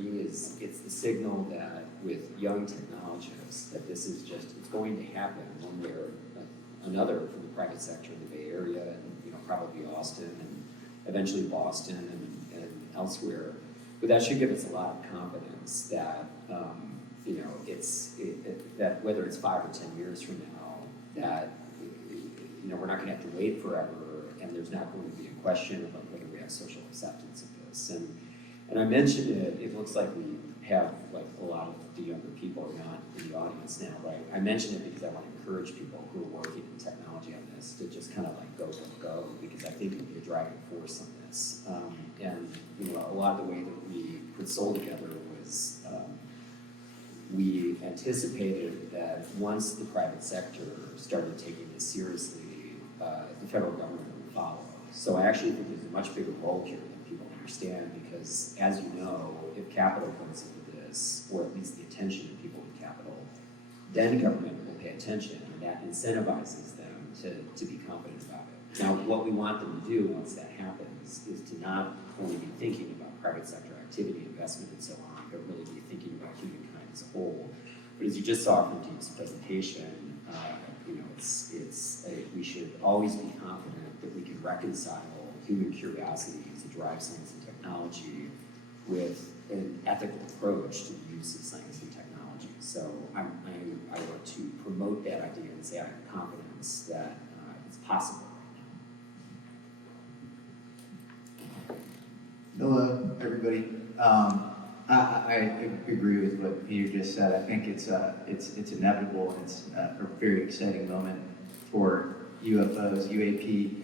me is it's the signal that with young technologists that this is just, it's going to happen one way or another from the private sector in the Bay Area and probably Austin and eventually Boston and elsewhere. But that should give us a lot of confidence that that whether it's 5 or 10 years from now, that we're not going to have to wait forever, and there's not going to be a question about whether we have social acceptance of this. And I mentioned it. It looks like we have like a lot of the younger people are not in the audience now, right? I mentioned it because I want to encourage people who are working in technology on this to just kind of like go, because I think it'll be a driving force on this. And a lot of the way that we put Soul together was we anticipated that once the private sector started taking this seriously, the federal government would follow. So I actually think there's a much bigger role here than people understand, because as you know, if capital goes into this, or at least the attention of people with capital, then government will pay attention, and that incentivizes them to be confident about it. Now, what we want them to do once that happens is to not only be thinking about private sector activity, investment, and so on, but really be thinking about humankind as a whole. But as you just saw from Deep's presentation, we should always be confident that we can reconcile human curiosity to drive science and technology with an ethical approach to the use of science and technology. So I want to promote that idea and say I have confidence that it's possible right now. Hello, everybody. I agree with what Peter just said. I think it's inevitable. It's a very exciting moment for UFOs, UAP.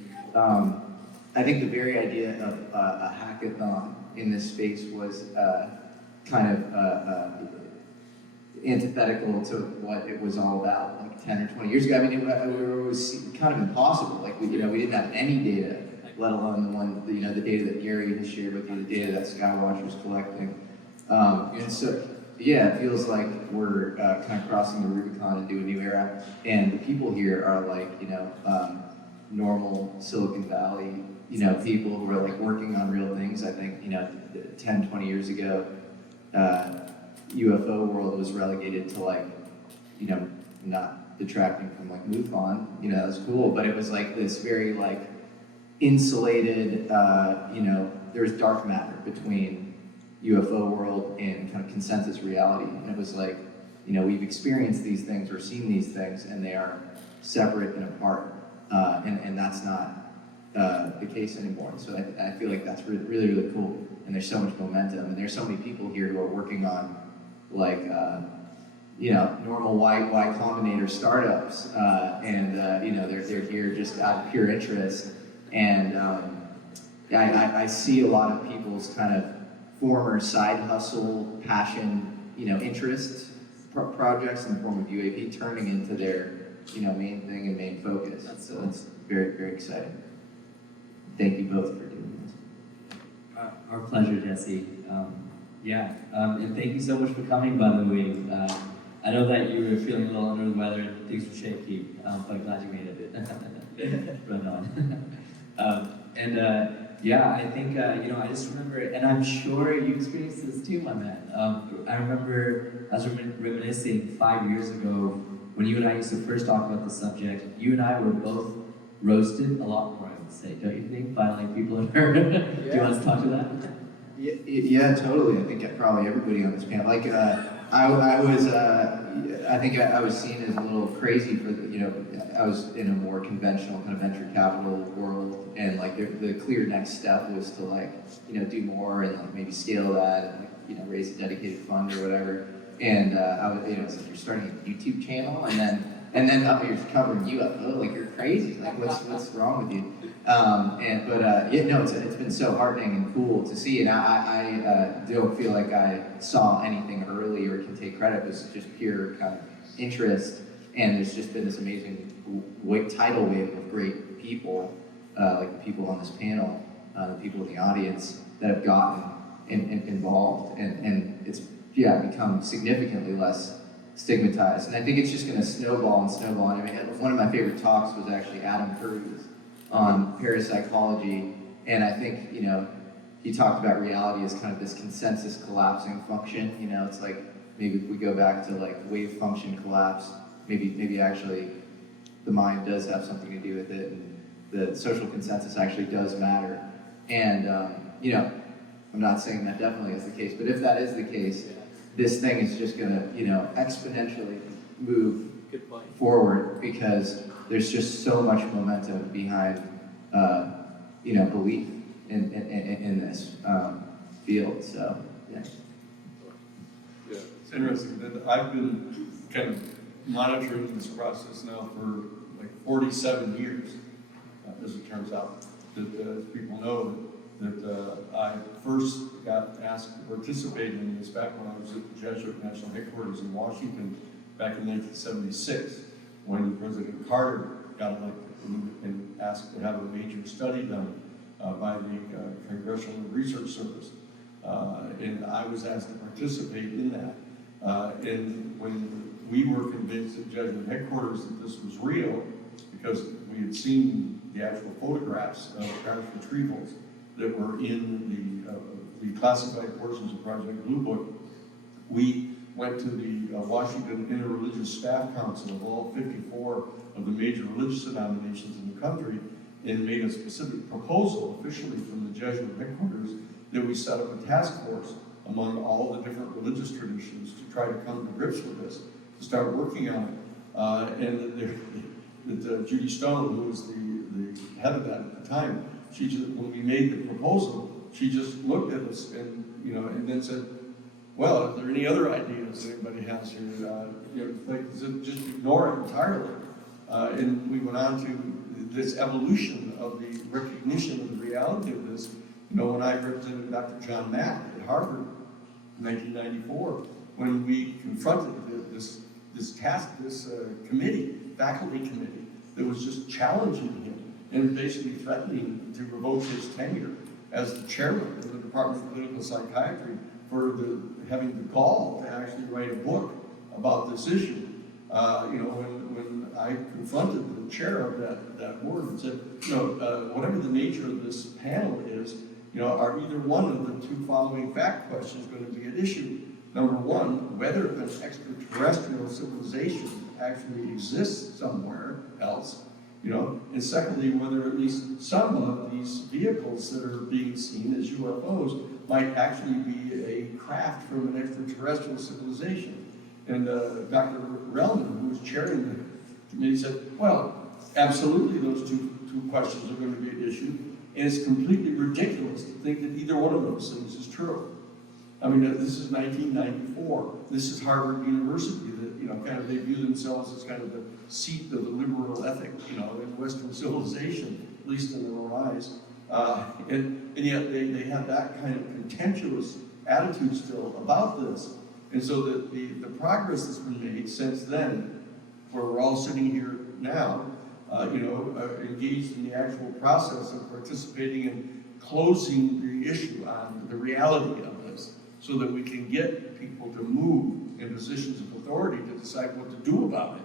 I think the very idea of a hackathon in this space was kind of antithetical to what it was all about like 10 or 20 years ago. I mean, it was kind of impossible. Like we didn't have any data, let alone the data that Gary has shared with you, the data that Skywatcher's collecting. And so, yeah, it feels like we're kind of crossing the Rubicon into a new era. And the people here are like, normal Silicon Valley, people who are like working on real things. I think, 10, 20 years ago, UFO world was relegated to like, not detracting from like MUFON, that was cool, but it was like this very like insulated, there's dark matter between UFO world and kind of consensus reality. And it was like, we've experienced these things or seen these things and they are separate and apart. And that's not the case anymore. So I feel like that's really, really cool. And there's so much momentum. And there's so many people here who are working on like, normal Y Combinator startups. They're here just out of pure interest. And I see a lot of people's kind of former side hustle, passion, interest projects in the form of UAP turning into their, main thing and main focus. So that's very, very exciting. Thank you both for doing this. Our pleasure, Jesse. And thank you so much for coming, by the way. I know that you were feeling a little under the weather and things were shaky, but glad you made it. Run on. I think, I just remember, and I'm sure you experienced this too, my man. I remember, I was reminiscing 5 years ago when you and I used to first talk about the subject. You and I were both roasted a lot more, I would say, don't you think, by like people in her? Do you want to talk to that? Yeah, totally. I think probably everybody on this panel. Like, I think I was seen as a little crazy for I was in a more conventional kind of venture capital world, and like the clear next step was to like, do more and like maybe scale that and like, raise a dedicated fund or whatever. And I was, it's like you're starting a YouTube channel and then you're covering UFO, like you're crazy. Like what's wrong with you? It's been so heartening and cool to see, and I don't feel like I saw anything early or can take credit. It was just pure kind of interest, and there's just been this amazing tidal wave of great people, like the people on this panel, the people in the audience that have gotten involved, and it's become significantly less stigmatized. And I think it's just going to snowball and snowball. And I mean, one of my favorite talks was actually Adam Curry's on parapsychology, and I think he talked about reality as kind of this consensus collapsing function. You know, it's like maybe if we go back to like wave function collapse, maybe actually the mind does have something to do with it, and the social consensus actually does matter. And you know, I'm not saying that definitely is the case, but if that is the case, this thing is just gonna, you know, exponentially move forward because there's just so much momentum behind, you know, belief in this field. So, yeah. Yeah, it's interesting that I've been kind of monitoring this process now for like 47 years, as it turns out. That as people know that I first got asked to participate in this back when I was at the Jesuit National Headquarters in Washington back in 1976, when President Carter got elected and asked to have a major study done by the Congressional Research Service. And I was asked to participate in that. And when we were convinced at Jesuit Headquarters that this was real, because we had seen the actual photographs of crash retrievals that were in the classified portions of Project Blue Book, we went to the Washington Interreligious Staff Council of all 54 of the major religious denominations in the country and made a specific proposal officially from the Jesuit headquarters that we set up a task force among all the different religious traditions to try to come to grips with this, to start working on it. And Judy Stone, who was the head of that at the time, she just, when we made the proposal, she just looked at us and, you know, and then said, well, if there are any other ideas anybody has here, you know, like, just ignore it entirely. And we went on to this evolution of the recognition of the reality of this. You know, when I represented Dr. John Mack at Harvard in 1994, when we confronted this committee, faculty committee, that was just challenging him and basically threatening to revoke his tenure as the chairman of the Department of Clinical Psychiatry for having the gall to actually write a book about this issue. You know, when I confronted the chair of that board and said, you know, whatever the nature of this panel is, you know, are either one of the two following fact questions going to be at issue? Number one, whether an extraterrestrial civilization actually exists somewhere else, you know, and secondly, whether at least some of these vehicles that are being seen as UFOs might actually be a craft from an extraterrestrial civilization. And Dr. Relman, who was chairing the committee, said, well, absolutely those two questions are going to be at issue, and it's completely ridiculous to think that either one of those things is true. I mean, this is 1994. This is Harvard University that, you know, kind of they view themselves as kind of the seat of the liberal ethic, you know, in Western civilization, at least in their own eyes. And yet they have that kind of contemptuous attitude still about this. And so the progress that's been made since then, where we're all sitting here now, you know, engaged in the actual process of participating in closing the issue on the reality of this, so that we can get people to move in positions of authority to decide what to do about it,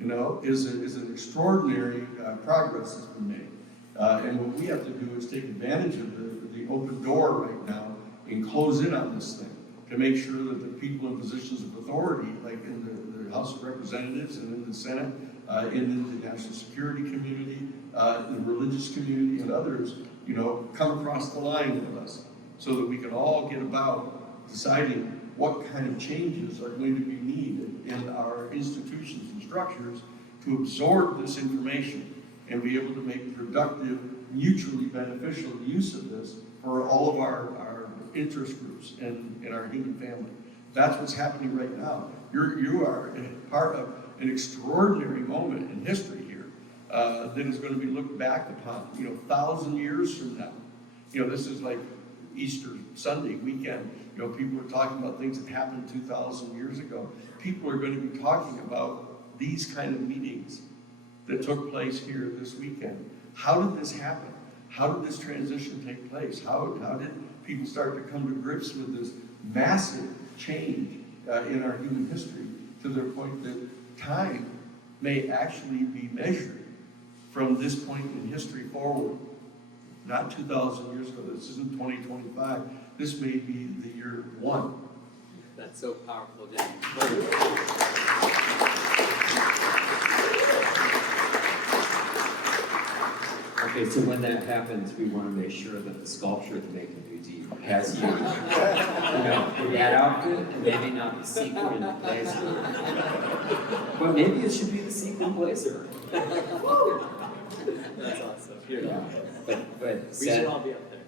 you know, is an extraordinary progress that's been made. And what we have to do is take advantage of the open door right now and close in on this thing to make sure that the people in positions of authority, like in the House of Representatives and in the Senate, in the national security community, the religious community, and others, you know, come across the line with us so that we can all get about deciding what kind of changes are going to be needed in our institutions and structures to absorb this information and be able to make productive, mutually beneficial use of this for all of our interest groups and in our human family. That's what's happening right now. You are part of an extraordinary moment in history here that is going to be looked back upon, you know, 1,000 years from now. You know, this is like Easter Sunday weekend. You know, people are talking about things that happened 2,000 years ago. People are going to be talking about these kind of meetings that took place here this weekend. How did this happen? How did this transition take place? How did people start to come to grips with this massive change in our human history to the point that time may actually be measured from this point in history forward? not 2,000 years ago. This isn't 2025. This may be the year 1. That's so powerful, Dan. Okay, so when that happens, we want to make sure that the sculpture that make the museum has you, in that outfit, and maybe not the sequin blazer. But maybe it should be the sequin blazer. That's awesome. Here, Yeah, but we should all be up there.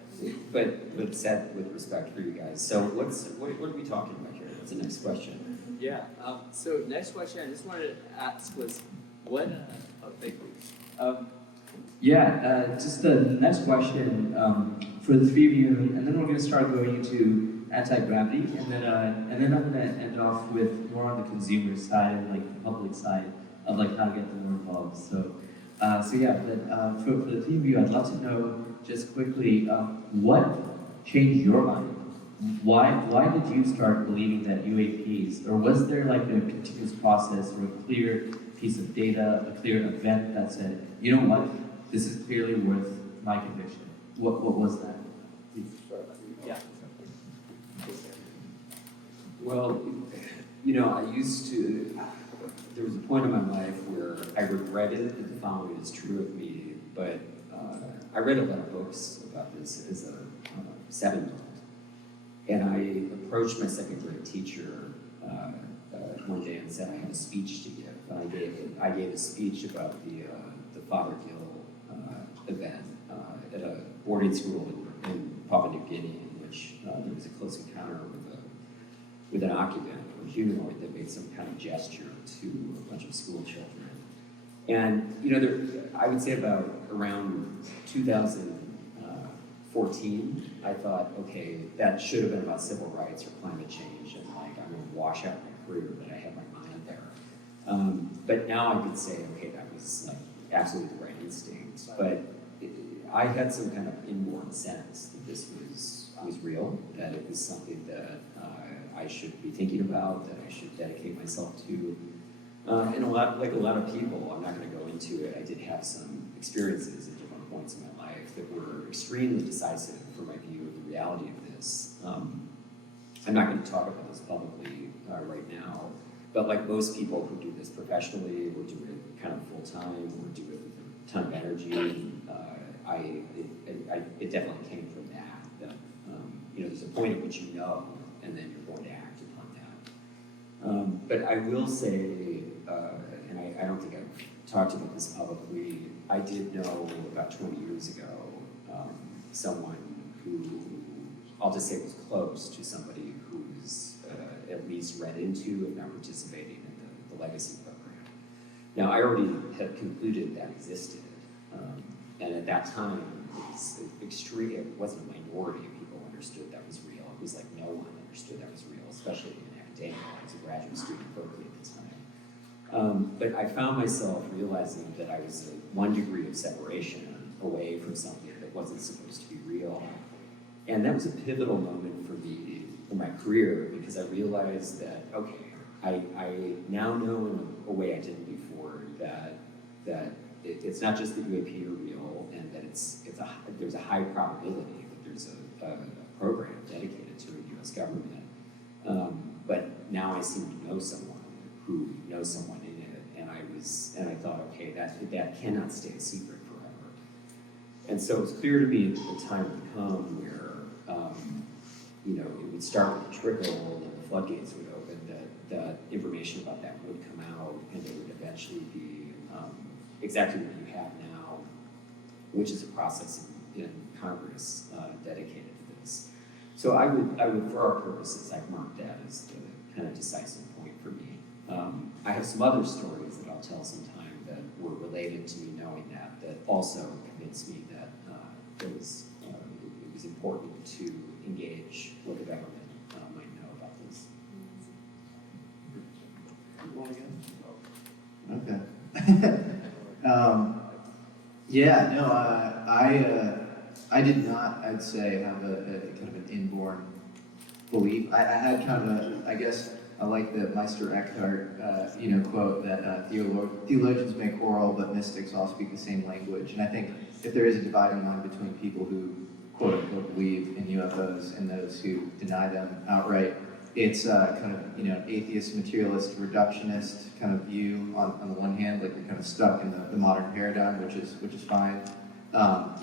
but said with respect for you guys. So what are we talking about here? What's the next question? Yeah. So next question I just wanted to ask was, what? Oh, thank you. Just the next question for the three of you, and then we're going to start going into anti-gravity, and then I'm going to end off with more on the consumer side and like the public side of like how to get them more involved. So for the three of you, I'd love to know just quickly what changed your mind. Why did you start believing that UAPs, or was there like a continuous process or a clear piece of data, a clear event that said, you know what? This is clearly worth my conviction. What was that? Yeah. Well, I used to, there was a point in my life where I regretted that the following is true of me, but I read a lot of books about this as a 7-year-old. And I approached my second grade teacher one day and said I had a speech to give. And I gave a speech about the Father Gill event at a boarding school in Papua New Guinea, in which there was a close encounter with an occupant or humanoid that made some kind of gesture to a bunch of school children. And I would say about around 2014, I thought, okay, that should have been about civil rights or climate change, and like I'm going to wash out my career that I had my mind there. But now I could say, okay, that was like absolutely the right instinct. But I had some kind of inborn sense that this was real, that it was something that I should be thinking about, that I should dedicate myself to. And like a lot of people, I'm not going to go into it, I did have some experiences at different points in my life that were extremely decisive for my view of the reality of this. I'm not going to talk about this publicly right now, but like most people who do this professionally, or do it kind of full-time, or do it with a ton of energy, it definitely came from that there's a point at which and then you're going to act upon that. But I will say, and I don't think I've talked about this publicly, I did know about 20 years ago someone who, I'll just say was close to somebody who's at least read into, if not participating in the legacy program. Now, I already had concluded that existed, and at that time, it was extreme. It wasn't a minority of people understood that was real. It was like no one understood that was real, especially in academia. I was a graduate student at Berkeley at the time. But I found myself realizing that I was 1 degree of separation away from something that wasn't supposed to be real. And that was a pivotal moment for me in my career, because I realized that, okay, I now know in a way I didn't before that it's not just that UAP are real, and that there's a high probability that there's a program dedicated to the U.S. government. But now I seem to know someone who knows someone in it, and I thought, okay, that cannot stay a secret forever. And so it was clear to me that the time would come where it would start with a trickle, and the floodgates would open, that information about that would come out, and it would eventually be exactly what you have now, which is a process in Congress dedicated to this. So I would, for our purposes, I've marked that as the kind of decisive point for me. I have some other stories that I'll tell sometime that were related to me knowing that also convinced me that it was important to engage what the government might know about this. Okay. I did not, I'd say, have a kind of an inborn belief. I had kind of I guess, I like the Meister Eckhart, quote that theologians may quarrel, but mystics all speak the same language. And I think if there is a dividing line between people who quote unquote believe in UFOs and those who deny them outright, it's kind of atheist, materialist, reductionist kind of view on the one hand, like you're kind of stuck in the modern paradigm, which is fine.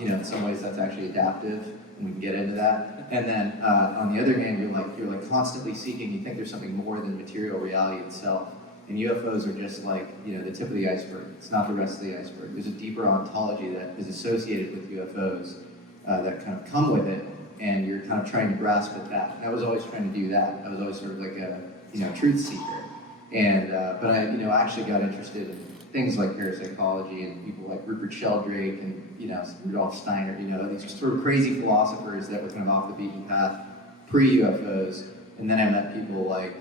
In some ways that's actually adaptive, and we can get into that. And then on the other hand, you're like constantly seeking. You think there's something more than material reality itself. And UFOs are just like the tip of the iceberg. It's not the rest of the iceberg. There's a deeper ontology that is associated with UFOs that kind of come with it, and you're kind of trying to grasp at that. And I was always trying to do that. I was always sort of like a truth seeker. And but I actually got interested in things like parapsychology and people like Rupert Sheldrake and Rudolf Steiner, these sort of crazy philosophers that were kind of off the beaten path pre-UFOs. And then I met people like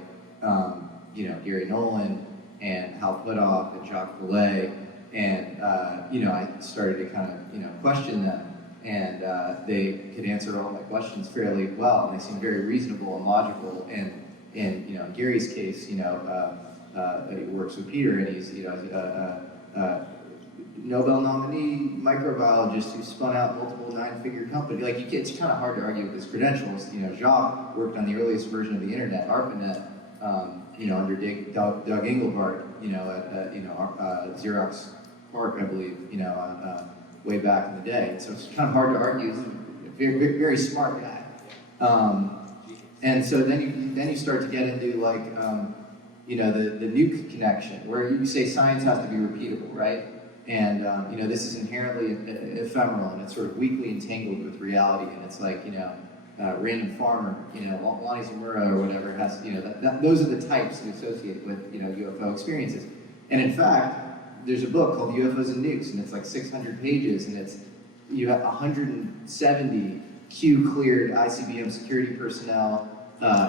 Gary Nolan and Hal Puthoff and Jacques Vallée, and I started to kind of question them, and they could answer all my questions fairly well, and they seemed very reasonable and logical. And in Gary's case, he works with Peter, and he's a Nobel nominee microbiologist who spun out multiple 9-figure companies. Like it's kind of hard to argue with his credentials. Jacques worked on the earliest version of the internet, ARPANET, under Doug Engelbart, at Xerox PARC, I believe, way back in the day. And so it's kind of hard to argue. He's a very, very smart guy. And so then you start to get into like, the nuke connection, where you say science has to be repeatable, right? And this is inherently ephemeral, and it's sort of weakly entangled with reality. And it's like Random Farmer, Lonnie Zamora or whatever has, those are the types that associate with UFO experiences. And in fact, there's a book called UFOs and Nukes, and it's like 600 pages, and you have 170 Q-cleared ICBM security personnel,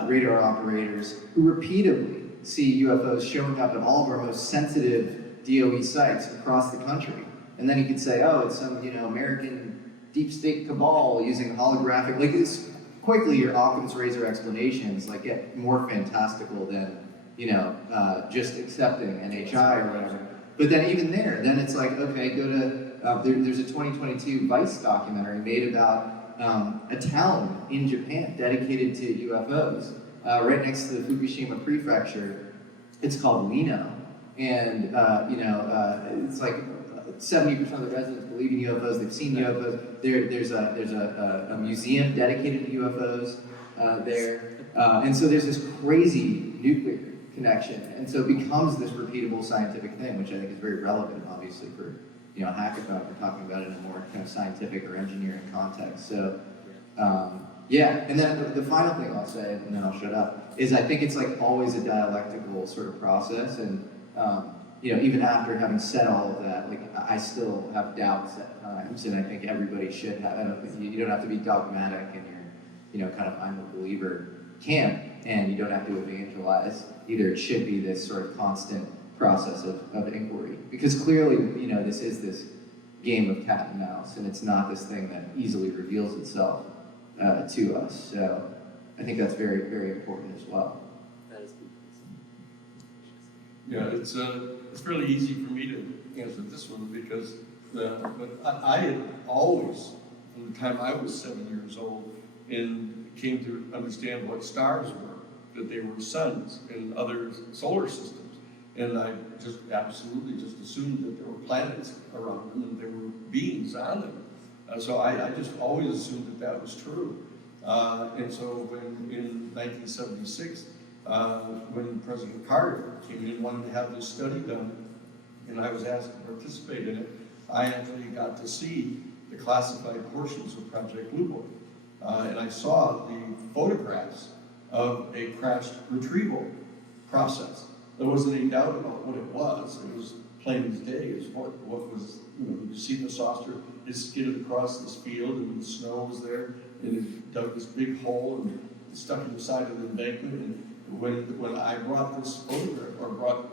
radar operators, who repeatedly see UFOs showing up at all of our most sensitive DOE sites across the country. And then you could say, oh, it's some American deep state cabal using holographic, like it's quickly your Occam's razor explanations like get more fantastical than just accepting NHI or whatever. But then even there, then it's like, okay, go to there's a 2022 Vice documentary made about a town in Japan dedicated to UFOs, right next to the Fukushima prefecture. It's called Lino, and it's like 70% of the residents believe in UFOs. They've seen UFOs. There's a museum dedicated to UFOs there, and so there's this crazy nuclear connection, and so it becomes this repeatable scientific thing, which I think is very relevant, obviously, for hackathon. We're talking about it in a more kind of scientific or engineering context. So and then the final thing I'll say, and then I'll shut up, is I think it's like always a dialectical sort of process, and even after having said all of that, like I still have doubts at times, and I think everybody should have. You don't have to be dogmatic in your kind of I'm a believer camp, and you don't have to evangelize either. It should be this sort of constant process of inquiry, because clearly this is this game of cat and mouse, and it's not this thing that easily reveals itself to us. So I think that's very, very important as well. That is good. Yeah, it's fairly easy for me to answer this one because I had always, from the time I was 7 years old, and came to understand what stars were, that they were suns in other solar systems. And I just absolutely just assumed that there were planets around them and there were beings on them. So I just always assumed that was true. And so in 1976, when President Carter came in and wanted to have this study done, and I was asked to participate in it, I actually got to see the classified portions of Project Blue Boy. And I saw the photographs of a crashed retrieval process. There wasn't any doubt about what it was. It was plain as day. It was what was, you see the saucer, it skidded across this field and the snow was there, and it dug this big hole and it stuck in the side of the embankment. And when I brought this photograph, or brought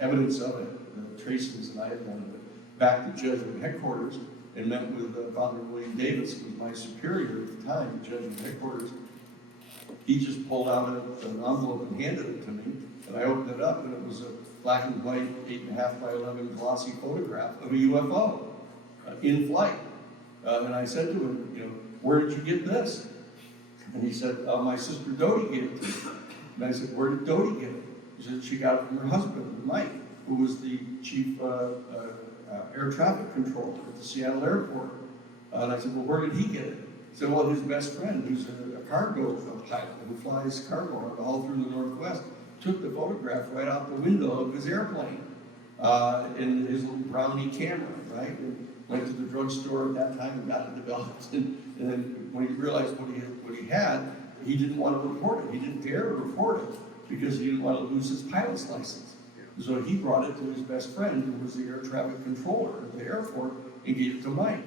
evidence of it, the tracings that I had done of it, back to Jesuit headquarters and met with Father William Davis, who was my superior at the time, Jesuit headquarters, he just pulled out an envelope and handed it to me, and I opened it up, and it was a black and white 8.5 by 11 glossy photograph of a UFO in flight. And I said to him, you know, where did you get this? And he said, my sister Dodie gave it to me. And I said, where did Dodie get it? He said, she got it from her husband, Mike, who was the chief air traffic controller at the Seattle airport. And I said, well, where did he get it? He said, well, his best friend, who's a cargo pilot who flies cargo all through the Northwest, took the photograph right out the window of his airplane in his little brownie camera, right? And went to the drugstore at that time and got it developed. And then when he realized what he had, he didn't want to report it. He didn't dare to report it because he didn't want to lose his pilot's license. So he brought it to his best friend, who was the air traffic controller at the airport, and gave it to Mike.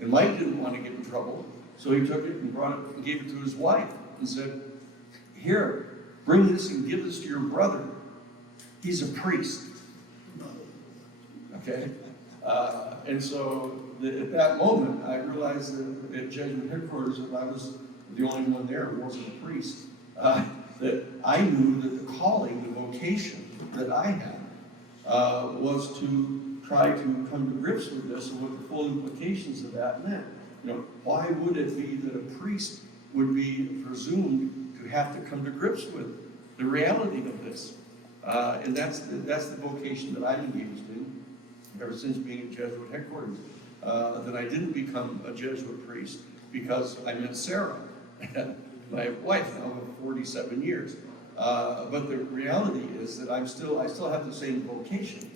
And Mike didn't want to get in trouble, so he took it and brought it and gave it to his wife and said, here, bring this and give this to your brother. He's a priest. Okay? And so at that moment, I realized that at Jesuit headquarters, if I was the only one there who wasn't a priest, that I knew that the calling, the vocation that I had, was to try to come to grips with this and what the full implications of that meant. You know, why would it be that a priest would be presumed to have to come to grips with the reality of this? And that's the vocation that I'm engaged in ever since being at Jesuit headquarters. That I didn't become a Jesuit priest because I met Sarah, my wife now of 47 years. But the reality is that I still have the same vocation,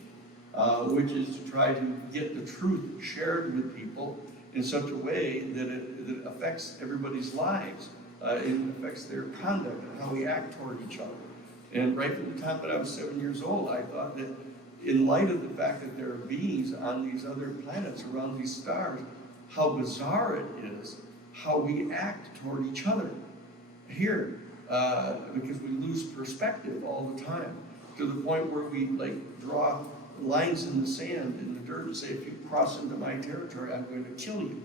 which is to try to get the truth shared with people in such a way that it affects everybody's lives, it affects their conduct and how we act toward each other. And right from the time that I was 7 years old, I thought that in light of the fact that there are beings on these other planets around these stars, how bizarre it is how we act toward each other here, because we lose perspective all the time, to the point where we like draw lines in the sand, in the dirt, and say, if you cross into my territory, I'm going to kill you.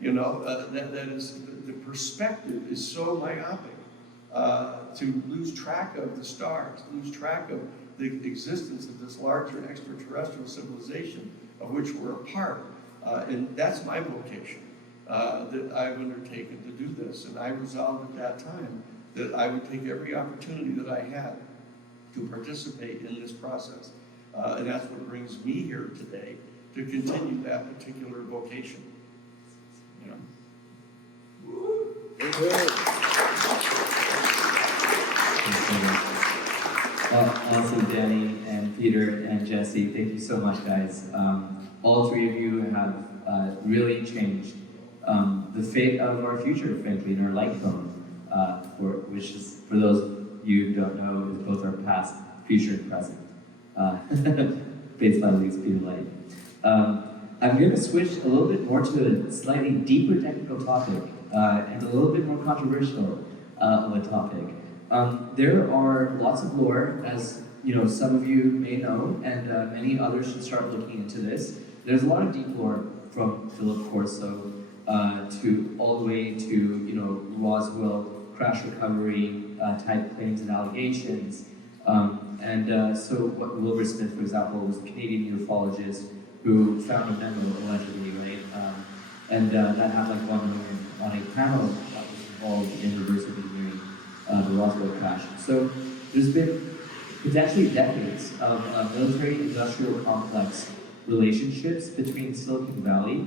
You know, that is, the perspective is so myopic, to lose track of the stars, lose track of the existence of this larger extraterrestrial civilization of which we're a part. And that's my vocation, that I've undertaken to do this. And I resolved at that time that I would take every opportunity that I had to participate in this process. And that's what brings me here today, to continue that particular vocation. You know? Very good. Awesome, Danny and Peter and Jesse, thank you so much, guys. All three of you have really changed the fate of our future, frankly, in our life zone, which is, for those of you who don't know, is both our past, future, and present. Fate's finally speed of light. I'm going to switch a little bit more to a slightly deeper technical topic and a little bit more controversial of a topic. There are lots of lore, as you know, some of you may know, and many others should start looking into this. There's a lot of deep lore from Philip Corso to all the way to, you know, Roswell crash recovery type claims and allegations. So Wilbur Smith, for example, was a Canadian ufologist who found a memo allegedly, right? That had like 1 million on a panel that was involved in reverse engineering the Roswell crash. So there's been potentially decades of military-industrial complex relationships between Silicon Valley,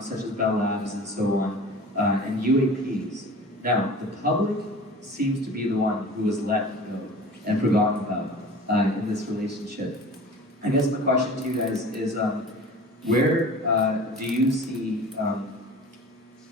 such as Bell Labs and so on, and UAPs. Now, the public seems to be the one who was let go and forgotten about in this relationship. I guess my question to you guys is, where do you see,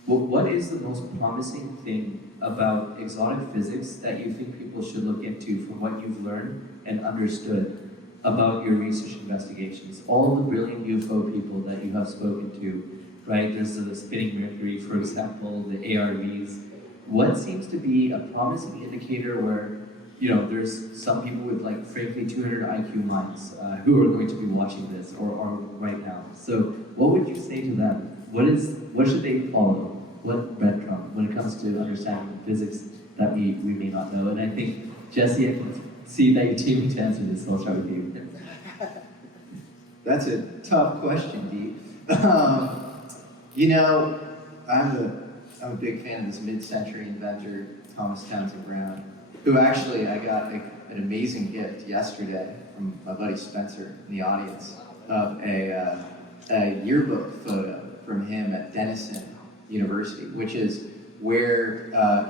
what is the most promising thing about exotic physics that you think people should look into from what you've learned and understood about your research investigations? All the brilliant UFO people that you have spoken to, right? There's the spinning Mercury, for example, the ARVs. What seems to be a promising indicator where, you know, there's some people with like frankly 200 IQ minds who are going to be watching this or right now. So what would you say to them? What should they follow? What breadcrumb when it comes to understanding physics that we may not know. And I think, Jesse, I can see that you're teaming to answer this, so I'll start with you. That's a tough question, Dee. You know, I'm a big fan of this mid-century inventor, Thomas Townsend Brown, who actually I got an amazing gift yesterday from my buddy Spencer in the audience of a yearbook photo from him at Denison University, which is where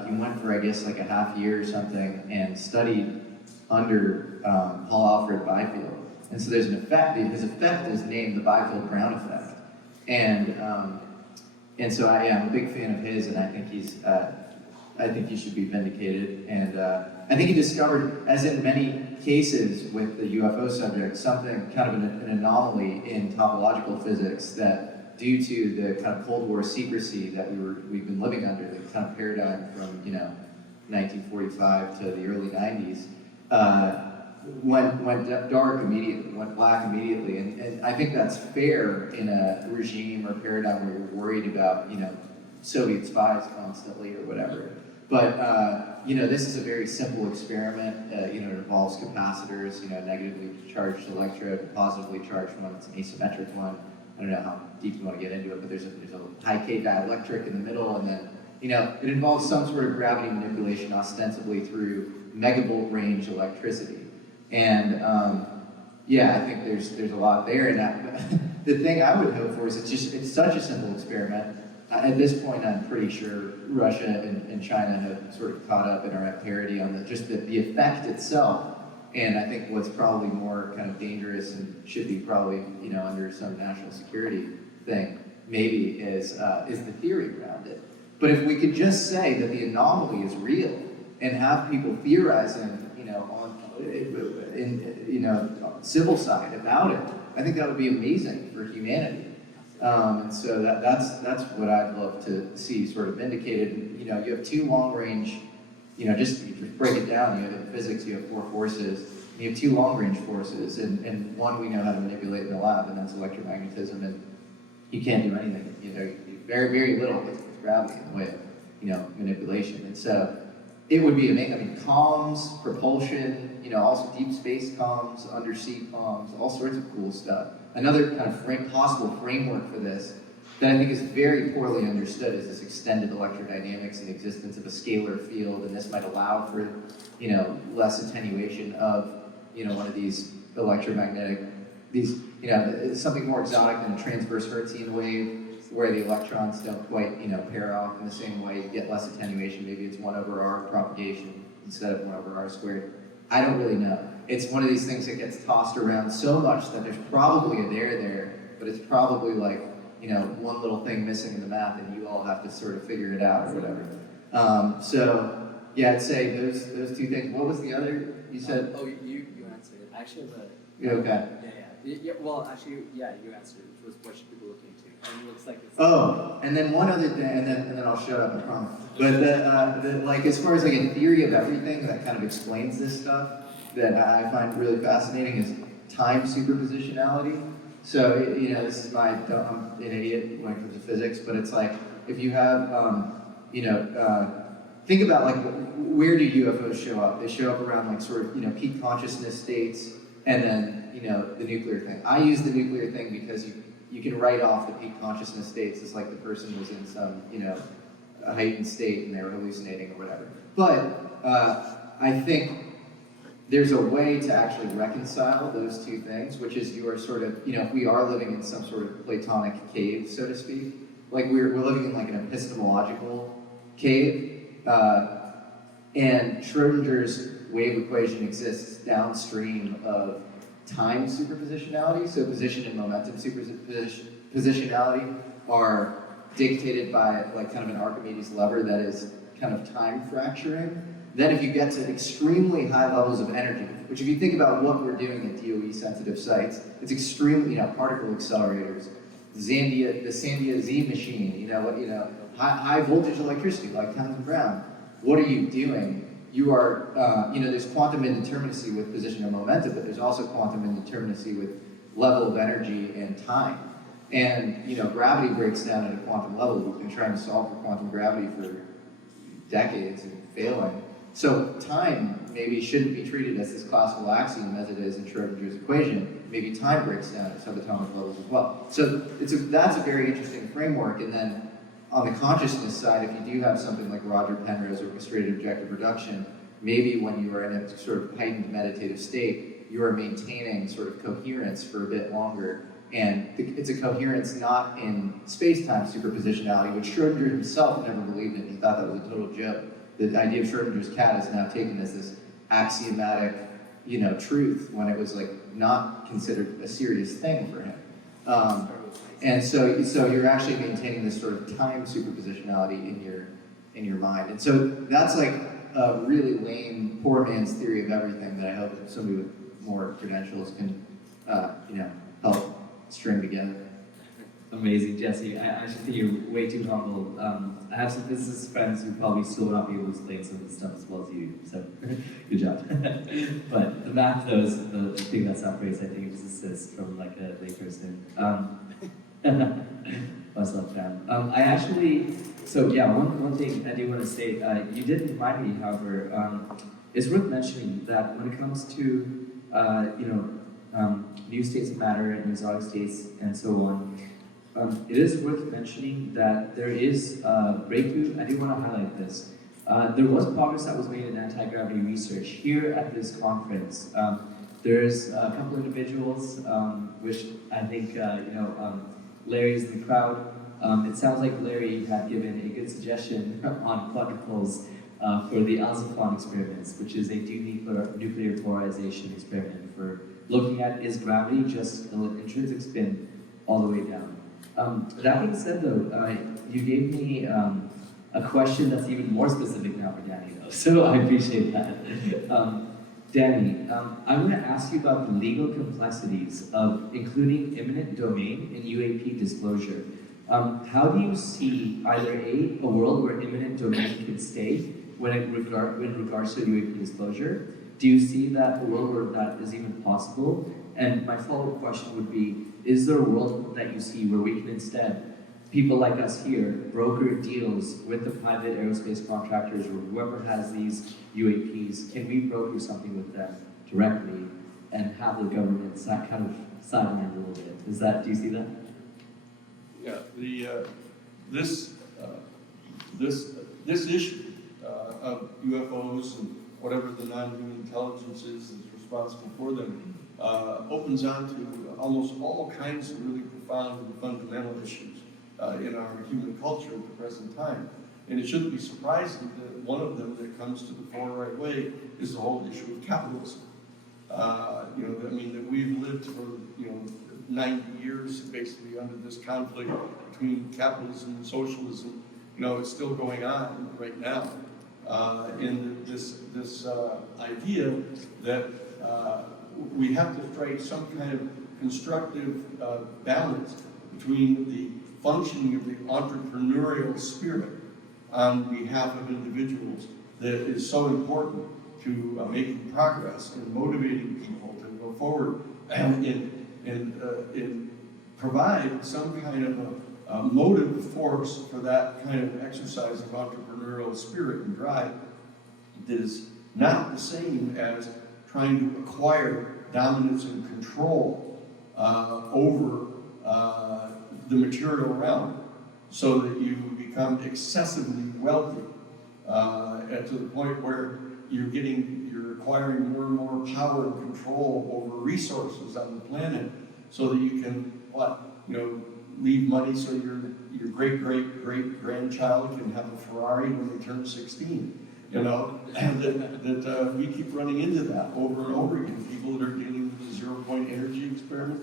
he went for, I guess, like a half year or something and studied under Paul Alfred Byfield. And so there's an effect, his effect is named the Byfield-Brown effect. And so I'm a big fan of his, and I think I think he should be vindicated. And I think he discovered, as in many cases with the UFO subject, something kind of an anomaly in topological physics that, due to the kind of Cold War secrecy that we've been living under, the kind of paradigm from 1945 to the early 90s, went dark immediately, went black immediately, and I think that's fair in a regime or paradigm where you're worried about Soviet spies constantly or whatever. But this is a very simple experiment. It involves capacitors, negatively charged electrode, positively charged one. It's an asymmetric one. I don't know how deep you want to get into it, but there's a high K dielectric in the middle, and then it involves some sort of gravity manipulation, ostensibly through megavolt range electricity. And I think there's a lot there. And the thing I would hope for is it's such a simple experiment. At this point, I'm pretty sure Russia and China have sort of caught up and are at parity on the effect itself. And I think what's probably more kind of dangerous and should be probably under some national security thing maybe is the theory around it. But if we could just say that the anomaly is real and have people theorizing, on civil side about it, I think that would be amazing for humanity. And so that's what I'd love to see sort of vindicated. You have two long range, just break it down. You have in physics, you have four forces. And you have two long range forces, and one we know how to manipulate in the lab, and that's electromagnetism. And you can't do anything. Very, very little with gravity in the way of manipulation. And so it would be amazing. I mean, comms, propulsion, also deep space comms, undersea comms, all sorts of cool stuff. Another kind of possible framework for this that I think is very poorly understood is this extended electrodynamics and the existence of a scalar field, and this might allow for, less attenuation of, one of these electromagnetic, something more exotic than a transverse Hertzian wave, where the electrons don't quite, pair off in the same way. You get less attenuation. Maybe it's 1/r propagation instead of 1/r squared. I don't really know. It's one of these things that gets tossed around so much that there's probably a there, but it's probably like, one little thing missing in the math, and you all have to sort of figure it out or whatever. I'd say those two things. What was the other? You said. You answered it. Actually, Okay. Yeah. Well, actually, you answered it, which was what should people look into. And it looks like it's. Oh, and then one other thing, and then I'll shut up, I promise. But as far as like a theory of everything that kind of explains this stuff that I find really fascinating is time superpositionality. So this is I'm an idiot when it comes to physics, but it's like if you have think about like where do UFOs show up? They show up around like sort of peak consciousness states, and then the nuclear thing. I use the nuclear thing because you can write off the peak consciousness states as like the person was in some a heightened state and they were hallucinating or whatever. But I think there's a way to actually reconcile those two things, which is you are sort of, if we are living in some sort of Platonic cave, so to speak, like we're living in like an epistemological cave, and Schrodinger's wave equation exists downstream of time superpositionality, so position and momentum superpositionality are dictated by like kind of an Archimedes lever that is kind of time fracturing. Then if you get to extremely high levels of energy, which if you think about what we're doing at DOE sensitive sites, it's extremely, particle accelerators, the Sandia Z machine, high voltage electricity like Townsend Brown. What are you doing? You are, there's quantum indeterminacy with position and momentum, but there's also quantum indeterminacy with level of energy and time. And, gravity breaks down at a quantum level. We've been trying to solve for quantum gravity for decades and failing. So time maybe shouldn't be treated as this classical axiom as it is in Schrodinger's equation. Maybe time breaks down at subatomic levels as well. So that's a very interesting framework. And then on the consciousness side, if you do have something like Roger Penrose's orchestrated objective reduction, maybe when you are in a sort of heightened meditative state, you are maintaining sort of coherence for a bit longer. And it's a coherence not in space-time superpositionality, which Schrodinger himself never believed in. He thought that was a total joke. The idea of Schrodinger's cat is now taken as this axiomatic, truth when it was like not considered a serious thing for him. And so you're actually maintaining this sort of time superpositionality in your mind. And so that's like a really lame, poor man's theory of everything that I hope that somebody with more credentials can, help string together. Amazing, Jesse. I actually think you're way too humble. I have some physicist friends who probably still will not be able to explain some of the stuff as well as you, so good job. But the math, though, is the thing that separates, I think, physicists from like a layperson. Myself down. One thing I do want to say, you did remind me, however, it's worth mentioning that when it comes to, new states of matter and exotic states and so on, it is worth mentioning that there is a breakthrough. I do want to highlight this. There was progress that was made in anti-gravity research here at this conference. There's a couple individuals, which I think, Larry's in the crowd. It sounds like Larry had given a good suggestion on quadruples for the alpha experiments, which is a nuclear polarization experiment for looking at is gravity just an intrinsic spin all the way down. That being said, though, you gave me a question that's even more specific now for Danny, though, so I appreciate that. Danny, I'm going to ask you about the legal complexities of including eminent domain in UAP disclosure. How do you see either a world where eminent domain can stay when regards to UAP disclosure? Do you see that a world where that is even possible? And my follow-up question would be, is there a world that you see where we can instead, people like us here, broker deals with the private aerospace contractors or whoever has these UAPs, can we broker something with them directly and have the government kind of sideline a little bit? Do you see that? Yeah, this issue of UFOs and whatever the non-human intelligence is that's responsible for them opens on to almost all kinds of really profound and fundamental issues in our human culture at the present time. And it shouldn't be surprising that one of them that comes to the fore right away is the whole issue of capitalism. That we've lived for 90 years basically under this conflict between capitalism and socialism. It's still going on right now. In this idea that we have to strike some kind of constructive balance between the functioning of the entrepreneurial spirit on behalf of individuals that is so important to making progress and motivating people to go forward and provide some kind of a motive force for that kind of exercise of entrepreneurial spirit and drive that is not the same as trying to acquire dominance and control over the material realm so that you become excessively wealthy to the point where you're acquiring more and more power and control over resources on the planet so that you can leave money so your great-great-great-grandchild can have a Ferrari when they turn 16. That we keep running into that over and over again. People that are dealing with the zero-point energy experiment,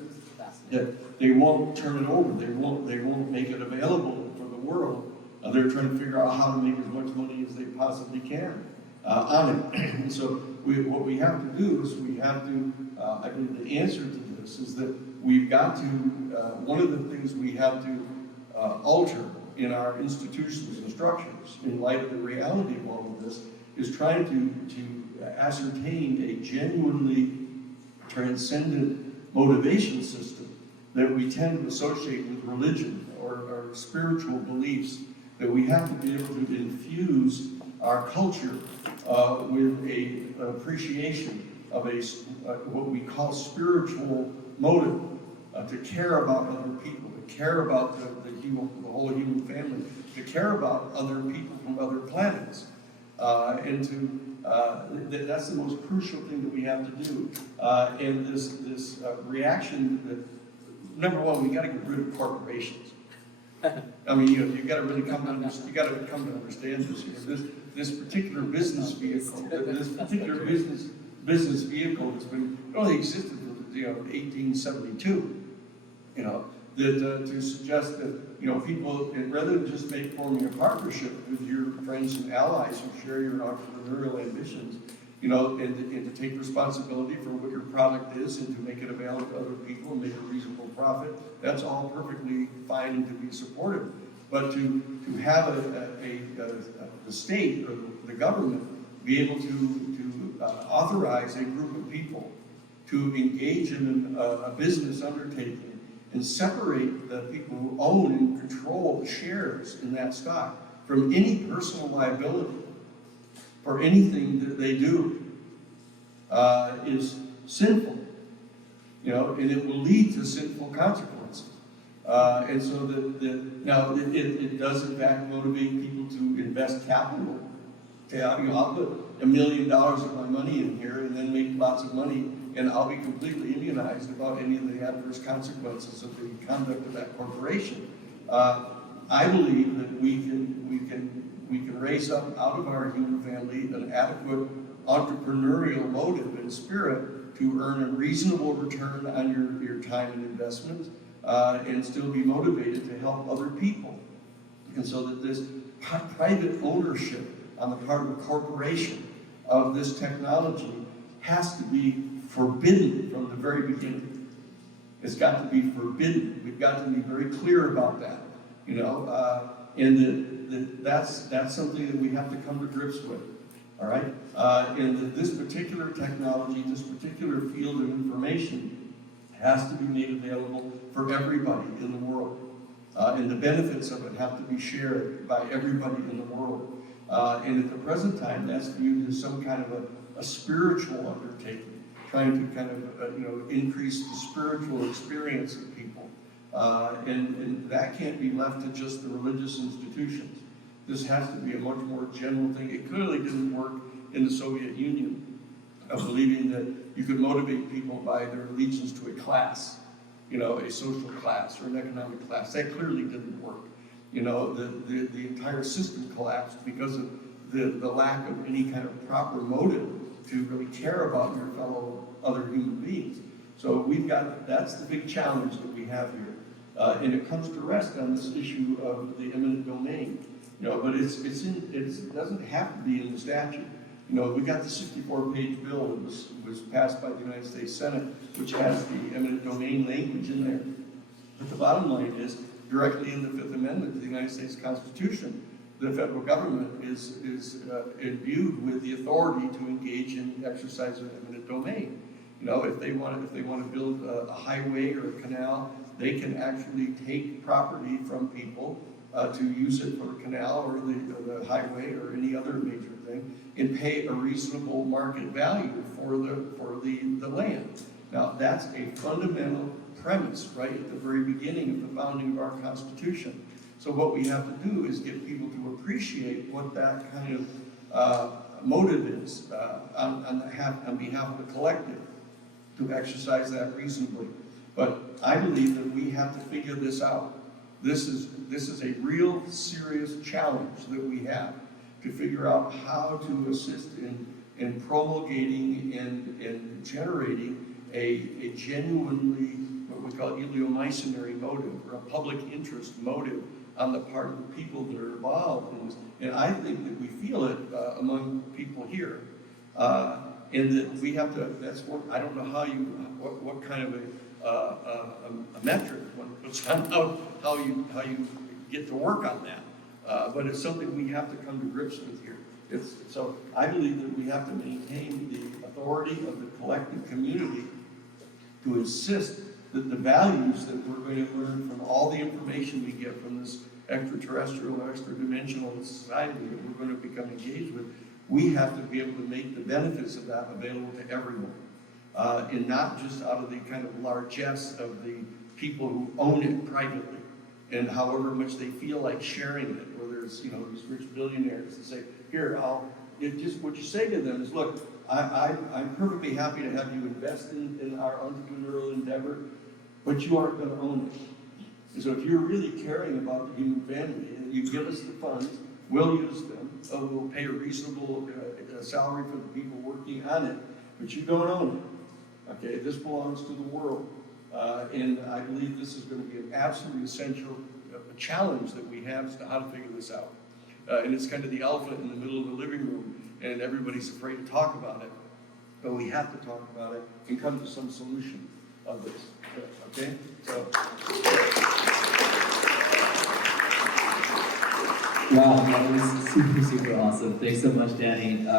that they won't turn it over. They won't make it available for the world. They're trying to figure out how to make as much money as they possibly can on it. And so what we have to do is we have to, I believe the answer to this is that we've got to, one of the things we have to alter in our institutions and structures in light of the reality of all of this is trying to ascertain a genuinely transcendent motivation system that we tend to associate with religion or spiritual beliefs, that we have to be able to infuse our culture with an appreciation of what we call spiritual motive, to care about other people, to care about the whole human family, to care about other people from other planets, and to that's the most crucial thing that we have to do. And this reaction that, number one, we got to get rid of corporations. I mean, you got to really come to understand this. This particular business vehicle, business vehicle has been, it only existed from 1872. That to suggest that people, and rather than just forming a partnership with your friends and allies who share your entrepreneurial ambitions, and to take responsibility for what your product is and to make it available to other people and make a reasonable profit, that's all perfectly fine and to be supported. But to have the state or the government be able to authorize a group of people to engage in a business undertaking and separate the people who own and control the shares in that stock from any personal liability for anything that they do is sinful, and it will lead to sinful consequences. And so now it does in fact motivate people to invest capital. I'll put $1 million of my money in here and then make lots of money, and I'll be completely immunized about any of the adverse consequences of the conduct of that corporation. I believe that we can raise up out of our human family an adequate entrepreneurial motive and spirit to earn a reasonable return on your time and investment, and still be motivated to help other people. And so that this private ownership on the part of a corporation of this technology has to be forbidden from the very beginning. It's got to be forbidden. We've got to be very clear about that, and that's something that we have to come to grips with, all right? And that this particular technology, this particular field of information has to be made available for everybody in the world. And the benefits of it have to be shared by everybody in the world. And at the present time, that's viewed as some kind of a spiritual undertaking, trying to kind of increase the spiritual experience of people. And that can't be left to just the religious institutions. This has to be a much more general thing. It clearly didn't work in the Soviet Union, of believing that you could motivate people by their allegiance to a class, a social class or an economic class. That clearly didn't work. The entire system collapsed because of the lack of any kind of proper motive to really care about your fellow other human beings. So that's the big challenge that we have here. And it comes to rest on this issue of the eminent domain. But it doesn't have to be in the statute. We got the 64-page bill that was passed by the United States Senate, which has the eminent domain language in there. But the bottom line is, directly in the Fifth Amendment to the United States Constitution, the federal government is imbued with the authority to engage in exercise of eminent domain. If they want to build a highway or a canal, they can actually take property from people to use it for the canal or the highway or any other major thing, and pay a reasonable market value for the land. Now, that's a fundamental premise right at the very beginning of the founding of our Constitution. So what we have to do is get people to appreciate what that kind of motive is on behalf of the collective, to exercise that reasonably. But I believe that we have to figure this out. This is a real serious challenge that we have, to figure out how to assist in promulgating and generating a genuinely, what we call eleemosynary motive, or a public interest motive on the part of the people that are involved in this. And I think that we feel it among people here. And that we have to, I don't know what kind of a metric one puts on how you get to work on that. But it's something we have to come to grips with here. So I believe that we have to maintain the authority of the collective community to insist that the values that we're going to learn from all the information we get from this extraterrestrial or extra-dimensional society that we're going to become engaged with, we have to be able to make the benefits of that available to everyone. And not just out of the kind of largesse of the people who own it privately, and however much they feel like sharing it, or there's, these rich billionaires that say, here, what you say to them is, look, I'm perfectly happy to have you invest in our entrepreneurial endeavor, but you aren't going to own it. And so if you're really caring about the human family, you give us the funds, we'll use them, we'll pay a reasonable salary for the people working on it, but you don't own it. Okay, this belongs to the world. And I believe this is going to be an absolutely essential challenge that we have as to how to figure this out. And it's kind of the elephant in the middle of the living room, and everybody's afraid to talk about it. But we have to talk about it and come to some solution of this. Okay? So. Wow, that was super, super awesome. Thanks so much, Danny. I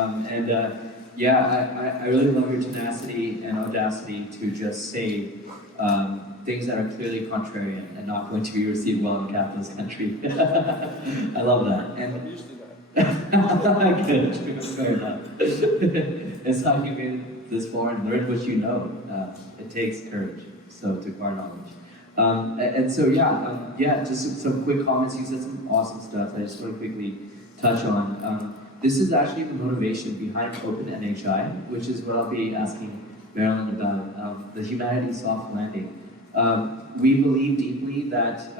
really love your tenacity and audacity to just say things that are clearly contrarian and not going to be received well in a capitalist country. I love that. And I'm used to that. good, fair enough. It's how you made this far and learn what you know. It takes courage, so to acquire knowledge. Just some quick comments. You said some awesome stuff that I just want to quickly touch on. This is actually the motivation behind Open NHI, which is what I'll be asking Marilyn about, the humanity soft landing. We believe deeply that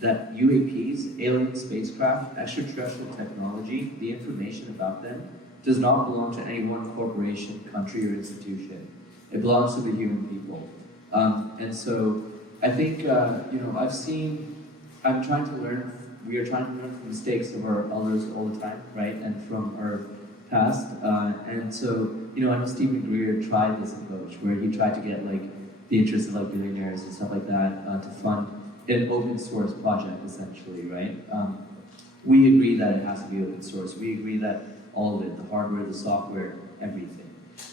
UAPs, alien spacecraft, extraterrestrial technology, the information about them, does not belong to any one corporation, country, or institution. It belongs to the human people. And so I think, I'm trying to learn, we are trying to learn from mistakes of our elders all the time, right? And from our past. And so, I know Stephen Greer tried this approach where he tried to get the interest of billionaires and stuff like that to fund an open source project, essentially, right? We agree that it has to be open source. We agree that all of it, the hardware, the software, everything.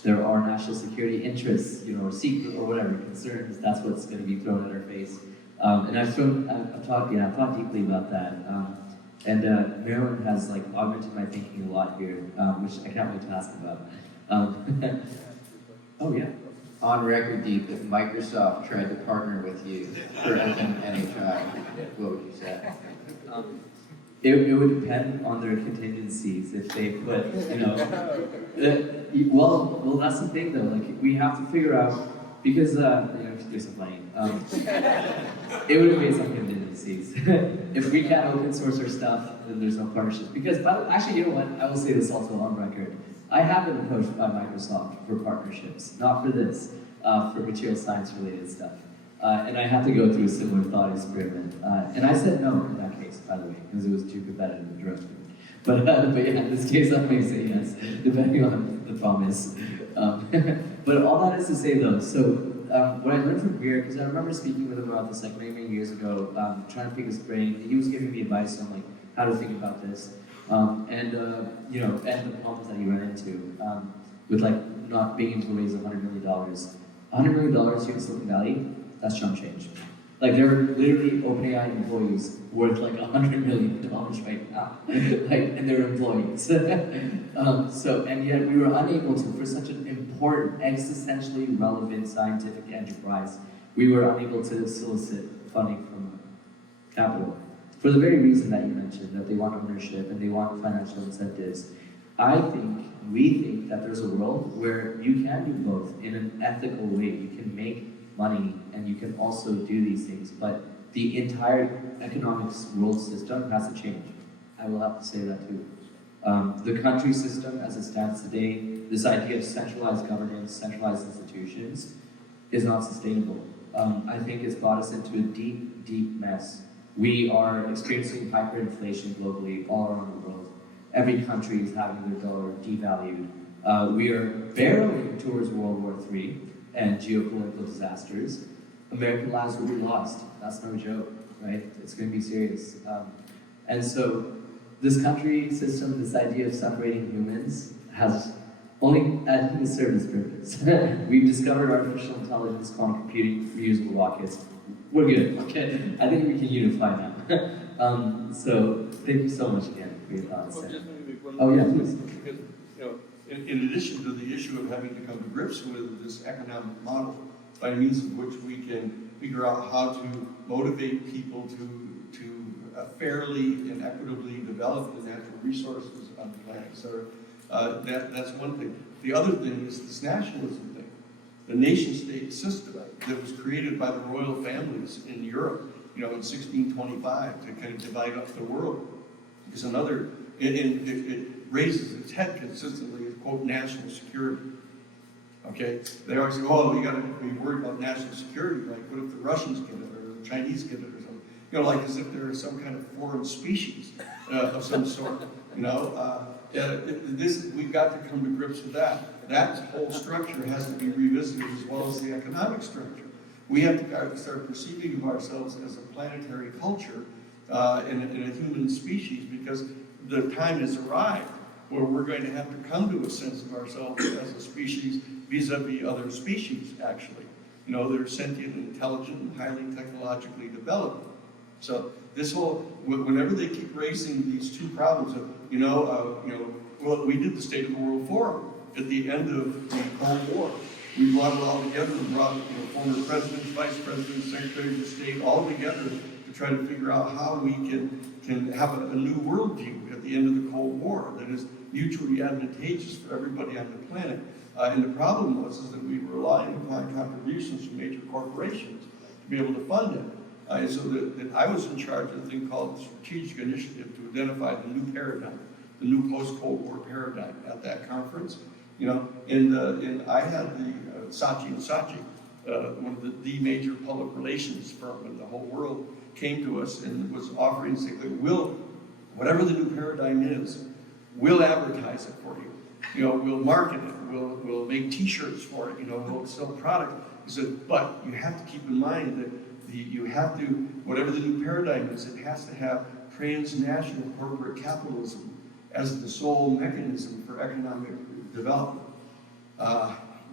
There are national security interests, or secret or whatever concerns. That's what's going to be thrown at our face. And I've thought deeply about that. Marilyn has augmented my thinking a lot here, which I can't wait to ask about. Oh yeah. On record, Deep, if Microsoft tried to partner with you for Open NHI, what would you say? It would depend on their contingencies. If they put, well, that's the thing though. We have to figure out, because there's some money. It would be some contingencies. If we can't open source our stuff, then there's no partnerships. Because actually, you know what? I will say this also on record. I have been approached by Microsoft for partnerships, not for this, for material science related stuff. And I had to go through a similar thought experiment. And I said no in that case, by the way, because it was too competitive a direction. But yeah, in this case, I may say yes, depending on the promise. But all that is to say though, so what I learned from Greer, because I remember speaking with him about this many years ago, trying to pick his brain. He was giving me advice on how to think about this. And the problems that he ran into with not being able to raise $100 million. $100 million in Silicon Valley, that's chump change. There are literally OpenAI employees worth $100 million right now, and they're employees. And yet we were unable to, for such an important, existentially relevant scientific enterprise, we were unable to solicit funding from capital. For the very reason that you mentioned, that they want ownership and they want financial incentives. We think that there's a world where you can do both in an ethical way. You can make money and you can also do these things, but the entire economics world system has to change. I will have to say that too. The country system as it stands today, this idea of centralized governance, centralized institutions, is not sustainable. I think it's brought us into a deep, deep mess. We are experiencing hyperinflation globally, all around the world. Every country is having their dollar devalued. We are barreling towards World War III and geopolitical disasters. American lives will be lost. That's no joke, right? It's going to be serious. And so this country system, this idea of separating humans, has only served its purpose. We've discovered artificial intelligence, quantum computing, reusable rockets. We're good, okay? I think we can unify now. So thank you so much again for your thoughts. Well, just maybe one Oh, more yeah, thing, please. because, in addition to the issue of having to come to grips with this economic model, by means of which we can figure out how to motivate people to fairly and equitably develop the natural resources on the planet. So that's one thing. The other thing is this nationalism thing. The nation-state system that was created by the royal families in Europe, in 1625 to kind of divide up the world is another, it raises its head consistently as, quote, national security. Okay? They always say, oh, you gotta be worried about national security. Like, what if the Russians get it or the Chinese get it or something? Like as if they're some kind of foreign species of some sort. We've got to come to grips with that. That whole structure has to be revisited as well as the economic structure. We have to start perceiving of ourselves as a planetary culture and a human species, because the time has arrived where we're going to have to come to a sense of ourselves as a species vis-a-vis other species, actually. That are sentient, intelligent, and highly technologically developed. So this whole, whenever they keep raising these two problems of, well, we did the State of the World Forum at the end of the Cold War. We brought it all together and brought former presidents, vice presidents, secretaries of state all together to try to figure out how we can have a new worldview at the end of the Cold War that is mutually advantageous for everybody on the planet. And the problem was that we were relying upon contributions from major corporations to be able to fund it. And so that I was in charge of a thing called the Strategic Initiative to identify the new paradigm, the new post-Cold War paradigm at that conference. And I had the Saatchi & Saatchi, one of the major public relations firm in the whole world, came to us and was offering to say, whatever the new paradigm is, we'll advertise it for you. We'll market it. We'll make T-shirts for it. We'll sell product. He said, but you have to keep in mind that you have to, whatever the new paradigm is, it has to have transnational corporate capitalism as the sole mechanism for economic development.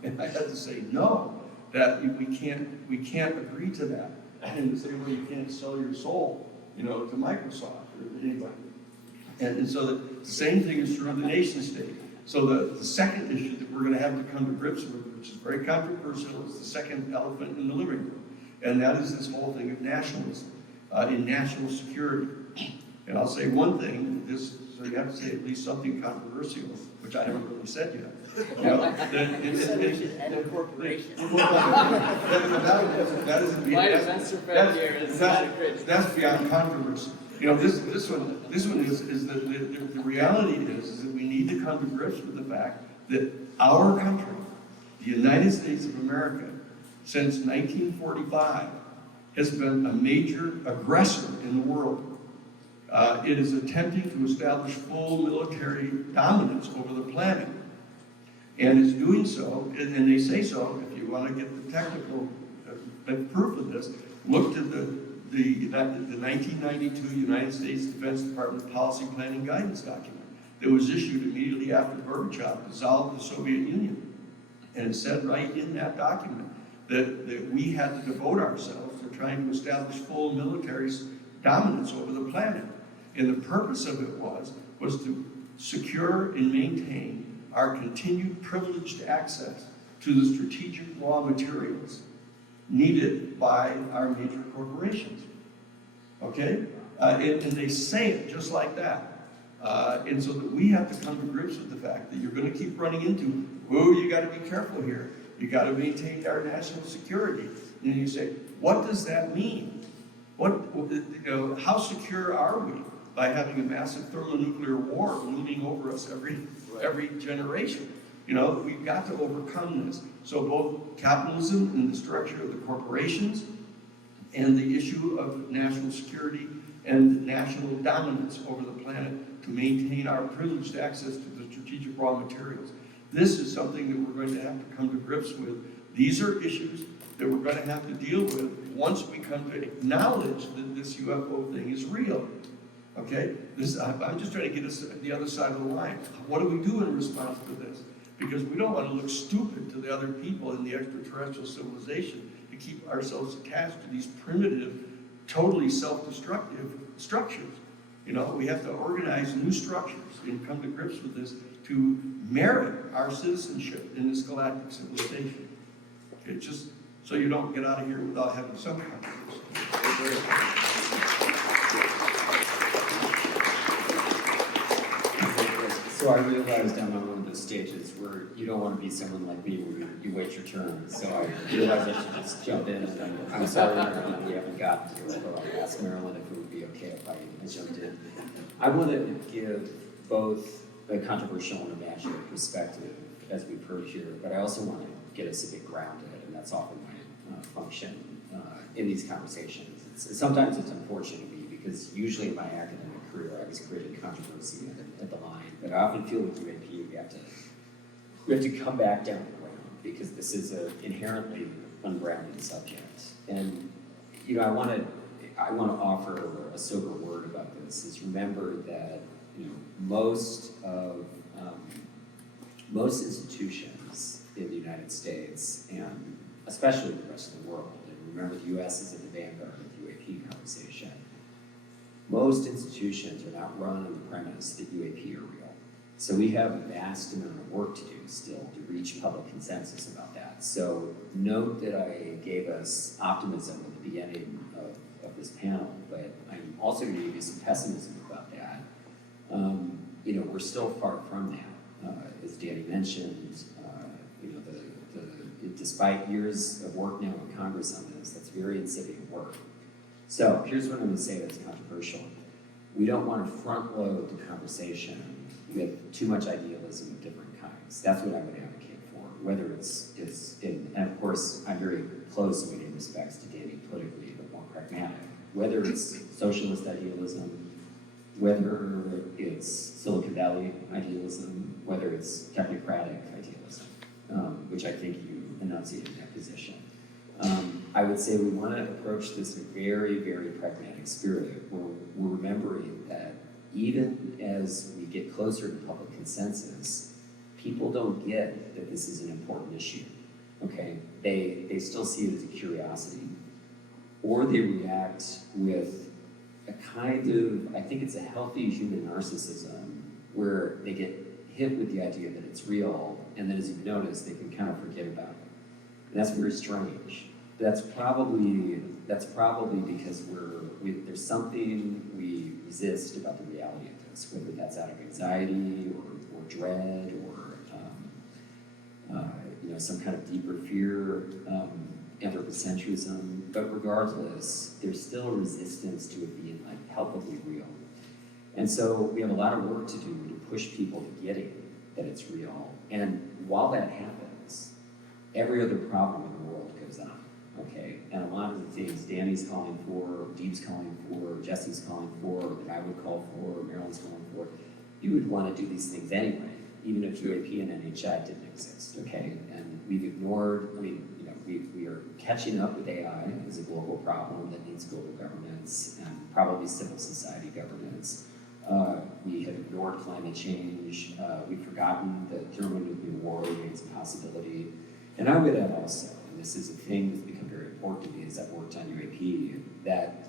And I had to say no, that we can't agree to that. And the same way you can't sell your soul, to Microsoft or anybody. And so the same thing is true of the nation state. So the second issue that we're going to have to come to grips with, which is very controversial, is the second elephant in the living room. And that is this whole thing of nationalism, in national security. And I'll say one thing, so you have to say at least something controversial, which I haven't really said yet. That's beyond controversy. This one is that the reality is that we need to come to grips with the fact that our country, the United States of America, since 1945, has been a major aggressor in the world. It is attempting to establish full military dominance over the planet, and is doing so, and they say so, if you want to get the technical proof of this, look to the 1992 United States Defense Department Policy Planning Guidance document that was issued immediately after Gorbachev dissolved the Soviet Union. And it said right in that document that we had to devote ourselves to trying to establish full military dominance over the planet. And the purpose of it was to secure and maintain our continued privileged access to the strategic raw materials needed by our major corporations. Okay? And they say it just like that. And so that we have to come to grips with the fact that you're going to keep running into, you got to be careful here. You got to maintain our national security. And you say, what does that mean? How secure are we by having a massive thermonuclear war looming over us every generation? We've got to overcome this. So both capitalism and the structure of the corporations and the issue of national security and national dominance over the planet to maintain our privileged access to the strategic raw materials. This is something that we're going to have to come to grips with. These are issues that we're going to have to deal with once we come to acknowledge that this UFO thing is real. Okay? I'm just trying to get us at the other side of the line. What do we do in response to this? Because we don't want to look stupid to the other people in the extraterrestrial civilization to keep ourselves attached to these primitive, totally self-destructive structures. You know, we have to organize new structures and come to grips with this to merit our citizenship in this galactic civilization. Okay, just so you don't get out of here without having some conversation. So I realized I'm on one of those stages where you don't want to be someone like me where you wait your turn. So I realized I should just jump in, and I'm sorry that we haven't gotten to it, but I asked Marilyn if it would be okay if I jumped in. I want to give both a controversial and imaginary perspective as we've heard here, but I also want to get us a bit grounded, and that's often my function in these conversations. Sometimes it's unfortunate to me because usually in my academic career I was creating controversy at the line, but I often feel with UAP we have to come back down the ground because this is an inherently ungrounded subject. And you know, I want to offer a sober word about this. Is remember that most institutions in the United States and especially the rest of the world, and remember the U.S. is at the vanguard of the UAP conversation. Most institutions are not run on the premise that UAP are real. So we have a vast amount of work to do still to reach public consensus about that. So note that I gave us optimism at the beginning of this panel, but I'm also going to give you some pessimism about that. We're still far from that. As Danny mentioned, despite years of work now in Congress on this, that's very incipient work. So here's what I'm going to say that's controversial. We don't want to front load the conversation with too much idealism of different kinds. That's what I would advocate for, whether and of course, I'm very close in many respects to Danny politically, but more pragmatic. Whether it's socialist idealism, whether it's Silicon Valley idealism, whether it's technocratic idealism, which I think you enunciated that position. I would say we want to approach this in a very, very pragmatic spirit, where we're remembering that even as we get closer to public consensus, people don't get that this is an important issue, okay? They still see it as a curiosity, or they react with a kind of, I think it's a healthy human narcissism, where they get hit with the idea that it's real, and then as you've noticed, they can kind of forget about it. And that's very strange. That's probably because there's something we resist about the reality of this, whether that's out of anxiety or dread or some kind of deeper fear, anthropocentrism. But regardless, there's still a resistance to it being like palpably real. And so we have a lot of work to do to push people to getting that it's real. And while that happens, every other problem in the world goes on. Okay, and a lot of the things Danny's calling for, Deep's calling for, Jesse's calling for, that I would call for, Marilyn's calling for, you would want to do these things anyway, even if UAP and NHI didn't exist, okay? And we've ignored, we are catching up with AI as a global problem that needs global governance and probably civil society governance. We have ignored climate change. We've forgotten that thermonuclear war remains a possibility. And I would add also, and this is a thing that's become very important to me as I've worked on UAP, that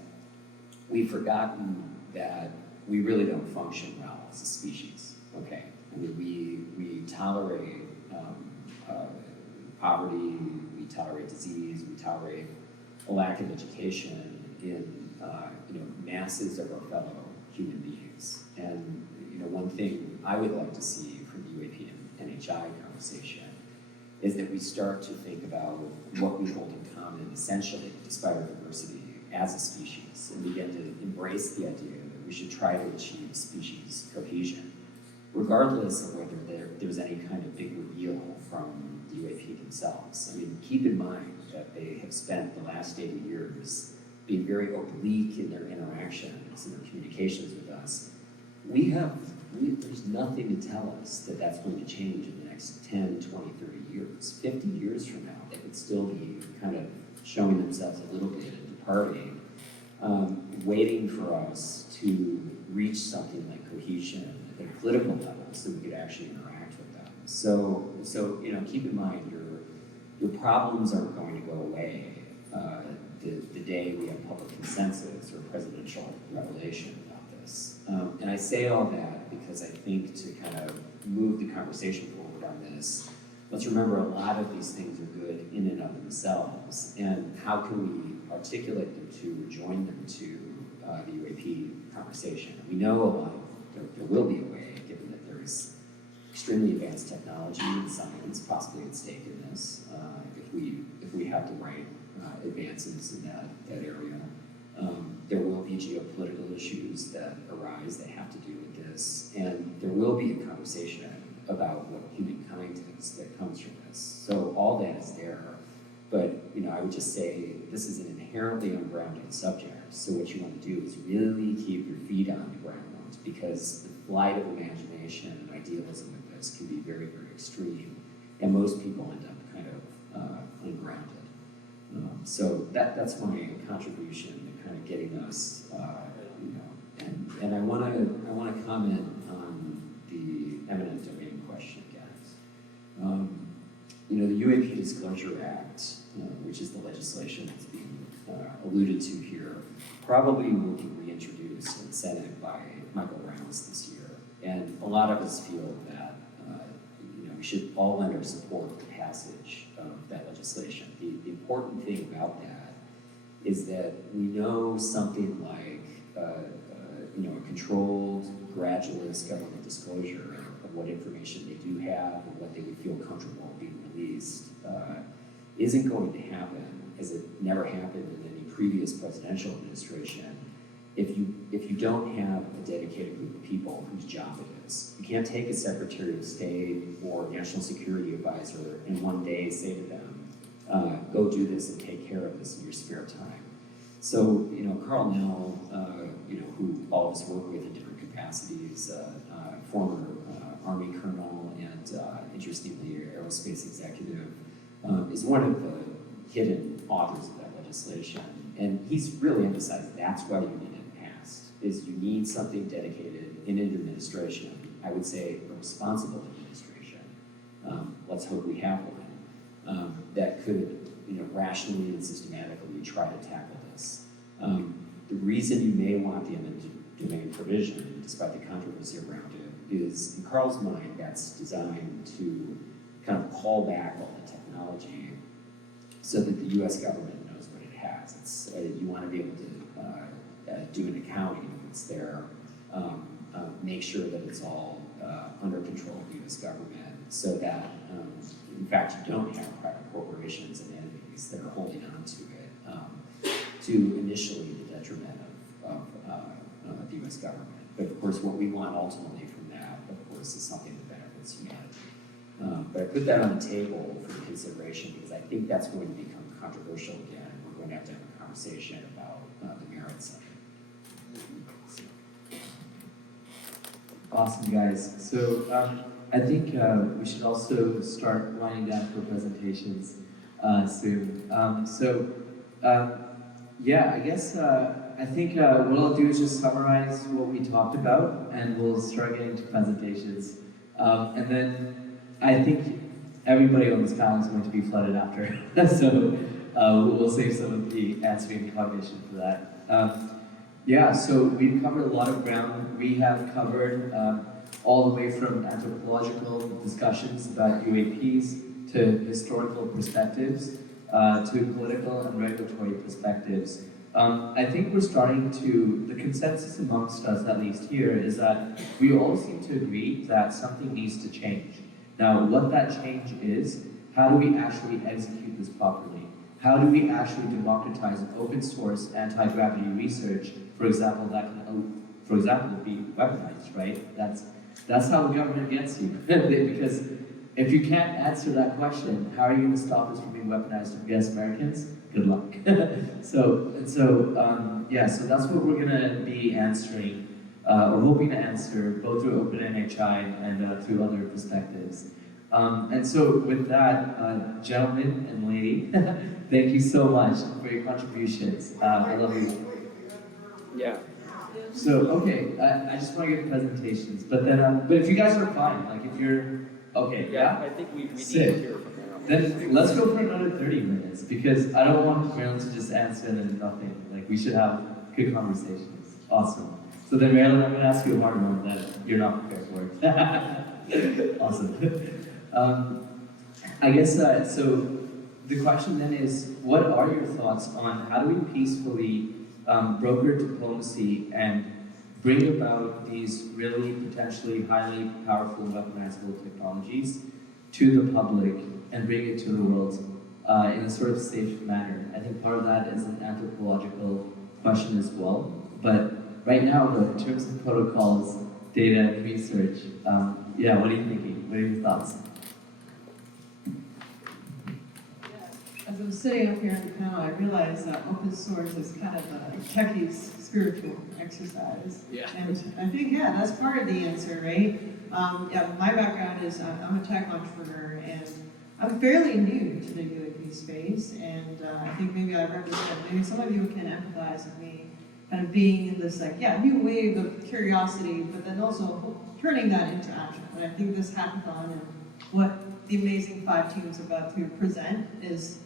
we've forgotten that we really don't function well as a species, okay? I mean, we tolerate poverty, we tolerate disease, we tolerate a lack of education in masses of our fellow human beings. And one thing I would like to see from the UAP and NHI conversation is that we start to think about what we hold in common, essentially, despite our diversity as a species, and begin to embrace the idea that we should try to achieve species cohesion, regardless of whether there's any kind of big reveal from the UAP themselves. I mean, keep in mind that they have spent the last 80 years being very oblique in their interactions and their communications with us. There's nothing to tell us that that's going to change in the next 10, 20, 30 years. 50 years from now, they could still be kind of showing themselves a little bit and departing, waiting for us to reach something like cohesion at a political level so we could actually interact with them. So keep in mind your problems aren't going to go away. the day we have public consensus or presidential revelation about this. And I say all that because I think to kind of move the conversation forward on this, let's remember a lot of these things are good in and of themselves, and how can we articulate them to or join them to the UAP conversation? We know a lot of, there will be a way, given that there is extremely advanced technology and science possibly at stake in this, if we have the right advances in that area. There will be geopolitical issues that arise that have to do with this, and there will be a conversation about what humankind is that comes from this. So all that is there, but I would just say this is an inherently ungrounded subject. So what you want to do is really keep your feet on the ground, because the flight of imagination and idealism with this can be very, very extreme, and most people end up kind of ungrounded. So that's my contribution to kind of getting us, and I want to comment on the eminent domain question again. The UAP Disclosure Act, which is the legislation that's being alluded to here, probably will be reintroduced in the Senate by Michael Rounds this year. And a lot of us feel that we should all lend our support to the passage of that legislation. The important thing about that is that we know something like a controlled, gradualist government disclosure of what information they do have and what they would feel comfortable being released isn't going to happen, as it never happened in any previous presidential administration, if you don't have a dedicated group of people whose job it is. You can't take a Secretary of State or National Security Advisor and one day say to them, go do this and take care of this in your spare time. So, Carl Nell, who all of us work with in different capacities, former Army colonel and interestingly aerospace executive, is one of the hidden authors of that legislation. And he's really emphasized that's why you need it passed, is you need something dedicated in an administration, I would say a responsible administration, let's hope we have one, that could rationally and systematically try to tackle this. The reason you may want the eminent domain provision, despite the controversy around it, is in Carl's mind that's designed to kind of call back all the technology so that the US government knows what it has. You want to be able to do an accounting if it's there, make sure that it's all under control of the US government, so that in fact you don't have private corporations and entities that are holding on to it, to initially the detriment of the US government. But of course what we want ultimately from that, of course, is something that benefits humanity. But I put that on the table for consideration because I think that's going to become controversial again. We're going to have a conversation about the merits of it. Awesome, guys. So I think we should also start winding down for presentations soon. I guess I think what I'll do is just summarize what we talked about, and we'll start getting to presentations. And then I think everybody on this panel is going to be flooded after, so we'll save some of the answering cognition for that. So we've covered a lot of ground. We have covered all the way from anthropological discussions about UAPs to historical perspectives to political and regulatory perspectives. I think we're starting to, the consensus amongst us, at least here, is that we all seem to agree that something needs to change. Now, what that change is, how do we actually execute this properly? How do we actually democratize open source anti-gravity research, for example, that can, be weaponized, right? That's how the government gets you. Because if you can't answer that question, how are you going to stop us from being weaponized against Americans? Good luck. So that's what we're going to be answering, or hoping to answer, both through OpenNHI and through other perspectives. And so with that, gentlemen and lady, thank you so much for your contributions. I love you. Yeah. So, okay, I just want to give presentations, but then, but if you guys are fine, like if you're, okay, Yeah, I think we need to Sick. hear from them. then let's go for another 30 minutes, because I don't want Marilyn to just answer and then nothing. Like, we should have good conversations. Awesome. So then, Marilyn, I'm gonna ask you a hard one that you're not prepared for. Awesome. I guess, so the question then is, what are your thoughts on how do we peacefully broker diplomacy and bring about these really potentially highly powerful weaponizable technologies to the public and bring it to the world in a sort of safe manner? I think part of that is an anthropological question as well. But right now, look, in terms of protocols, data, and research, yeah, what are you thinking? What are your thoughts? As I'm sitting up here on the panel, I realize that open source is kind of a techie's spiritual exercise. Yeah. And I think, yeah, that's part of the answer, right? Yeah, my background is I'm a tech entrepreneur, and I'm fairly new to the UAP space, and I think maybe I represent, maybe some of you can empathize with me, kind of being in this, like, yeah, new wave of curiosity, but then also turning that into action. And I think this hackathon and what the amazing 5 teams about to present is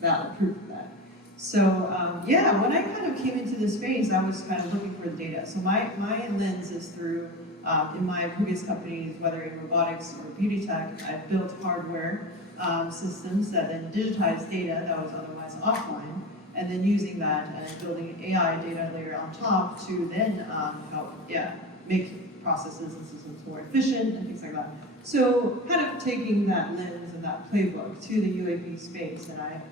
valid proof of that. So yeah, when I kind of came into this space, I was kind of looking for the data. So my lens is through, in my previous companies, whether in robotics or beauty tech, I built hardware systems that then digitized data that was otherwise offline, and then using that and building an AI data layer on top to then help, yeah, make processes and systems more efficient and things like that. So kind of taking that lens and that playbook to the UAP space, and I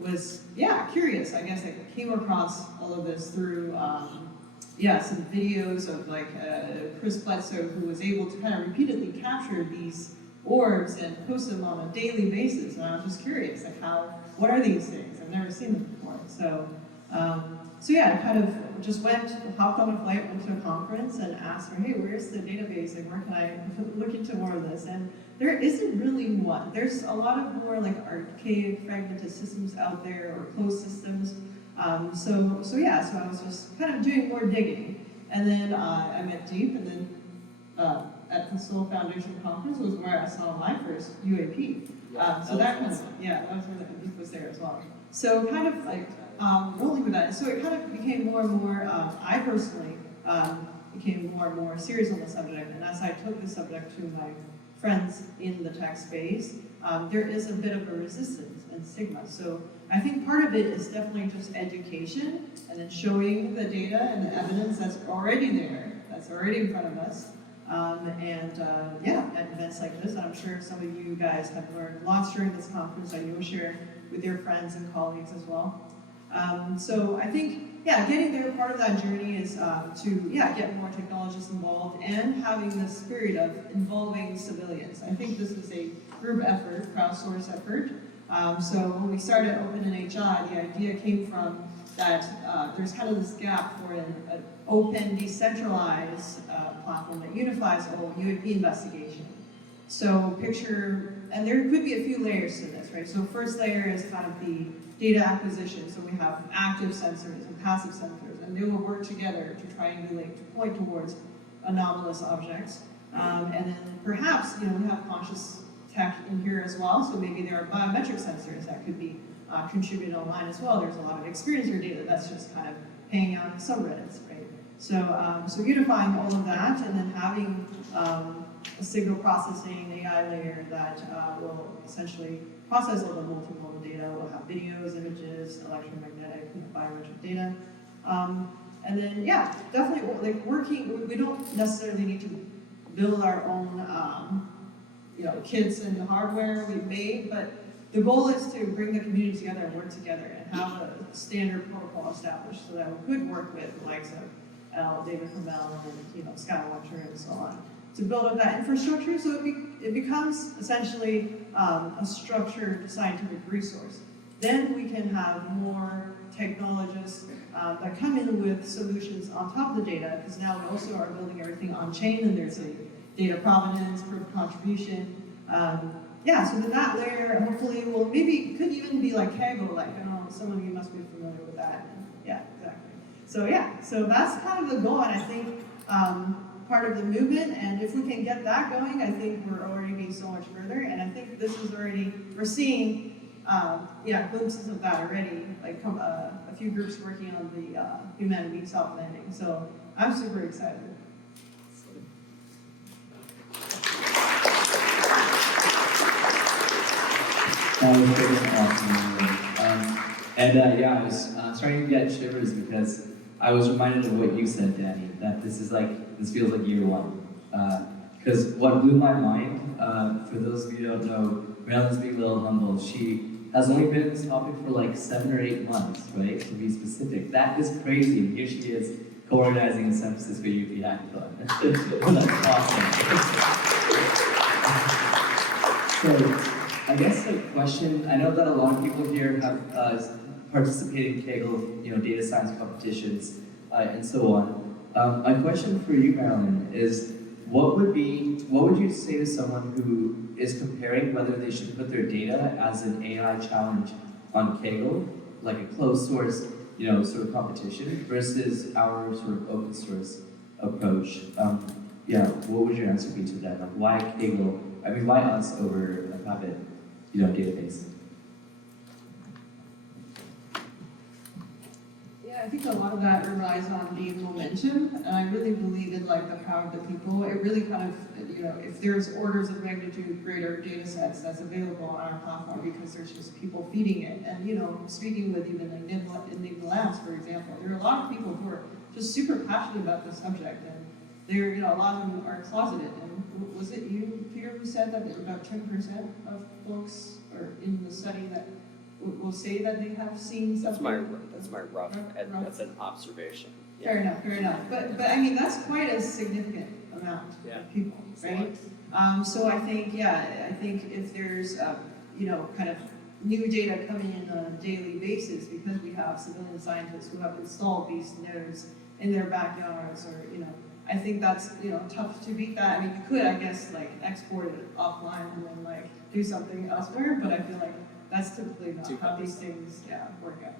was, yeah, curious. I guess I came across all of this through, yeah, some videos of like Chris Bledsoe, who was able to kind of repeatedly capture these orbs and post them on a daily basis. And I was just curious, like, what are these things? I've never seen them before. So, so yeah, I kind of just hopped on a flight, went to a conference, and asked her, hey, where's the database? Like, where can I look into more of this? And there isn't really one. There's a lot of more like archaic, fragmented systems out there, or closed systems. So yeah, so I was just kind of doing more digging. And then I met Deep, and then at the Soul Foundation conference was where I saw my first UAP. So that kind of, yeah, that was where Deep was there as well. So kind of like rolling with that. So it kind of became more and more, I personally became more and more serious on the subject. And as I took the subject to my friends in the tech space, there is a bit of a resistance and stigma. So I think part of it is definitely just education, and then showing the data and the evidence that's already there, that's already in front of us. Yeah, at events like this, and I'm sure some of you guys have learned lots during this conference that you will share with your friends and colleagues as well. So I think, yeah, getting there, part of that journey is to, yeah, get more technologists involved and having the spirit of involving civilians. I think this is a group effort, crowdsource effort. So when we started OpenNHI, the idea came from that there's kind of this gap for an open, decentralized platform that unifies all UAP investigation. So picture, and there could be a few layers to this, right? So first layer is kind of the data acquisition. So we have active sensors and passive sensors, and they will work together to triangulate, to point towards anomalous objects. And then perhaps, we have conscious tech in here as well. So maybe there are biometric sensors that could be contributed online as well. There's a lot of experiencer data that's just kind of hanging out in subreddits, right? So unifying all of that, and then having a signal processing AI layer that will essentially process all the multimodal data. We'll have videos, images, electromagnetic, biometric data. And then, yeah, definitely like working, we don't necessarily need to build our own kits and hardware we've made, but the goal is to bring the community together and work together and have a standard protocol established so that we could work with the likes of David Hermel and Skywatcher and so on to build up that infrastructure, so it becomes essentially a structured scientific resource. Then we can have more technologists that come in with solutions on top of the data, because now we also are building everything on chain, and there's a data provenance, proof of contribution. Yeah, so then that layer hopefully will could even be like Kaggle, like, I don't know, some of you must be familiar with that. Yeah, exactly. So yeah, so that's kind of the goal, and I think part of the movement, and if we can get that going, I think we're already being so much further, and I think this is already, we're seeing, glimpses of that already, like a few groups working on the humanity soft landing. So I'm super excited. That was freaking awesome. I was starting to get shivers because I was reminded of what you said, Danny, that this feels like year one. Because what blew my mind, for those of you who don't know, Marilyn's being a little humble. She has only been in this topic for like 7 or 8 months, right? To be specific. That is crazy. And here she is co-organizing the San Francisco UAP Hackathon. That's awesome. So, I guess the question, I know that a lot of people here have participated in Kaggle, data science competitions, and so on. My question for you, Marilyn, is what would you say to someone who is comparing whether they should put their data as an AI challenge on Kaggle, like a closed source, sort of competition, versus our sort of open source approach? What would your answer be to that? Like, why Kaggle? I mean, why us over a Puppet, database? Yeah, I think a lot of that relies on the momentum, and I really believe in like the power of the people. It really kind of, if there's orders of magnitude greater data sets that's available on our platform because there's just people feeding it. And speaking with even Enable Labs, for example, there are a lot of people who are just super passionate about this subject, and they're, a lot of them are closeted. And was it you, Peter, who said that about 10% of folks are in the study that will say that they have seen something? That's my rough. That's an observation. Yeah. Fair enough. But I mean, that's quite a significant amount of people, right? So I think if there's, kind of new data coming in on a daily basis because we have civilian scientists who have installed these nodes in their backyards, or, I think that's, tough to beat that. I mean, you could, I guess, like export it offline and then like do something elsewhere, but I feel like that's typically not how these things, work out.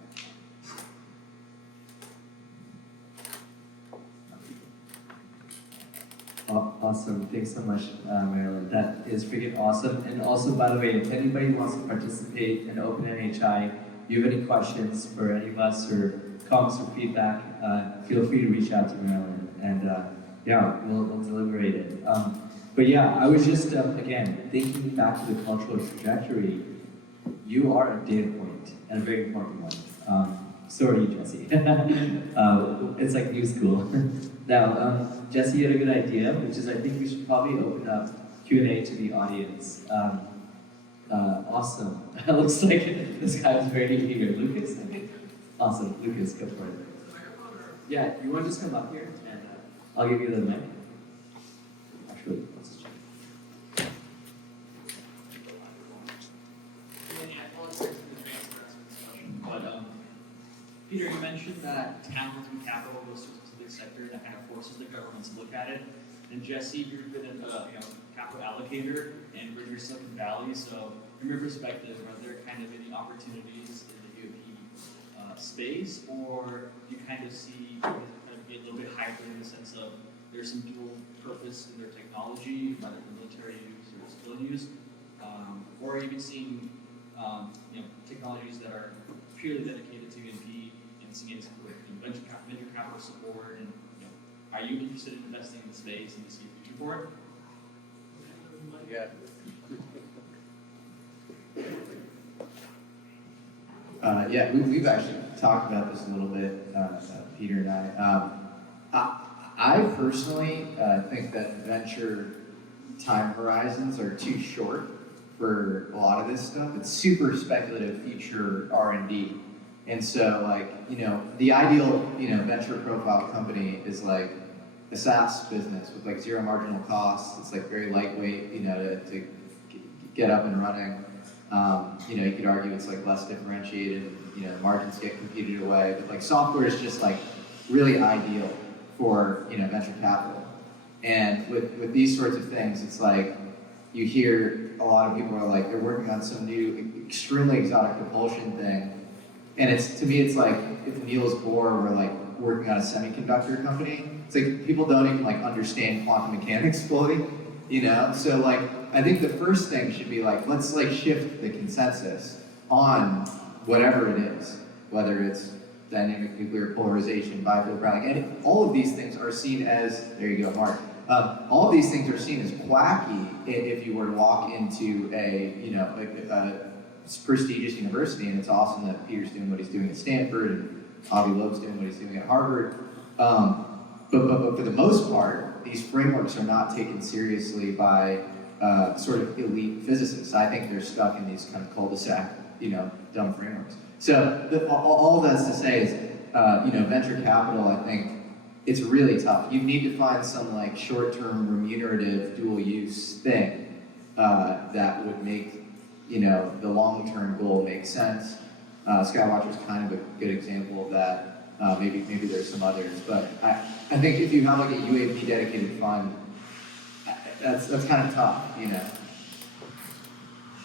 Awesome. Thanks so much, Marilyn. That is freaking awesome. And also, by the way, if anybody wants to participate in Open NHI, you have any questions for any of us or comments or feedback, feel free to reach out to Marilyn, and we'll deliberate it. I was just, again, thinking back to the cultural trajectory. You are a data point, and a very important one. Sorry, Jesse. It's like new school. Now, Jesse had a good idea, which is I think we should probably open up Q&A to the audience. Awesome. It looks like this guy was very eager. Lucas? Okay. Awesome. Lucas, go for it. Yeah, you want to just come up here, and I'll give you the mic. Actually, let's just check. Peter, you mentioned that talent and capital goes to a specific sector that kind of forces the government to look at it. And Jesse, you've been a capital allocator and we're in Silicon Valley, so from your perspective, are there kind of any opportunities in the UAP space, or do you kind of see kind of be a little bit hybrid in the sense of there's some dual purpose in their technology, whether for military use or civilian use, or even seeing technologies that are purely dedicated to UAP and seeing it with venture capital support, and are you interested in investing in the space and see a future for it? We've actually talked about this a little bit, Peter and I. I personally think that venture time horizons are too short for a lot of this stuff. It's super speculative future R&D. And so the ideal, venture profile company is like a SaaS business with like zero marginal costs. It's like very lightweight, to get up and running. You could argue it's like less differentiated, margins get competed away, but like software is just like really ideal for, venture capital. And with these sorts of things, it's like you hear a lot of people are like, they're working on some new extremely exotic propulsion thing. And to me, it's like if Niels Bohr were like working on a semiconductor company. It's like people don't even like understand quantum mechanics fully, So like I think the first thing should be like, let's like shift the consensus on whatever it is, whether it's dynamic nuclear polarization, biofield browning, and all of these things are seen as, there you go, Mark. All of these things are seen as quacky if you were to walk into a, you know, a prestigious university, and it's awesome that Peter's doing what he's doing at Stanford and Avi Loeb's doing what he's doing at Harvard. But for the most part, these frameworks are not taken seriously by sort of elite physicists. I think they're stuck in these kind of cul-de-sac, you know, dumb frameworks. So all that's to say is, you know, venture capital, I think, it's really tough. You need to find some like short-term remunerative dual-use thing that would make, you know, the long-term goal make sense. Skywatcher's kind of a good example of that. Maybe there's some others, but I think if you have like a UAP dedicated fund, that's kind of tough, you know.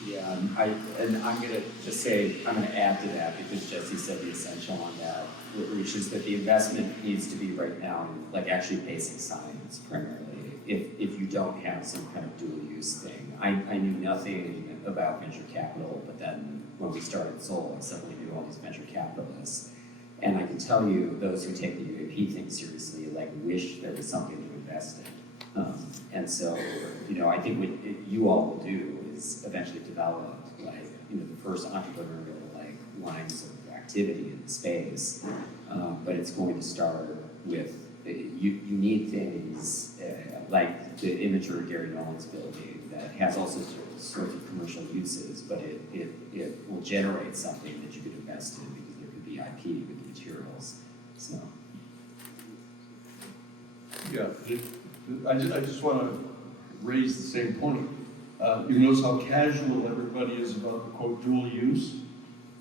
Yeah, I'm gonna just say, I'm gonna add to that because Jesse said the essential on that, which is that the investment needs to be right now in like actually basic science primarily. If you don't have some kind of dual use thing, I knew nothing about venture capital, but then when we started Soul, I suddenly knew all these venture capitalists. And I can tell you, those who take the UAP thing seriously, like wish there was something to invest in. And so, you know, I think what you all will do is eventually develop, like, you know, the first entrepreneurial, like, lines of activity in the space. But it's going to start with, you need things like the imager Gary Nolan's building that has all sorts of commercial uses, but it will generate something that you could invest in because there could be IP with the materials. So. Yeah, I just want to raise the same point. You notice how casual everybody is about the quote dual use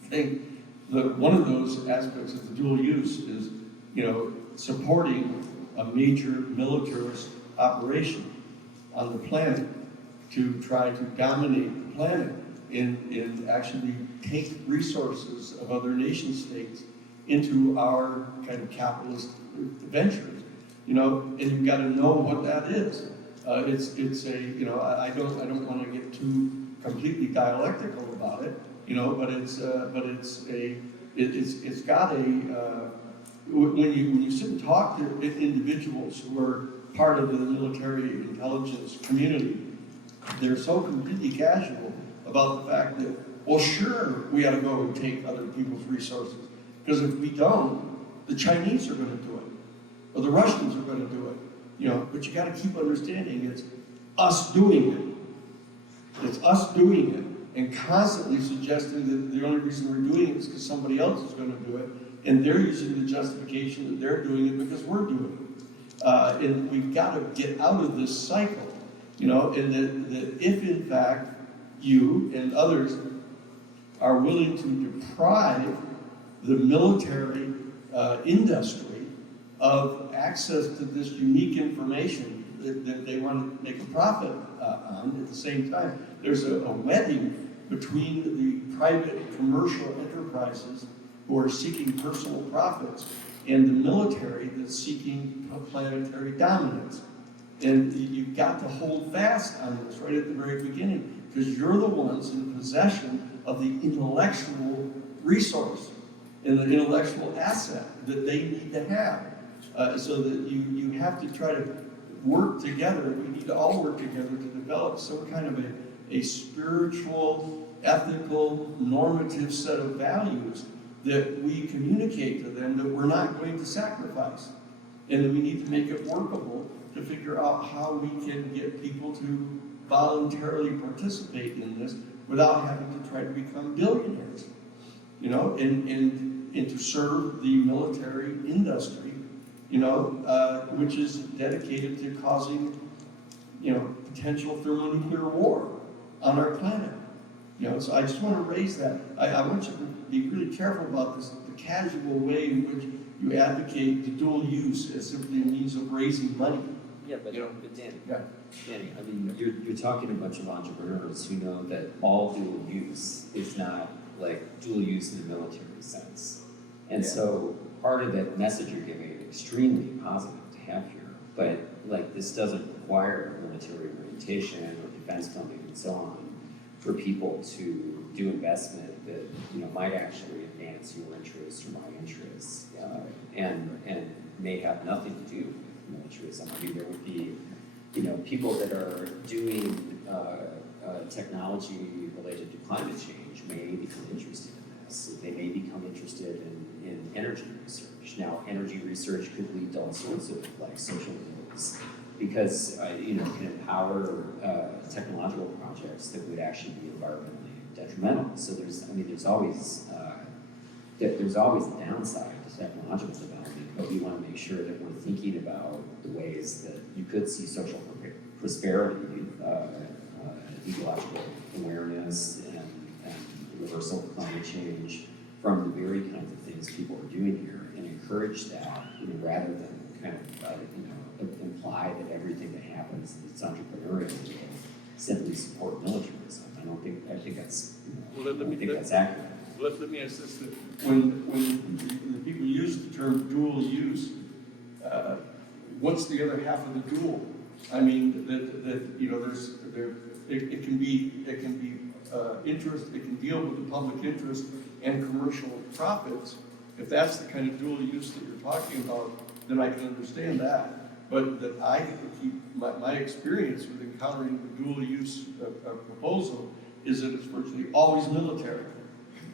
thing. One of those aspects of the dual use is, you know, supporting a major militarist operation on the planet to try to dominate the planet and actually take resources of other nation states into our kind of capitalist ventures. You know, and you've got to know what that is. It's a, you know, I don't want to get too completely dialectical about it, you know, but it's got a when you sit and talk to individuals who are part of the military intelligence community, they're so completely casual about the fact that, well, sure, we got to go and take other people's resources, because if we don't, the Chinese are going to do it. Or the Russians are going to do it, you know, but you got to keep understanding it's us doing it. It's us doing it, and constantly suggesting that the only reason we're doing it is because somebody else is going to do it, and they're using the justification that they're doing it because we're doing it. And we've got to get out of this cycle, you know, and that if in fact you and others are willing to deprive the military industry of access to this unique information that they want to make a profit on at the same time. There's a wedding between the private and commercial enterprises who are seeking personal profits and the military that's seeking planetary dominance. And you've got to hold fast on this right at the very beginning, because you're the ones in possession of the intellectual resource and the intellectual asset that they need to have. So that you have to try to work together. We need to all work together to develop some kind of a spiritual, ethical, normative set of values that we communicate to them that we're not going to sacrifice. And that we need to make it workable to figure out how we can get people to voluntarily participate in this without having to try to become billionaires. You know, and to serve the military industry, you know, which is dedicated to causing, you know, potential thermonuclear war on our planet. You know, so I just want to raise that. I want you to be really careful about this, the casual way in which you advocate the dual use as simply a means of raising money. Yeah, but, You know, but Danny, Yeah. Danny, I mean, you're talking to a bunch of entrepreneurs who know that all dual use is not like dual use in the military sense. And so part of that message you're giving is extremely positive to have here, but like this doesn't require military orientation or defense funding so on, for people to do investment that, you know, might actually advance your interests or my interests, and may have nothing to do with militarism. I mean, there would be, you know, people that are doing technology related to climate change may become interested in this. They may become interested in energy research. Now, energy research could lead to all sorts of like social ills, because you know, can empower technological projects that would actually be environmentally detrimental. So there's always a downside to technological development, but we want to make sure that we're thinking about the ways that you could see social prosperity, ecological awareness, and reversal of climate change from the very kinds of things people are doing here, and encourage that, you know, rather than kind of you know, imply that everything that happens that's entrepreneurial will simply support militarism. I think that's, you know, Well, I think that's accurate. Let me ask this, that when the people use the term dual use, what's the other half of the dual? I mean, that you know, it can be interest, it can deal with the public interest and commercial profits. If that's the kind of dual use that you're talking about, then I can understand that. But that I keep my experience with encountering the dual use proposal is that it's virtually always military,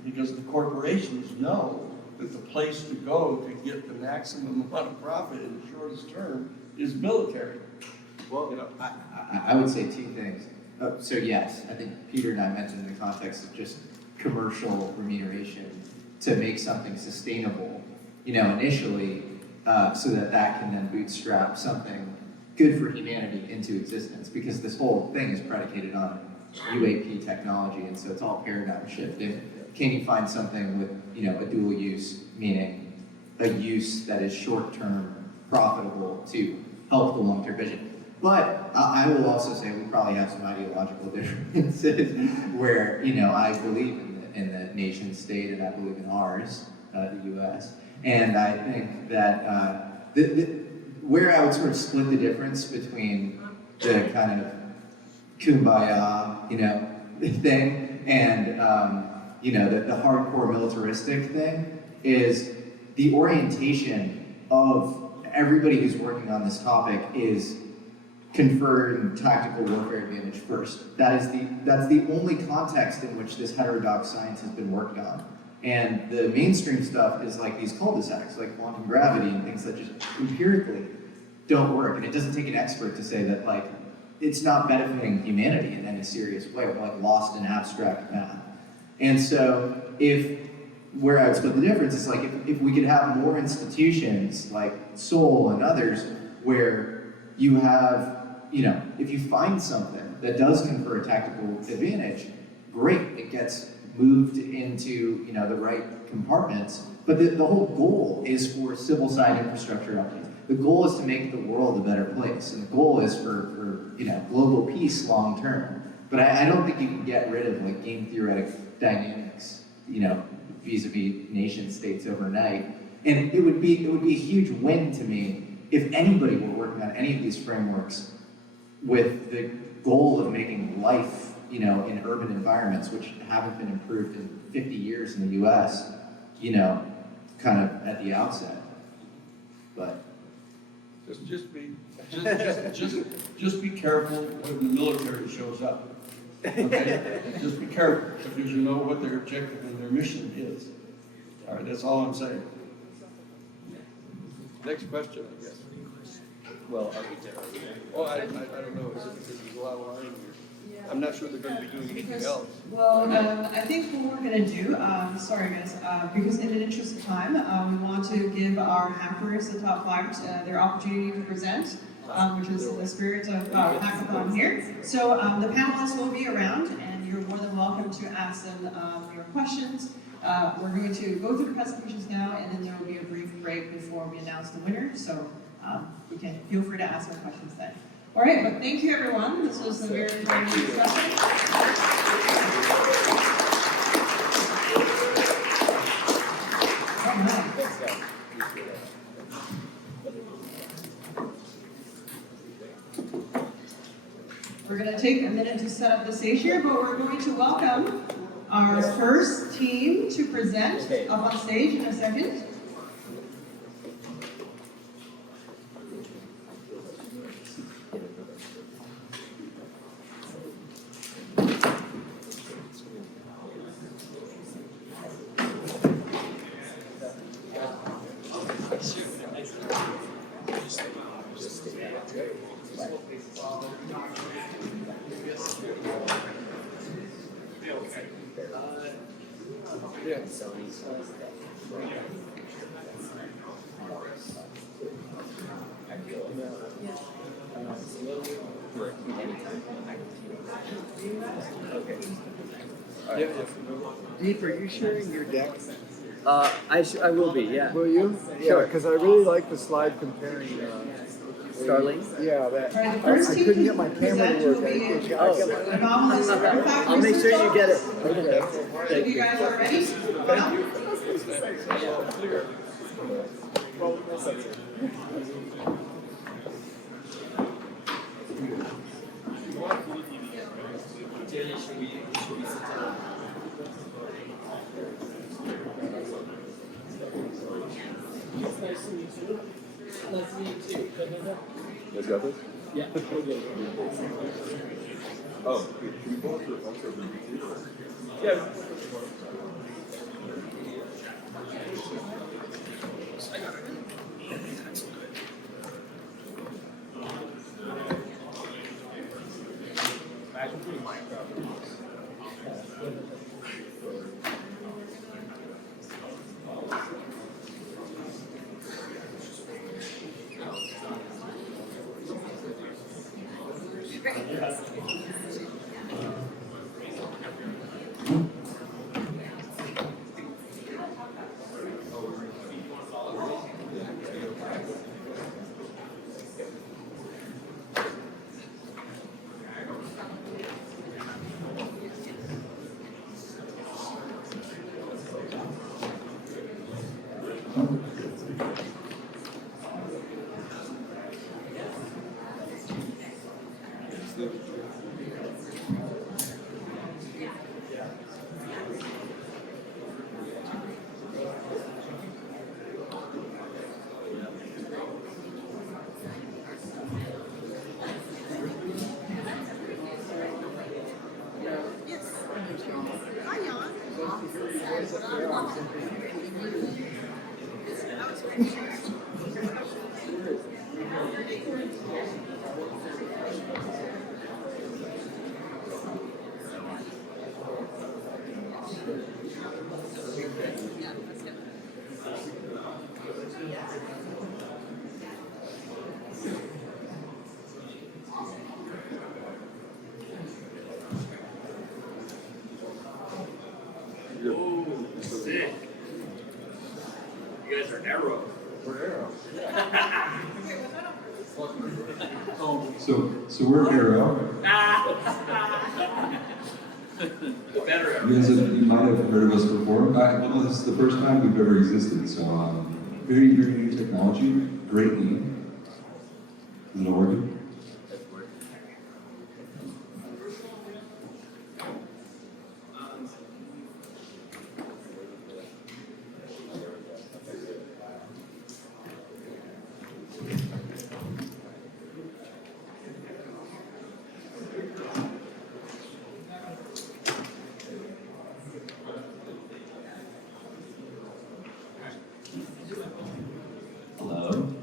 because the corporations know that the place to go to get the maximum amount of profit in the shortest term is military. Well, You know, I would say two things. So yes, I think Peter and I mentioned in the context of just commercial remuneration to make something sustainable, you know, initially, so that can then bootstrap something good for humanity into existence, because this whole thing is predicated on UAP technology, and so it's all paradigm shifting. Can you find something with, you know, a dual use, meaning a use that is short-term profitable to help the long-term vision? But I will also say we probably have some ideological differences where, you know, I believe in the nation state, and I believe in ours, the U.S. And I think that where I would sort of split the difference between the kind of kumbaya, you know, thing and, you know, the hardcore militaristic thing is the orientation of everybody who's working on this topic is conferring tactical warfare advantage first. That's the only context in which this heterodox science has been worked on. And the mainstream stuff is like these cul-de-sacs, like quantum gravity and things that just empirically don't work. And it doesn't take an expert to say that, like, it's not benefiting humanity in any serious way. We're like lost in abstract math. And so where I would split the difference is like if we could have more institutions like Seoul and others where you have, you know, if you find something that does confer a tactical advantage, great, it gets moved into, you know, the right compartments. But the whole goal is for civil side infrastructure updates. The goal is to make the world a better place, and the goal is for you know, global peace long term. But I don't think you can get rid of like game theoretic dynamics, you know, vis-a-vis nation states overnight. And it would be a huge win to me if anybody were working on any of these frameworks with the goal of making life, you know, in urban environments, which haven't been improved in 50 years in the US, you know, kind of at the outset. But just be careful when the military shows up. Okay? Just be careful, because you know what their objective and their mission is. All right, that's all I'm saying. Next question, I guess. Well, architect. Oh, I don't know. There's a lot of line here. I'm not sure they're going to be doing anything else. Well, I think what we're going to do, sorry guys, because in the interest of time, we want to give our hackers, the top 5, their opportunity to present, which is the spirit of hackathon here. So the panelists will be around, and you're more than welcome to ask them your questions. We're going to go through the presentations now, and then there will be a brief break before we announce the winner. So you can feel free to ask our questions then. All right, but thank you everyone. This was a very, very good discussion. All right. Thanks, guys. Appreciate it. We're going to take a minute to set set up the stage here, but we're going to welcome our first team to present up on stage in a second. Deep, are you sharing your deck? I will be, yeah. Will you? Yeah, Sure. because I really like the slide comparing. Starling? Yeah, that. All right, the I first team couldn't to get my camera present to will work. be I got my- anomalous artifact I'll make sure research you get it. office. Okay. If you guys are ready, well, Let's go this? Yeah. Oh, can you pull up your phone? Yeah. Sick. You guys are arrow. We're Arrow. So we're Arrow. The better arrow. You might have heard of us before. Well, this is the first time we've ever existed, so very, very new technology, great name. Is it all working? Hello.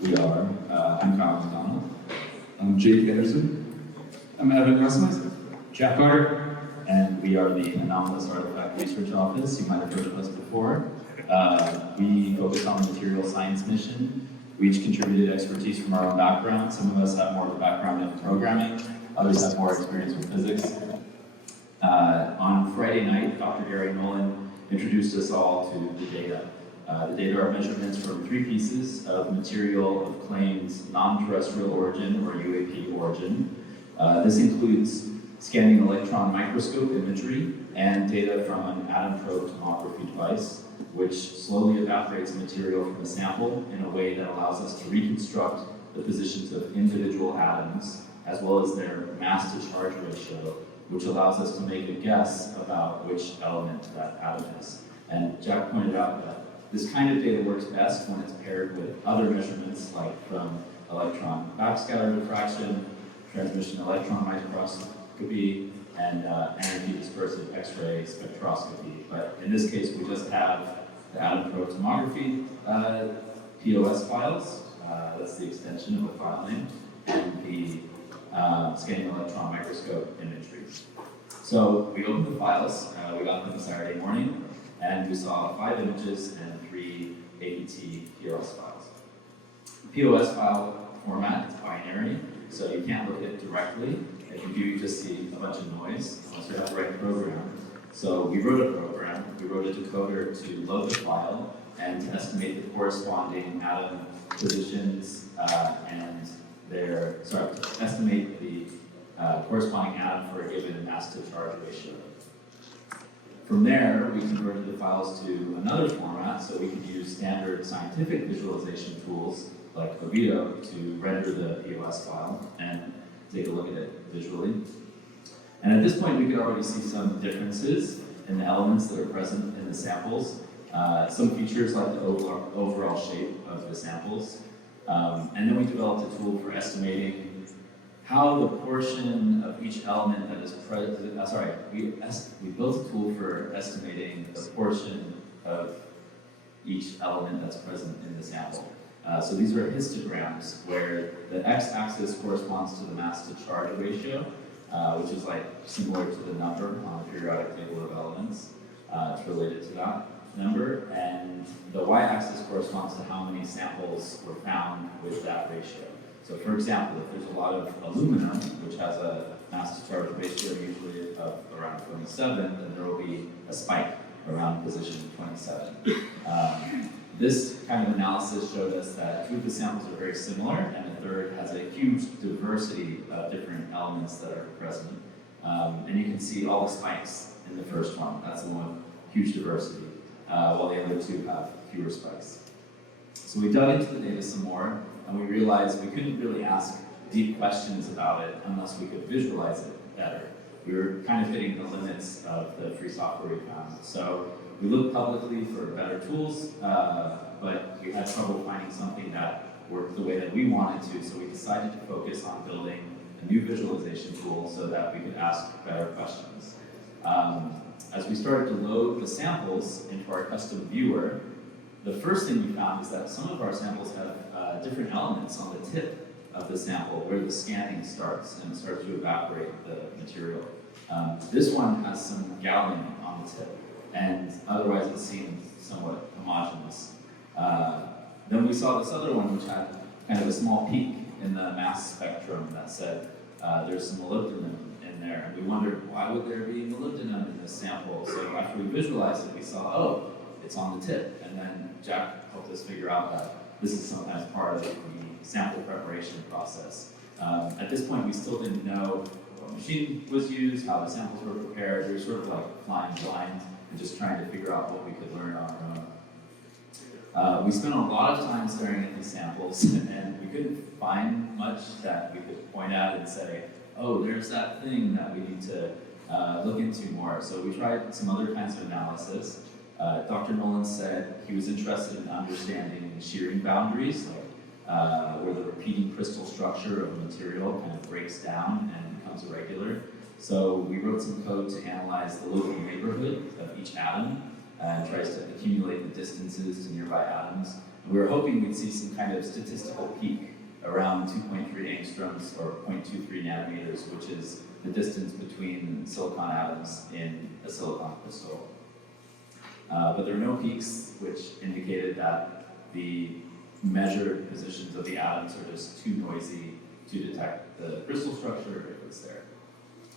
We are. I'm Kyle McDonald. I'm Jake Anderson. I'm Evan Rasmussen. Jeff Carter, and we are the Anomalous Artifact Research Office. You might have heard of us before. We focus on the material science mission. We each contributed expertise from our own background. Some of us have more of a background in programming, others have more experience with physics. On Friday night, Dr. Gary Nolan introduced us all to the data. The data are measurements from three pieces of material of claims non-terrestrial origin or UAP origin. This includes scanning electron microscope imagery and data from an atom probe tomography device, which slowly evaporates material from the sample in a way that allows us to reconstruct the positions of individual atoms as well as their mass to charge ratio, which allows us to make a guess about which element that atom is. And Jack pointed out that this kind of data works best when it's paired with other measurements like from electron backscatter diffraction, transmission electron microscopy, and energy dispersive X-ray spectroscopy. But in this case, we just have the atom probe tomography POS files, that's the extension of the file name, and the scanning electron microscope imagery. So we opened the files, we got them Saturday morning, and we saw 5 images and 3 APT POS files. The POS file format is binary, so you can't look at it directly. If you do, you just see a bunch of noise, unless you have the right program. So we wrote a program, we wrote a decoder to load the file and to estimate the corresponding atom positions to estimate the corresponding atom for a given mass to charge ratio. From there, we converted the files to another format, so we could use standard scientific visualization tools like Oviedo to render the POS file and take a look at it visually. And at this point, we could already see some differences in the elements that are present in the samples. Some features like the overall shape of the samples. And then we developed a tool for estimating how the portion of each element that is present, we built a tool for estimating the portion of each element that's present in the sample. So these are histograms where the x-axis corresponds to the mass to charge ratio, which is like similar to the number on the periodic table of elements. It's related to that number, and the y-axis corresponds to how many samples were found with that ratio. So for example, if there's a lot of aluminum, which has a mass to charge ratio usually of around 27, then there will be a spike around position 27. This kind of analysis showed us that 2 of the samples are very similar, and the third has a huge diversity of different elements that are present. And you can see all the spikes in the first one. That's the one with huge diversity, while the other 2 have fewer spikes. So we dug into the data some more, and we realized we couldn't really ask deep questions about it unless we could visualize it better. We were kind of hitting the limits of the free software we found. So we looked publicly for better tools, but we had trouble finding something that worked the way that we wanted to, so we decided to focus on building a new visualization tool so that we could ask better questions. As we started to load the samples into our custom viewer, the first thing we found is that some of our samples have different elements on the tip of the sample where the scanning starts, and it starts to evaporate the material. This one has some gallium on the tip, and otherwise it seemed somewhat homogeneous. Then we saw this other one which had kind of a small peak in the mass spectrum that said there's some molybdenum in there, and we wondered why would there be molybdenum in this sample. So after we visualized it, we saw, oh, it's on the tip, and then Jack helped us figure out that this is sometimes part of the sample preparation process. At this point, we still didn't know what machine was used, how the samples were prepared. We were sort of like flying blind and just trying to figure out what we could learn on our own. We spent a lot of time staring at these samples, and we couldn't find much that we could point at and say, oh, there's that thing that we need to look into more. So we tried some other kinds of analysis. Dr. Nolan said he was interested in understanding shearing boundaries, like where the repeating crystal structure of a material kind of breaks down and becomes irregular. So we wrote some code to analyze the local neighborhood of each atom and tries to accumulate the distances to nearby atoms. And we were hoping we'd see some kind of statistical peak around 2.3 angstroms or 0.23 nanometers, which is the distance between silicon atoms in a silicon crystal. But there were no peaks, which indicated that the measured positions of the atoms are just too noisy to detect the crystal structure if it's there.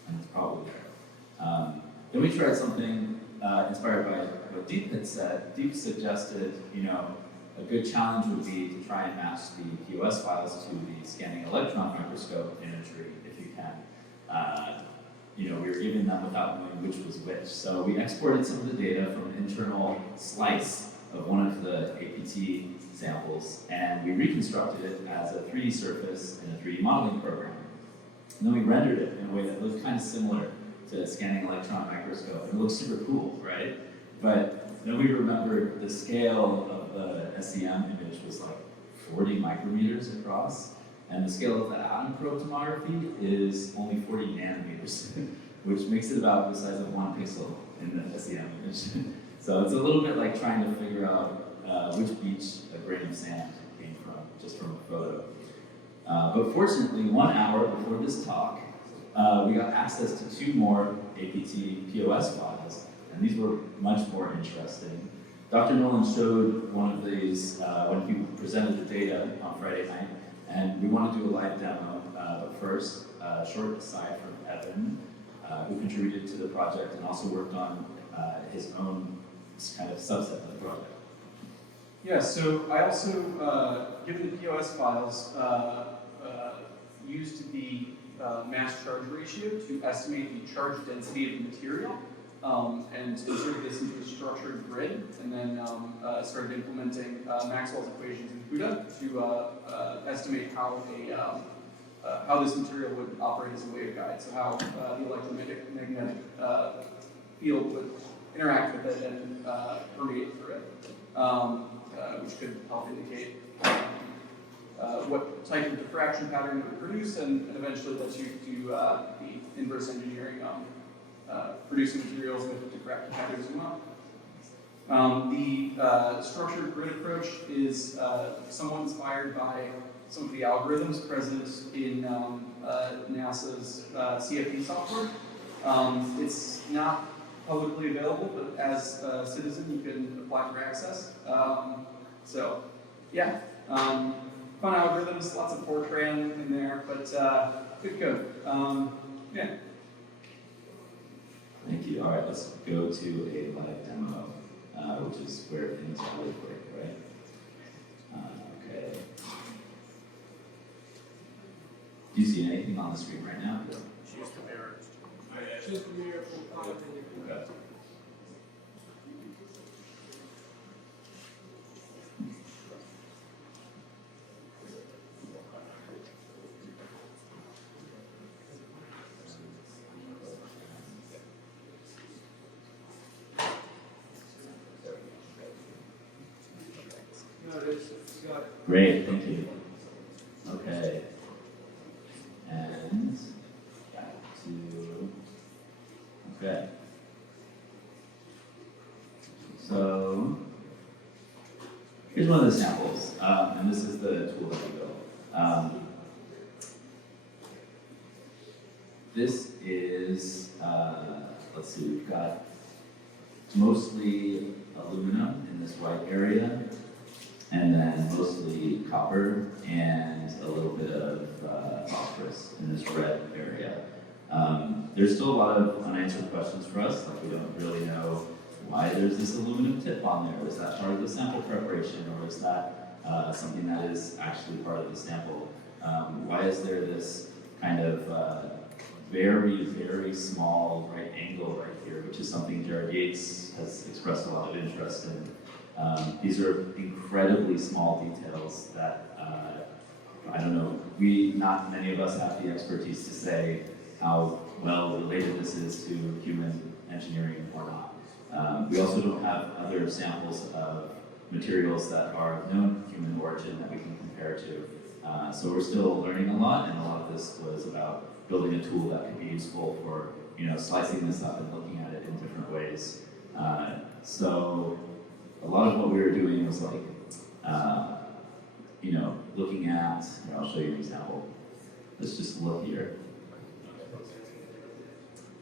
And it's probably there. Then we tried something inspired by what Deep had said. Deep suggested, a good challenge would be to try and match the POS files to the scanning electron microscope imagery, if you can. We were given them without knowing which was which. So we exported some of the data from an internal slice of one of the APT samples, and we reconstructed it as a 3D surface in a 3D modeling program. And then we rendered it in a way that looked kind of similar to scanning electron microscope. It looked super cool, right? But then we remembered the scale of the SEM image was like 40 micrometers across, and the scale of the atom probe tomography is only 40 nanometers, which makes it about the size of 1 pixel in the SEM image. So it's a little bit like trying to figure out which beach a grain of sand came from, just from a photo. But fortunately, 1 hour before this talk, we got access to 2 more APT POS files, and these were much more interesting. Dr. Nolan showed one of these when he presented the data on Friday night, and we want to do a live demo. But first, a short aside from Evan, who contributed to the project and also worked on his own kind of subset of the project. Yeah, so I also, given the POS files, used the mass charge ratio to estimate the charge density of the material, and inserted this into a structured grid, and then started implementing Maxwell's equations in CUDA to estimate how this material would operate as a waveguide, so how the electromagnetic field would interact with it and permeate through it, which could help indicate what type of diffraction pattern it would produce, and eventually lets you do the inverse engineering on producing materials with diffraction patterns as well. The structured grid approach is somewhat inspired by some of the algorithms present in NASA's CFD software. It's not publicly available, but as a citizen, you can apply for access. So, yeah, fun algorithms, lots of Fortran in there, but good code. Yeah. Thank you. All right, let's go to a live demo, which is where things are really quick, right? Okay. Do you see anything on the screen right now? Just the mirror. Just the mirror for Okay. Great, thank you. Okay. And back to, okay. So, here's one of the samples, and this is the tool that we built. This is, let's see, we've got mostly aluminum in this white area, and then mostly copper and a little bit of phosphorus in this red area. There's still a lot of unanswered questions for us, like we don't really know why there's this aluminum tip on there. Is that part of the sample preparation, or is that something that is actually part of the sample? Why is there this kind of very, very small right angle right here, which is something Jared Yates has expressed a lot of interest in. These are incredibly small details that, I don't know, not many of us have the expertise to say how well related this is to human engineering or not. We also don't have other samples of materials that are of known human origin that we can compare to. So we're still learning a lot, and a lot of this was about building a tool that could be useful for, slicing this up and looking at it in different ways. So a lot of what we were doing was like, looking at, I'll show you an example. Let's just look here.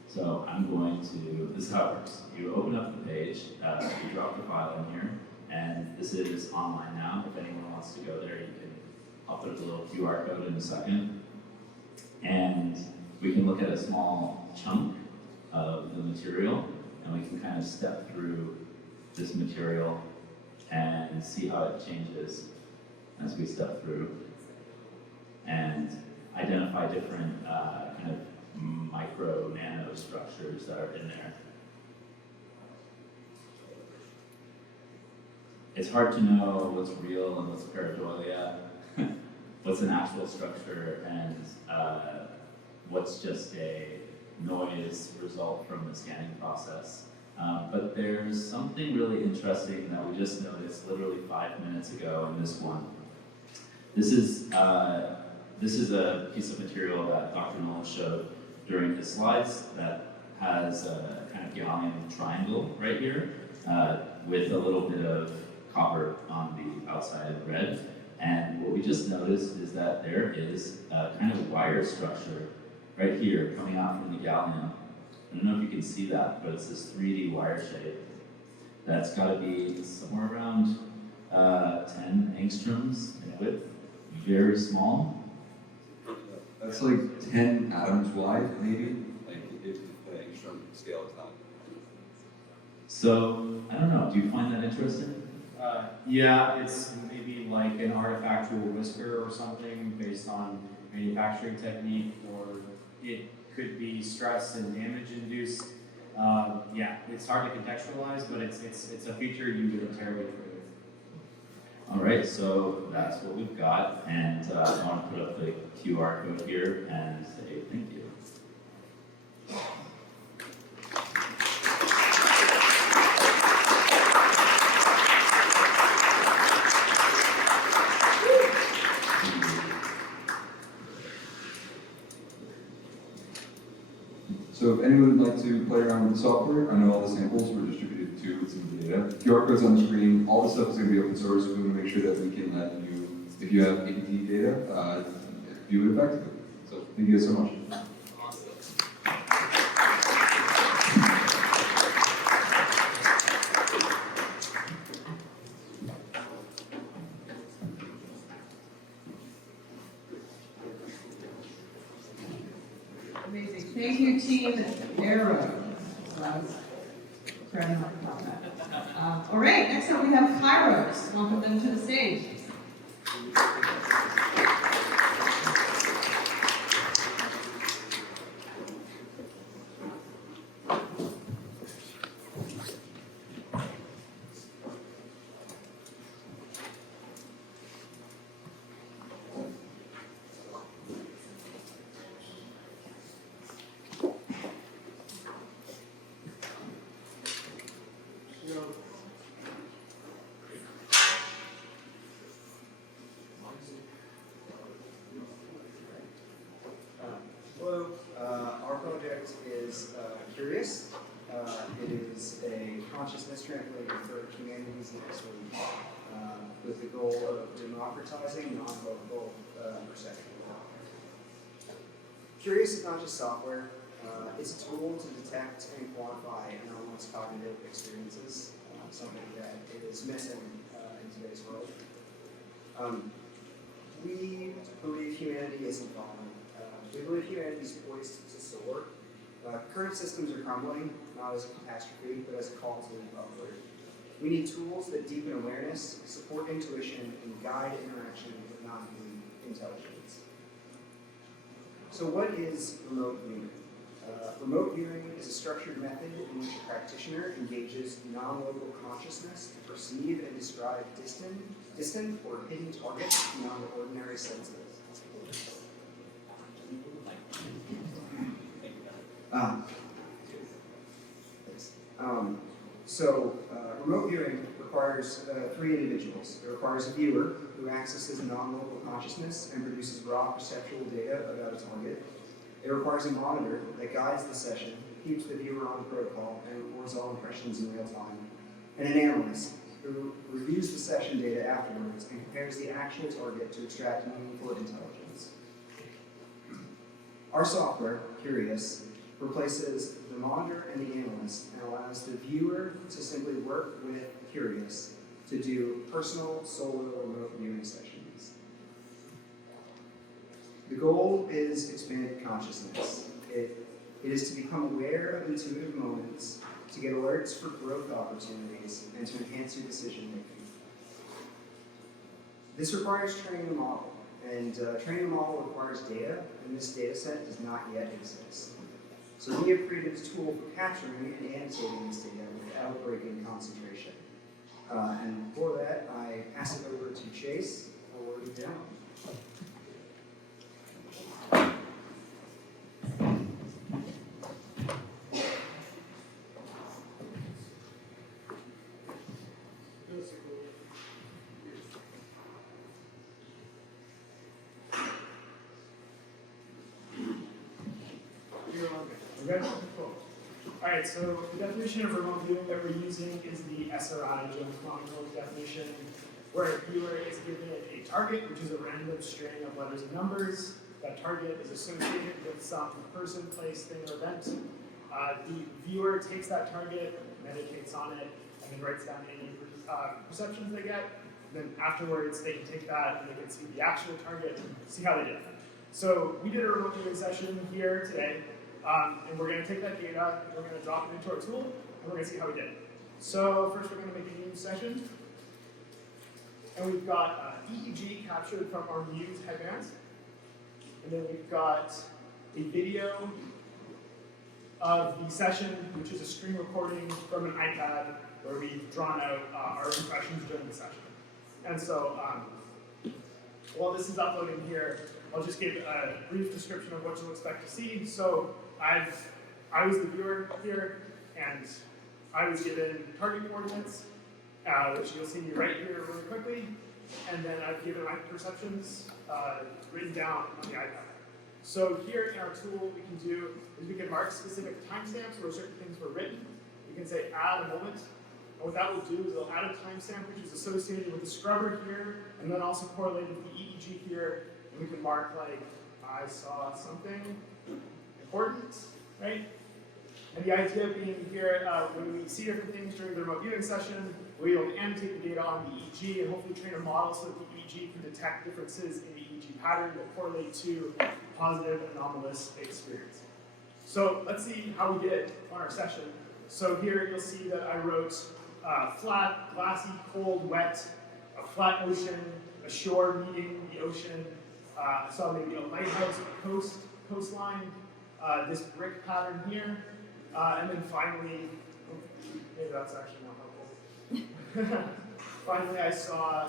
So I'm going to, this is how it works. You open up the page, you drop the file in here, and this is online now. If anyone wants to go there, I'll put a little QR code in a second. And we can look at a small chunk of the material, and we can kind of step through this material and see how it changes as we step through, and identify different kind of micro nano structures that are in there. It's hard to know what's real and what's pareidolia, what's an actual structure and what's just a noise result from the scanning process. But there's something really interesting that we just noticed literally 5 minutes ago in this one. This is a piece of material that Dr. Nolan showed during his slides that has a kind of Gaussian triangle right here with a little bit of copper on the outside in red. And what we just noticed is that there is a kind of wire structure right here coming out from the gallium. I don't know if you can see that, but it's this 3D wire shape that's got to be somewhere around 10 angstroms in width, very small. That's like 10 atoms wide, maybe? Like if the angstrom scale is not. So, I don't know, do you find that interesting? Yeah, it's maybe like an artifactual whisker or something based on manufacturing technique, or it could be stress and damage induced. Yeah, it's hard to contextualize, but it's a feature you would interrogate further. All right, so that's what we've got, and I want to put up the QR code here and say thank you. So if anyone would like to play around with the software, I know all the samples were distributed to with some data. QR code's on the screen. All the stuff is going to be open source. We want to make sure that we can let you, if you have APT data, view it effectively. So thank you guys so much. Amazing. Thank you, Team Arrow. Sorry, I'm not about that. All right, next up we have Kairos. Welcome them to the stage. Hello, our project is Curious. It is a consciousness translator for humanities next week with the goal of democratizing non-local perception. Curious is not just software, it's a tool to detect and quantify anomalous cognitive experiences, something that is missing in today's world. We believe humanity isn't falling. We believe humanity is poised to soar. Current systems are crumbling, not as a catastrophe, but as a call to move upward. We need tools that deepen awareness, support intuition, and guide interaction with non-human intelligence. So what is remote viewing? Remote viewing is a structured method in which a practitioner engages non-local consciousness to perceive and describe distant or hidden targets beyond ordinary senses. Remote viewing requires three individuals. It requires a viewer who accesses non-local consciousness and produces raw perceptual data about a target. It requires a monitor that guides the session, keeps the viewer on protocol, and records all impressions in real time. And an analyst who reviews the session data afterwards and compares the actual target to extract meaningful intelligence. Our software, Curious, replaces the monitor and the analyst and allows the viewer to simply work with Curious to do personal, solo, remote viewing sessions. The goal is expanded consciousness. It is to become aware of intuitive moments, to get alerts for growth opportunities, and to enhance your decision making. This requires training a model, and training a model requires data, and this data set does not yet exist. So we have created a tool for capturing and annotating this data without breaking concentration. And for that, I pass it over to Chase for word of demo. Alright, so the definition of remote viewing that we're using is the SRI, Jones Chronicle definition, where a viewer is given a target, which is a random string of letters and numbers. That target is associated with some person, place, thing, or event. The viewer takes that target, meditates on it, and then writes down any perceptions they get. And then afterwards, they can take that and they can see the actual target and see how they did. So we did a remote viewing session here today, and we're going to take that data, we're going to drop it into our tool, and we're going to see how we did. So first, we're going to make a new session, and we've got EEG captured from our Muse headband, and then we've got a video of the session, which is a screen recording from an iPad where we've drawn out our impressions during the session. And so while this is uploading here, I'll just give a brief description of what you'll expect to see. So I was the viewer here, and I was given target coordinates, which you'll see right here really quickly, and then I've given my perceptions written down on the iPad. So here in our tool, what we can do is we can mark specific timestamps where certain things were written. We can say add a moment. And what that will do is it'll add a timestamp which is associated with the scrubber here, and then also correlated with the EEG here. And we can mark like, I saw something important, right? And the idea being here, when we see different things during the remote viewing session, we'll be able to annotate the data on the EEG and hopefully train a model so that the EEG can detect differences in the EEG pattern that correlate to positive anomalous experience. So let's see how we did on our session. So here you'll see that I wrote flat, glassy, cold, wet, a flat ocean, a shore meeting the ocean, saw maybe a lighthouse, a coastline, this brick pattern here, and then finally, maybe that's actually not helpful. Finally, I saw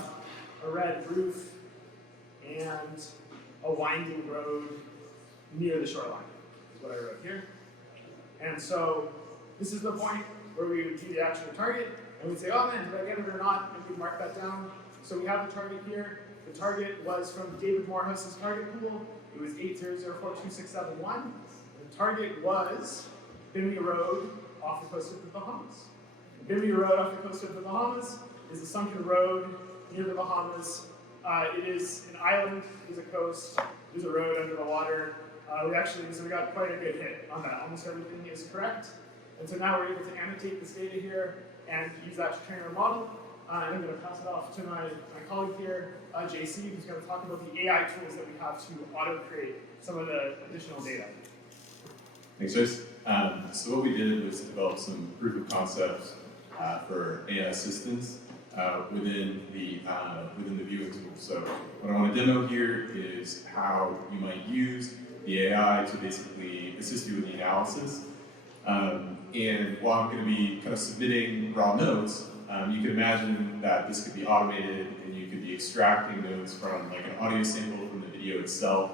a red roof and a winding road near the shoreline, is what I wrote here. And so this is the point where we would do the actual target, and we'd say, oh man, did I get it or not? And we'd mark that down. So we have the target here. The target was from David Morehouse's target pool. It was 8004267 The target was Bimini Road off the coast of the Bahamas. Bimini Road off the coast of the Bahamas is a sunken road near the Bahamas. It is an island, there's a coast, there's a road under the water. We got quite a good hit on that. Almost everything is correct. And so now we're able to annotate this data here and use that to train our model. And I'm going to pass it off to my colleague here, JC, who's going to talk about the AI tools that we have to auto-create some of the additional data. Thanks, Chase. So what we did was develop some proof of concepts for AI assistance within the viewing tool. So what I want to demo here is how you might use the AI to basically assist you with the analysis. And while I'm going to be kind of submitting raw notes, you can imagine that this could be automated and you could be extracting notes from like an audio sample from the video itself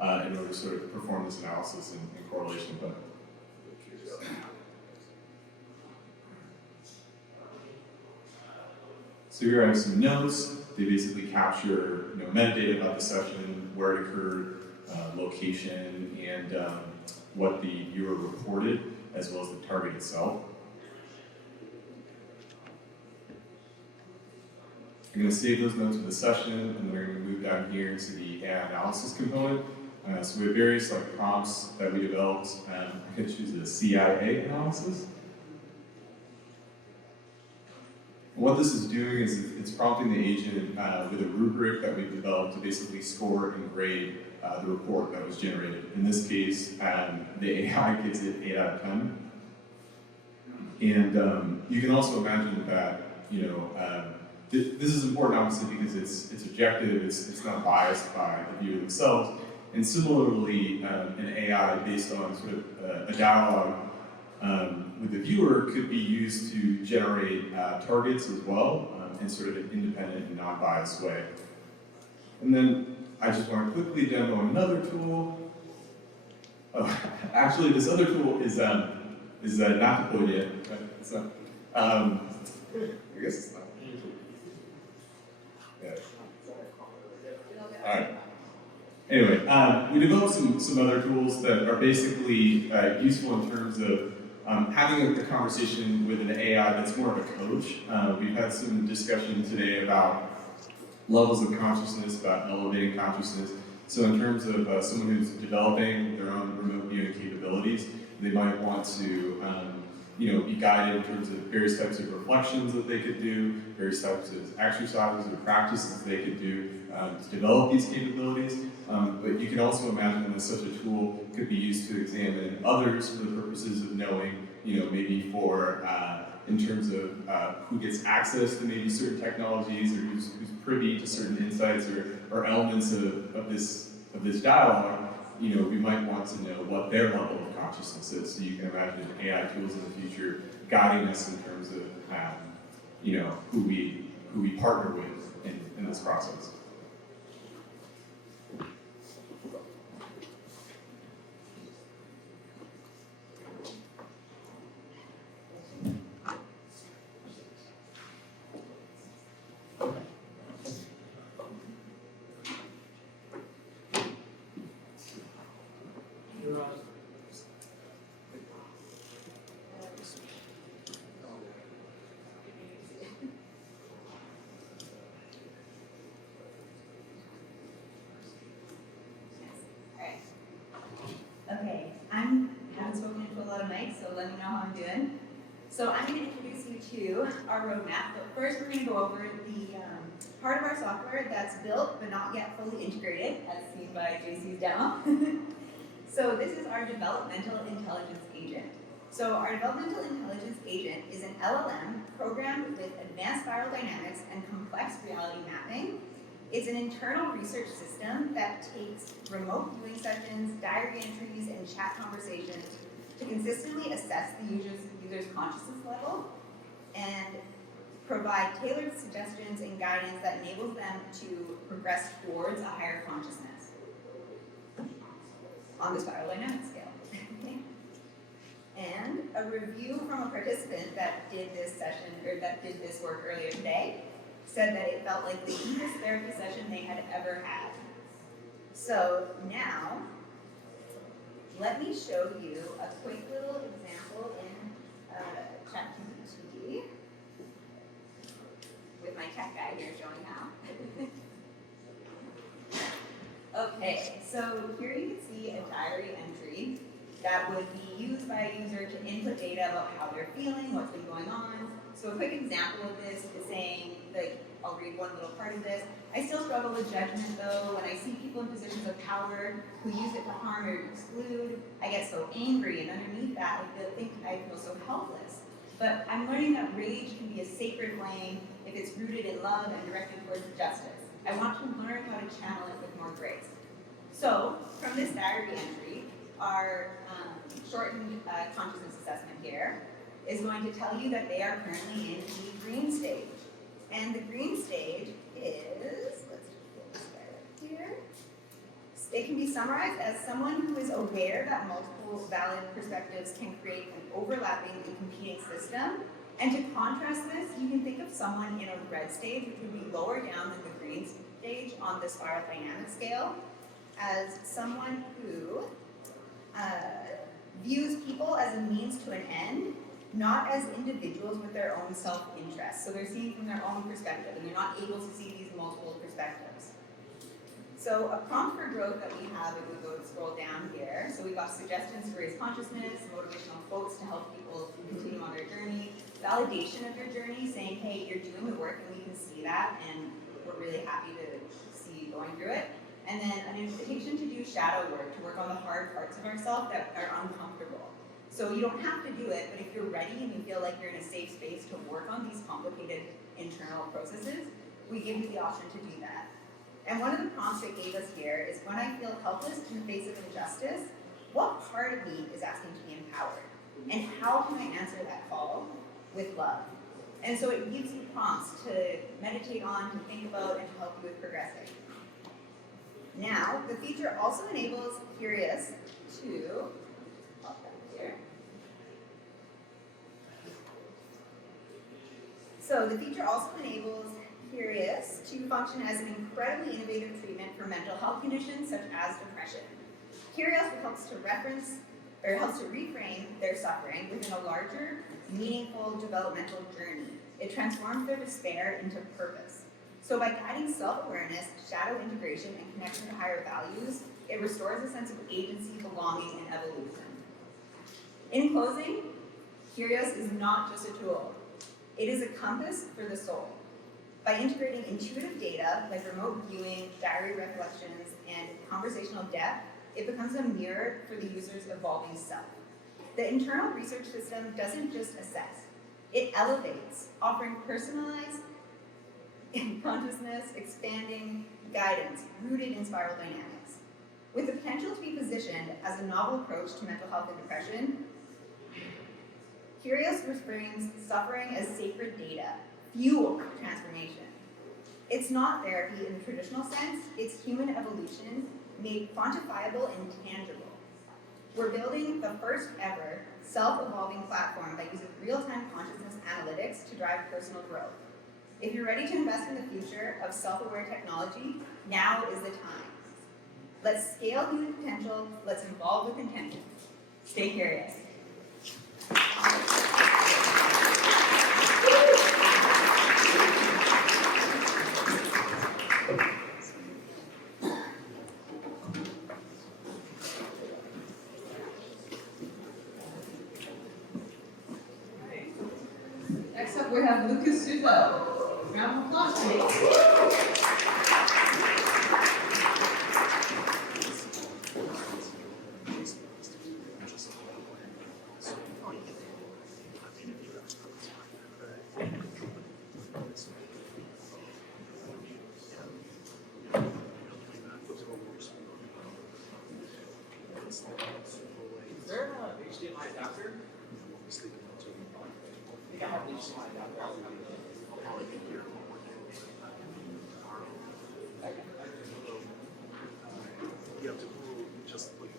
in order to sort of perform this analysis and correlation. But so here I have some notes. They basically capture metadata about the session, where it occurred, location, and what the viewer reported, as well as the target itself. I'm going to save those notes for the session, and then we're going to move down here into the AI analysis component. So we have various prompts that we developed. I'm going to choose the CIA analysis. What this is doing is it's prompting the agent with a rubric that we've developed to basically score and grade the report that was generated. In this case, the AI gives it 8 out of 10. And you can also imagine that, this is important obviously because it's objective, it's not biased by the viewer themselves. And similarly, an AI based on sort of a dialogue with the viewer could be used to generate targets as well in sort of an independent and non-biased way. And then I just want to quickly demo another tool. Oh, actually, this other tool is not deployed yet. It's not. I guess it's not. Yeah. All right. Anyway, we developed some other tools that are basically useful in terms of having a conversation with an AI that's more of a coach. We've had some discussion today about levels of consciousness, about elevating consciousness. So in terms of someone who's developing their own remote viewing capabilities, they might want to be guided in terms of various types of reflections that they could do, various types of exercises or practices they could do to develop these capabilities. But you can also imagine that such a tool could be used to examine others for the purposes of knowing, maybe for in terms of who gets access to maybe certain technologies or who's privy to certain insights or elements of this dialogue. We might want to know what their level of consciousness is. So you can imagine AI tools in the future guiding us in terms of who we partner with in this process. Okay, I haven't spoken into a lot of mics, so let me know how I'm doing. So I'm going to introduce you to our roadmap, but first we're going to go over the part of our software that's built but not yet fully integrated, as seen by JC's demo. So this is our developmental intelligence agent. So our developmental intelligence agent is an LLM programmed with advanced spiral dynamics and complex reality mapping. It's an internal research system that takes remote viewing sessions, diary entries, and chat conversations to consistently assess the user's consciousness level and provide tailored suggestions and guidance that enables them to progress towards a higher consciousness on the spiral dynamic scale. And a review from a participant that did this session, or that did this work earlier today, said that it felt like the deepest therapy session they had ever had. So now, let me show you a quick little example in ChatGPT with my tech guy here showing how. Okay, so here you can see a diary entry that would be used by a user to input data about how they're feeling, what's been going on. So a quick example of this is saying, I'll read one little part of this. I still struggle with judgment though. When I see people in positions of power who use it to harm or exclude, I get so angry, and underneath that, I feel so helpless. But I'm learning that rage can be a sacred flame if it's rooted in love and directed towards justice. I want to learn how to channel it with more grace. So, from this diary entry, our shortened consciousness assessment here is going to tell you that they are currently in the green stage. And the green stage is, let's just pull this guy up here. It can be summarized as someone who is aware that multiple valid perspectives can create an overlapping and competing system. And to contrast this, you can think of someone in a red stage, which would be lower down than the green stage on the spiral dynamic scale, as someone who views people as a means to an end, not as individuals with their own self-interest. So they're seeing from their own perspective, and they're not able to see these multiple perspectives. So a prompt for growth that we have, if we go scroll down here, so we've got suggestions to raise consciousness, motivational quotes to help people continue on their journey, validation of your journey, saying, hey, you're doing the work and we can see that, and we're really happy to see you going through it. And then an invitation to do shadow work, to work on the hard parts of ourselves that are uncomfortable. So you don't have to do it, but if you're ready and you feel like you're in a safe space to work on these complicated internal processes, we give you the option to do that. And one of the prompts they gave us here is, when I feel helpless in the face of injustice, what part of me is asking to be empowered? And how can I answer that call with love? And so it gives you prompts to meditate on, to think about, and to help you with progressing. Now, the feature also enables Curious to, pop that here. So the feature also enables Curious to function as an incredibly innovative treatment for mental health conditions such as depression. Curious helps to reference or it helps to reframe their suffering within a larger, meaningful developmental journey. It transforms their despair into purpose. So by guiding self-awareness, shadow integration, and connection to higher values, it restores a sense of agency, belonging, and evolution. In closing, Curios is not just a tool. It is a compass for the soul. By integrating intuitive data like remote viewing, diary recollections, and conversational depth, it becomes a mirror for the user's evolving self. The internal research system doesn't just assess, it elevates, offering personalized consciousness, expanding guidance rooted in spiral dynamics. With the potential to be positioned as a novel approach to mental health and depression, Curios reframes suffering as sacred data, fuel for transformation. It's not therapy in the traditional sense, it's human evolution made quantifiable and tangible. We're building the first ever self-evolving platform that uses real-time consciousness analytics to drive personal growth. If you're ready to invest in the future of self-aware technology, now is the time. Let's scale human potential, let's evolve with intention. Stay curious. Next up, we have Lucas Sudo. Round of applause, please. Is there an HDMI adapter? I think I have an HDMI adapter. You have to just look at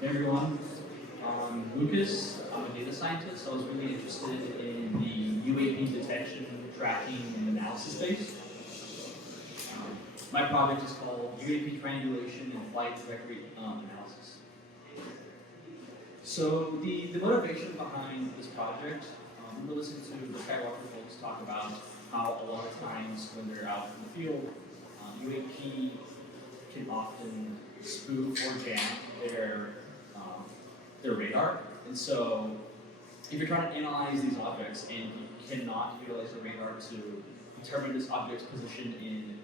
Hey everyone, Lucas. I'm a data scientist. I was really interested in the UAP detection, tracking, and analysis space. My project is called UAP triangulation and flight trajectory analysis. So the motivation behind this project, we're listening to the Skywalker folks talk about how a lot of times when they're out in the field, UAP can often spoof or jam their radar. And so if you're trying to analyze these objects and you cannot utilize the radar to determine this object's position in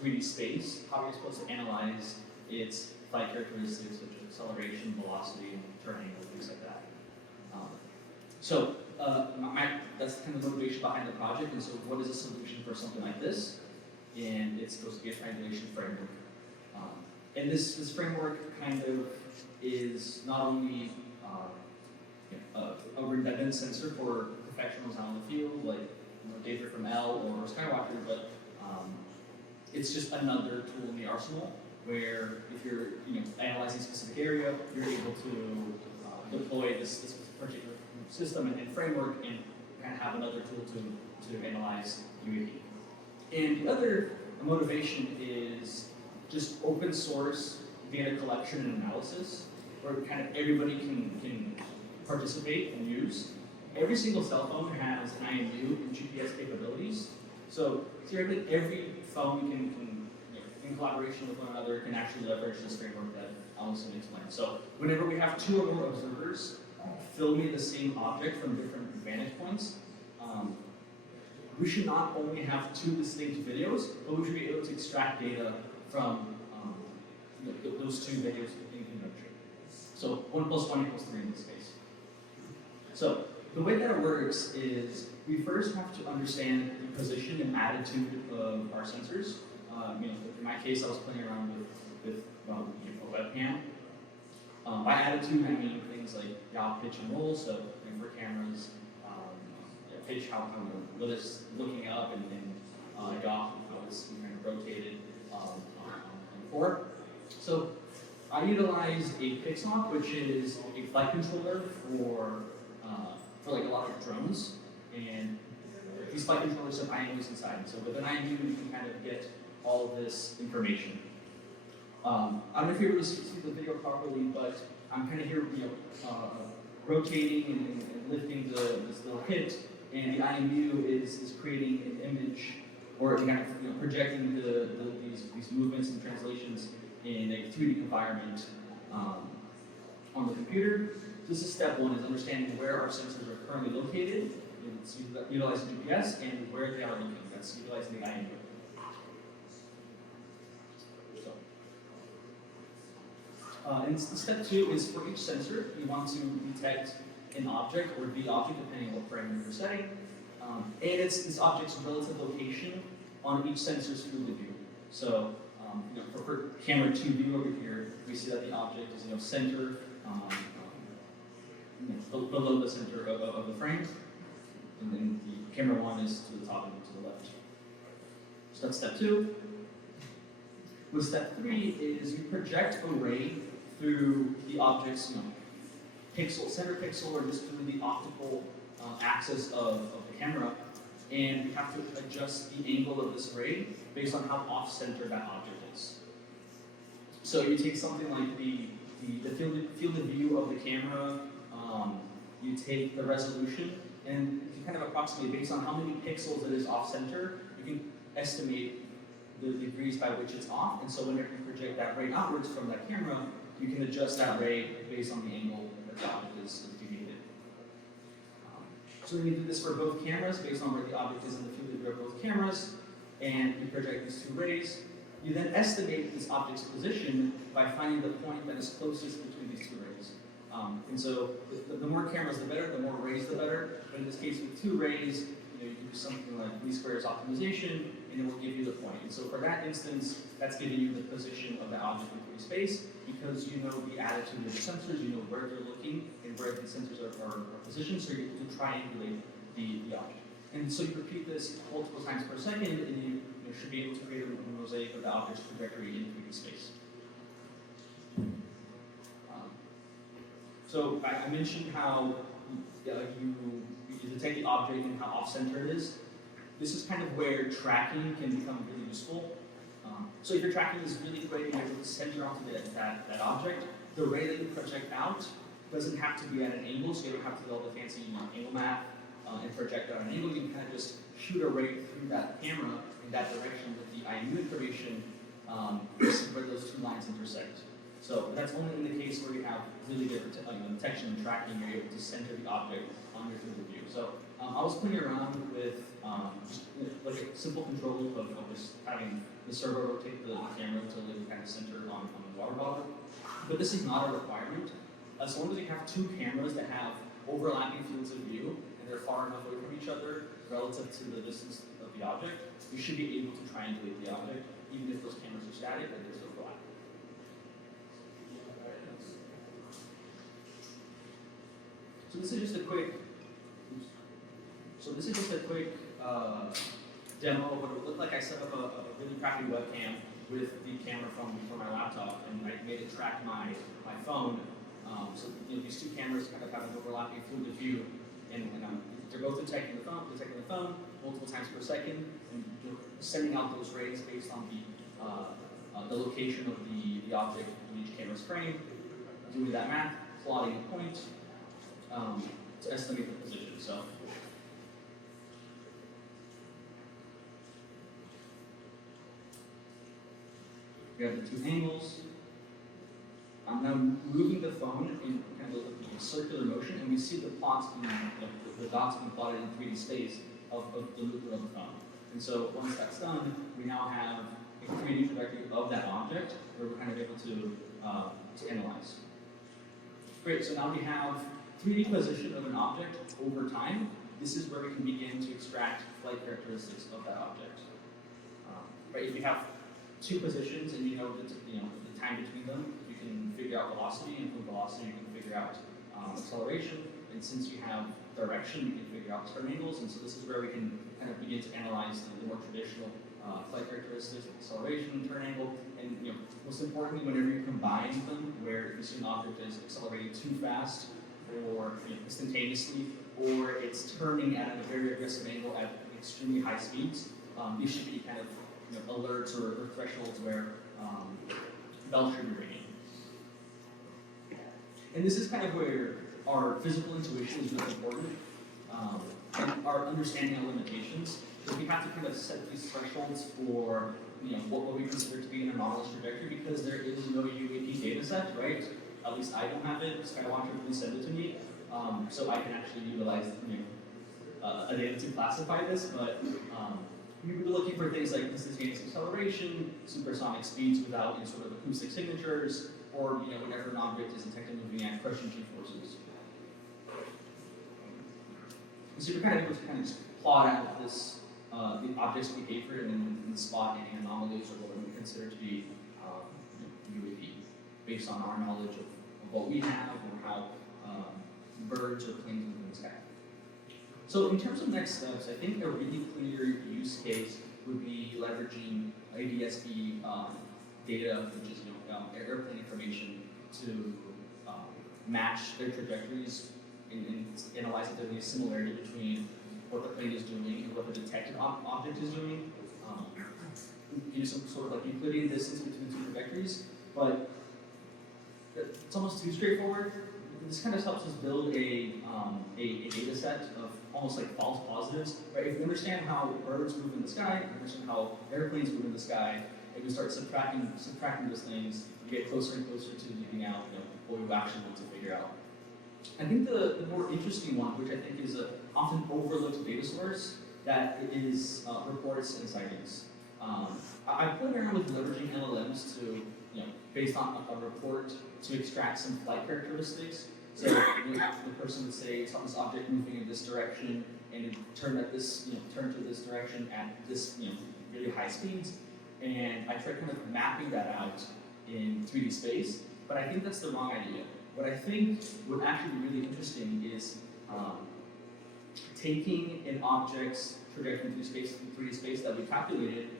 3D space, how are you supposed to analyze its flight characteristics such as acceleration, velocity, and turning, and things like that? That's kind of the motivation behind the project. And so what is a solution for something like this? And it's supposed to be a triangulation framework. And this framework kind of is not only a redundant sensor for professionals out in the field, like David from L or Skywalker, but it's just another tool in the arsenal where if you're analyzing a specific area, you're able to deploy this particular system and framework and kind of have another tool to analyze UAP. And the other motivation is just open source data collection and analysis, where kind of everybody can participate and use. Every single cell phone has an IMU and GPS capabilities. So theoretically, every phone can in collaboration with one another, can actually leverage this framework that Allison explained. So whenever we have two or more observers filming the same object from different vantage points, we should not only have two distinct videos, but we should be able to extract data from those two videos in conjunction. So 1 + 1 = 3 in this case. So the way that it works is we first have to understand the position and attitude of our sensors. In my case, I was playing around with a webcam. By attitude, I mean things like yaw, pitch, and roll. So for cameras, pitch, how it's looking up, and yaw, how it's kind of rotated and forward. So I utilize a Pixhawk, which is a flight controller for like a lot of drones, and these flight controllers have IMUs inside. So with an IMU, you can kind of get all of this information. I don't know if you're able to see the video properly, but I'm kind of here, rotating and lifting this little hit, and the IMU is creating an image, or kind of projecting these movements and translations in a 3D environment on the computer. This is step one, is understanding where our sensors are currently located. It's utilizing GPS, and where they are looking. That's utilizing the IMU. And step two is for each sensor, you want to detect an object or the object, depending on what parameter you're setting. And it's this object's relative location on each sensor's field of view. So for camera 2 view over here, we see that the object is center below the center of the frame, and then the camera 1 is to the top and to the left. So that's step 2. With step 3 is you project a ray through the object's center pixel, or just through the optical axis of the camera, and we have to adjust the angle of this ray based on how off-center that object is. So you take something like the field of view of the camera, you take the resolution, and you kind of approximate based on how many pixels it is off-center, you can estimate the degrees by which it's off, and so whenever you project that ray outwards from that camera, you can adjust that ray based on the angle that the object is deviated. So we do this for both cameras based on where the object is in the field of view of both cameras, and you project these two rays. You then estimate this object's position by finding the point that is closest between these two rays. And so the more cameras, the better. The more rays, the better. But in this case, with 2 rays, you do something like least squares optimization, and it will give you the point. And so for that instance, that's giving you the position of the object in 3D space, because you know the attitude of the sensors, you know where they're looking, and where the sensors are positioned, so you're able to triangulate the object. And so you repeat this multiple times per second, and you should be able to create a mosaic of the object's trajectory in 3D space. So I mentioned how you detect the object and how off-center it is. This is kind of where tracking can become really useful. So if your tracking is really quick and you're able to center onto that object, the ray that you project out doesn't have to be at an angle, so you don't have to do all the fancy angle math and project at an angle. You can kind of just shoot a ray through that camera in that direction with the IMU information. This is where those two lines intersect. So that's only in the case where you have really good detection and tracking, you're able to center the object on your field of view. So I was playing around with just like a simple control loop of just having the servo rotate the camera until it kind of center on the water bottle. But this is not a requirement. As long as you have 2 cameras that have overlapping fields of view and they're far enough away from each other relative to the distance of the object, you should be able to triangulate the object, even if those cameras are static and there's overlap. So this is just a quick demo of what it would look like. I set up a really crappy webcam with the camera from my laptop, and I made it track my phone. So these 2 cameras kind of have an overlapping field of view, and they're both detecting the phone multiple times per second, and sending out those rays based on the location of the object in each camera's frame, doing that math, plotting a point, to estimate the position. So we have the two angles. I'm now moving the phone in kind of a circular motion, and we see the plots being, the dots being plotted in 3D space of the movement of the phone. And so once that's done, we now have a 3D trajectory of that object where we're kind of able to analyze. Great, so now we have 3D position of an object over time. This is where we can begin to extract flight characteristics of that object. Right, if you have two positions and you know the time between them, you can figure out velocity, and from velocity you can figure out acceleration. And since you have direction, you can figure out turn angles. And so this is where we can kind of begin to analyze the more traditional flight characteristics, acceleration, turn angle, and most importantly, whenever you combine them, where you see an object is accelerating too fast, or instantaneously, or it's turning at a very aggressive angle at extremely high speeds, these should be kind of alerts or thresholds where bells should be ringing. And this is kind of where our physical intuition is really important, and our understanding of limitations, because we have to kind of set these thresholds for what we consider to be an anomalous trajectory, because there is no UAP data set, right? At least I don't have it. Skywatcher please send it to me, so I can actually utilize a data to classify this. But we would be looking for things like instantaneous acceleration, supersonic speeds without sort of acoustic signatures, or whenever an object is detected moving at crushing G-forces. So you're kind of able to kind of just plot out this the object's behavior and spot any anomalies or what we consider to be UAP, based on our knowledge of what we have or how birds or planes move in the sky. So in terms of next steps, I think a really clear use case would be leveraging ADS-B data, which is airplane information, to match their trajectories and analyze if there's any similarity between what the plane is doing and what the detected object is doing. Some sort of like Euclidean distance between two trajectories, but it's almost too straightforward. This kind of helps us build a data set of almost like false positives. Right? If we understand how birds move in the sky, if we understand how airplanes move in the sky, and we start subtracting those things, we get closer and closer to leaving out what we actually want to figure out. I think the more interesting one, which I think is a often overlooked data source, that is reports and sightings. I played around with leveraging LLMs to, based on a report, to extract some flight characteristics. So the person would say, saw this object moving in this direction, and it turned at this, turned to this direction at this, really high speeds. And I tried kind of mapping that out in 3D space, but I think that's the wrong idea. What I think would actually be really interesting is taking an object's trajectory through 3D space that we calculated,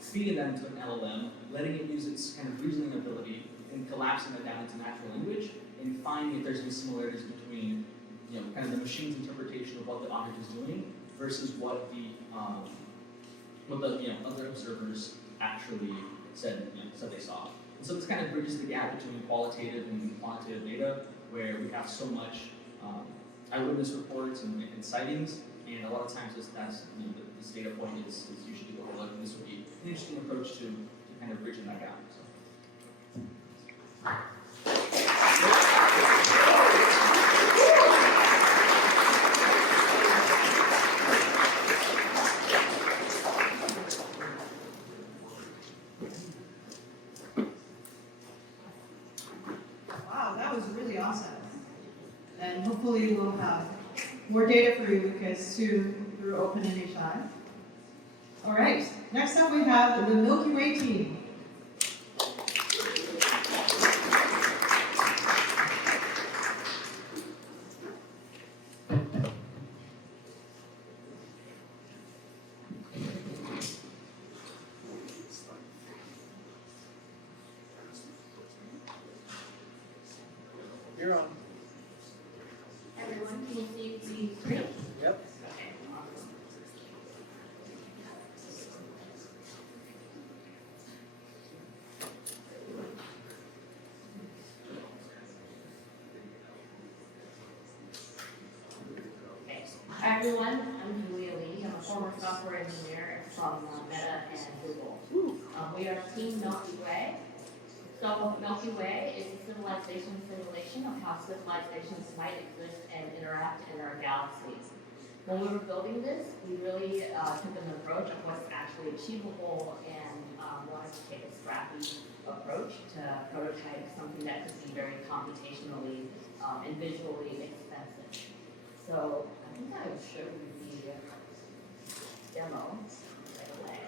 feeding that into an LLM, letting it use its kind of reasoning ability, and collapsing that down into natural language, and finding if there's any similarities between, kind of the machine's interpretation of what the object is doing versus what the other observers actually said they saw. And so this kind of bridges the gap between qualitative and quantitative data, where we have so much eyewitness reports and sightings, and a lot of times this data point is usually overlooked, and this would be an interesting approach to kind of bridging that gap. Wow, that was really awesome. And hopefully we'll have more data for you guys soon through OpenNHI. All right, next up we have the Milky Way team. You're on. Everyone, can you see the screen? Yep. everyone, I'm Julia Lee. I'm a former software engineer from Meta and Google. We are Team Milky Way. So Milky Way is a civilization simulation of how civilizations might exist and interact in our galaxy. When we were building this, we really took an approach of what's actually achievable and wanted to take a scrappy approach to prototype something that could be very computationally and visually expensive. So I think I would show you the demo right away.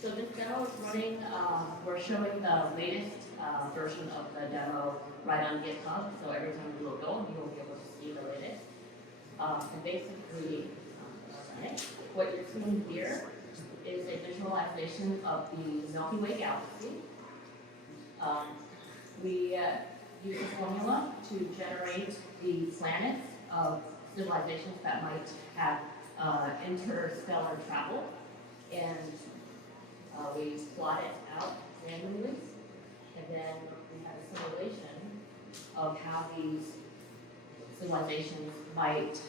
So this demo is running, we're showing the latest version of the demo right on GitHub. So every time we will go, you will be able to see the latest. And basically, what you're seeing here is a visualization of the Milky Way galaxy. We use a formula to generate the planets of civilizations that might have interstellar travel, and we plot it out randomly, and then we have a simulation of how these civilizations might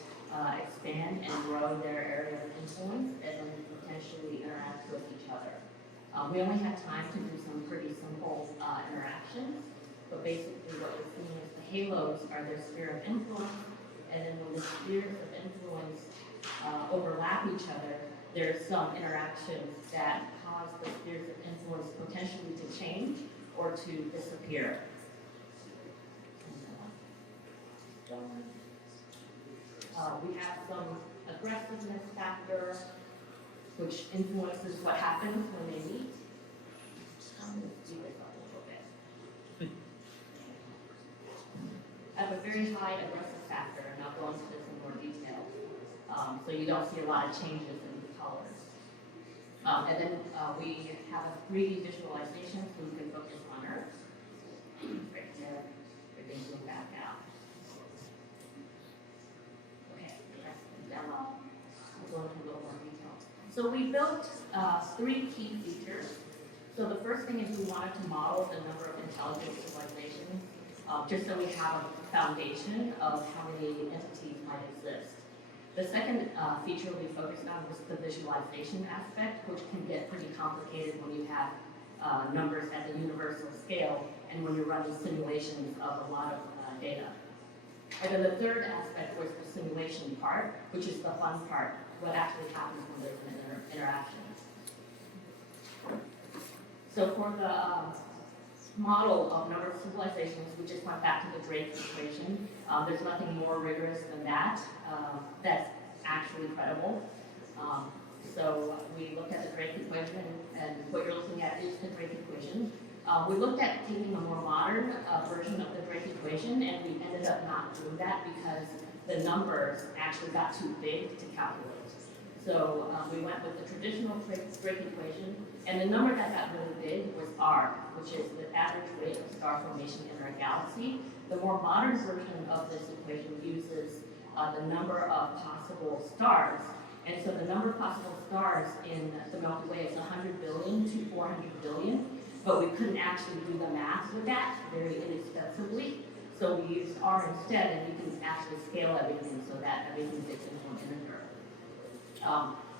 expand and grow their area of influence and then potentially interact with each other. We only had time to do some pretty simple interactions, but basically what you're seeing is the halos are their sphere of influence, and then when the spheres of influence overlap each other, there's some interactions that cause the spheres of influence potentially to change or to disappear. We have some aggressiveness factor, which influences what happens when they meet. Let's do this up a little bit. I have a very high aggressive factor, and I'll go into this in more detail. So you don't see a lot of changes in the colors. And then we have a 3D visualization, so we can focus on Earth. Right there, everything's going back out. Okay, that's the demo. I'll go into a little more detail. So we built 3 key features. So the first thing is we wanted to model the number of intelligent civilizations, just so we have a foundation of how many entities might exist. The second feature we focused on was the visualization aspect, which can get pretty complicated when you have numbers at the universal scale and when you're running simulations of a lot of data. And then the third aspect was the simulation part, which is the fun part, what actually happens when there's an interaction. So for the model of number of civilizations, we just went back to the Drake equation. There's nothing more rigorous than that. That's actually credible. So we looked at the Drake equation, and what you're looking at is the Drake equation. We looked at taking a more modern version of the Drake equation, and we ended up not doing that because the numbers actually got too big to calculate. So we went with the traditional Drake equation, and the number that got really big was R, which is the average rate of star formation in our galaxy. The more modern version of this equation uses the number of possible stars. And so the number of possible stars in the Milky Way is 100 billion to 400 billion, but we couldn't actually do the math with that very inexpensively. So we used R instead, and you can actually scale everything so that everything fits into an integer.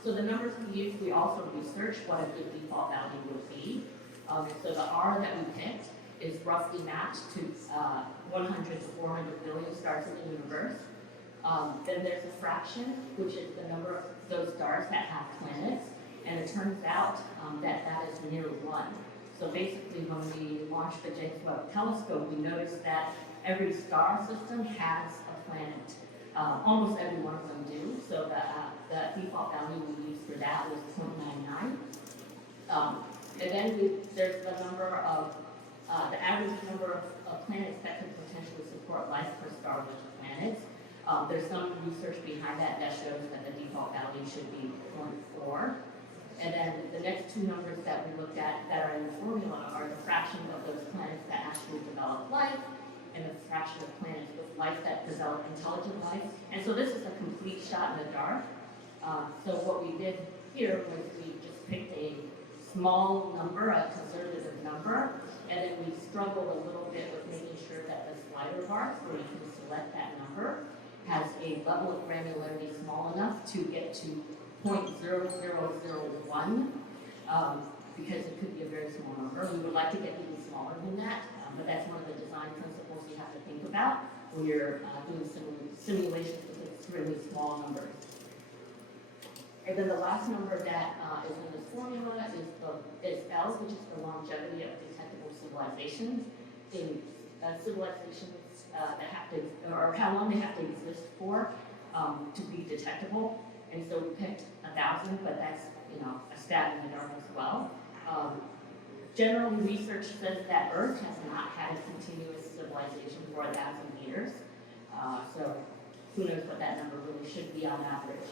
So the numbers we used, we also researched what a good default value would be. So the R that we picked is roughly matched to 100 to 400 billion stars in the universe. Then there's a fraction, which is the number of those stars that have planets, and it turns out that is near 1. So basically, when we launched the James Webb Telescope, we noticed that every star system has a planet. Almost every one of them do. So the default value we used for that was 0.99. And then there's the number of the average number of planets that can potentially support life per star with planets. There's some research behind that shows that the default value should be 0.4. And then the next 2 numbers that we looked at that are in the formula are the fraction of those planets that actually develop life and the fraction of planets with life that develop intelligent life. And so this is a complete shot in the dark. So what we did here was we just picked a small number, a conservative number, and then we struggled a little bit with making sure that the slider bars where you can select that number. has a level of granularity small enough to get to 0.0001, because it could be a very small number. We would like to get even smaller than that, but that's one of the design principles you have to think about when you're doing simulations with extremely small numbers. And then the last number that is in this formula is L, which is the longevity of detectable civilizations. In civilizations that have to, or how long they have to exist for to be detectable. And so we picked 1,000, but that's, a stab in the dark as well. Generally, research says that Earth has not had a continuous civilization for 1,000 years. So who knows what that number really should be on average.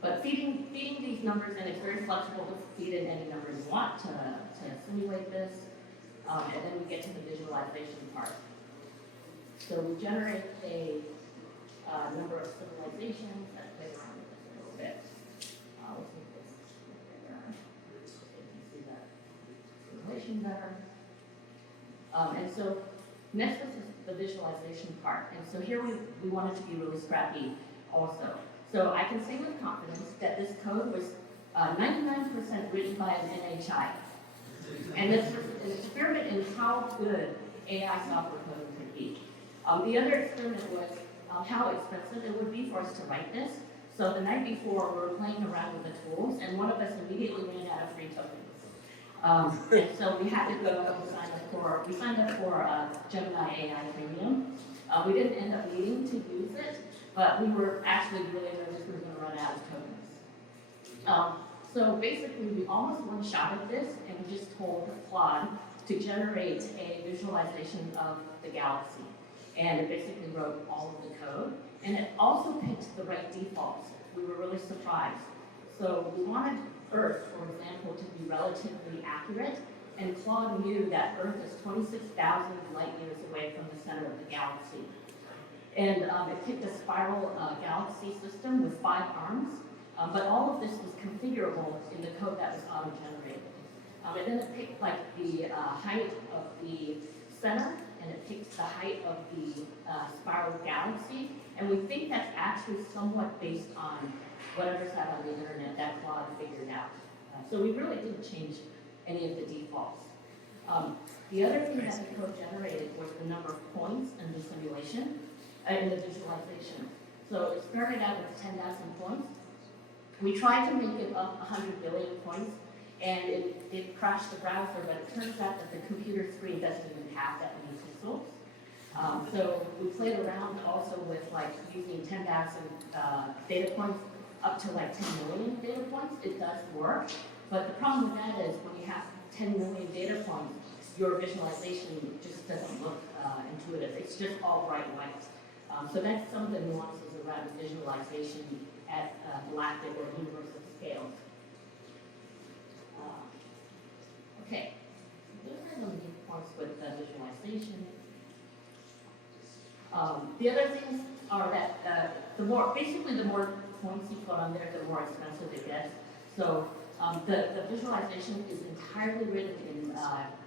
But feeding these numbers, and it's very flexible to feed in any number you want to simulate this. And then we get to the visualization part. So we generate a number of civilizations that play around with this a little bit. Let's make this bigger so you can see that simulation better. And so next is the visualization part. And so here we wanted to be really scrappy also. So I can say with confidence that this code was 99% written by an NHI. And it's an experiment in how good AI software coding could be. The other experiment was how expensive it would be for us to write this. So the night before, we were playing around with the tools, and one of us immediately ran out of free tokens. And so we had to go and signed up for Gemini AI Premium. We didn't end up needing to use it, but we were actually really nervous we were going to run out of tokens. So basically, we almost one-shotted this, and we just told Claude to generate a visualization of the galaxy. And it basically wrote all of the code. And it also picked the right defaults. We were really surprised. So we wanted Earth, for example, to be relatively accurate. And Claude knew that Earth is 26,000 light years away from the center of the galaxy. And it picked a spiral galaxy system with 5 arms. But all of this was configurable in the code that was auto-generated. And then it picked like the height of the center, and it picked the height of the spiral galaxy. And we think that's actually somewhat based on whatever's out on the internet that Claude figured out. So we really didn't change any of the defaults. The other thing that the code generated was the number of points in the simulation, in the visualization. So it started out with 10,000 points. We tried to make it up 100 billion points, and it crashed the browser, but it turns out that the computer screen doesn't even have that many pixels. So we played around also with like using 10,000 data points up to like 10 million data points. It does work, but the problem with that is when you have 10 million data points, your visualization just doesn't look intuitive. It's just all bright white. So that's some of the nuances around visualization at galactic or universal scales. Okay, so those are the main points with visualization. The other things are that the more points you put on there, the more expensive it gets. So the visualization is entirely written in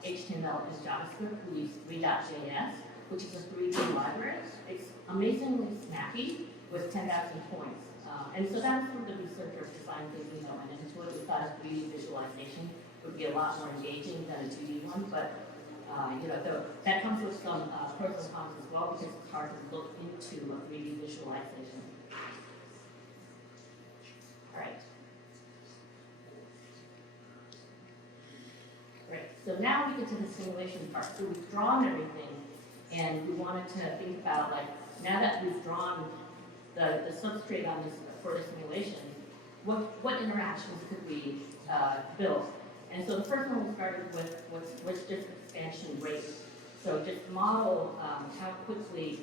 HTML and JavaScript. We use 3.js, which is a 3D library. It's amazingly snappy with 10,000 points. And so that's where the researchers designed thinking that went into it. We thought a 3D visualization would be a lot more engaging than a 2D one, but that comes with some pros and cons as well, because it's hard to look into a 3D visualization. All right. Great. So now we get to the simulation part. So we've drawn everything, and we wanted to think about, like, now that we've drawn the substrate on this for the simulation, what interactions could we build? And so the first one we started with was just expansion rate. So just model how quickly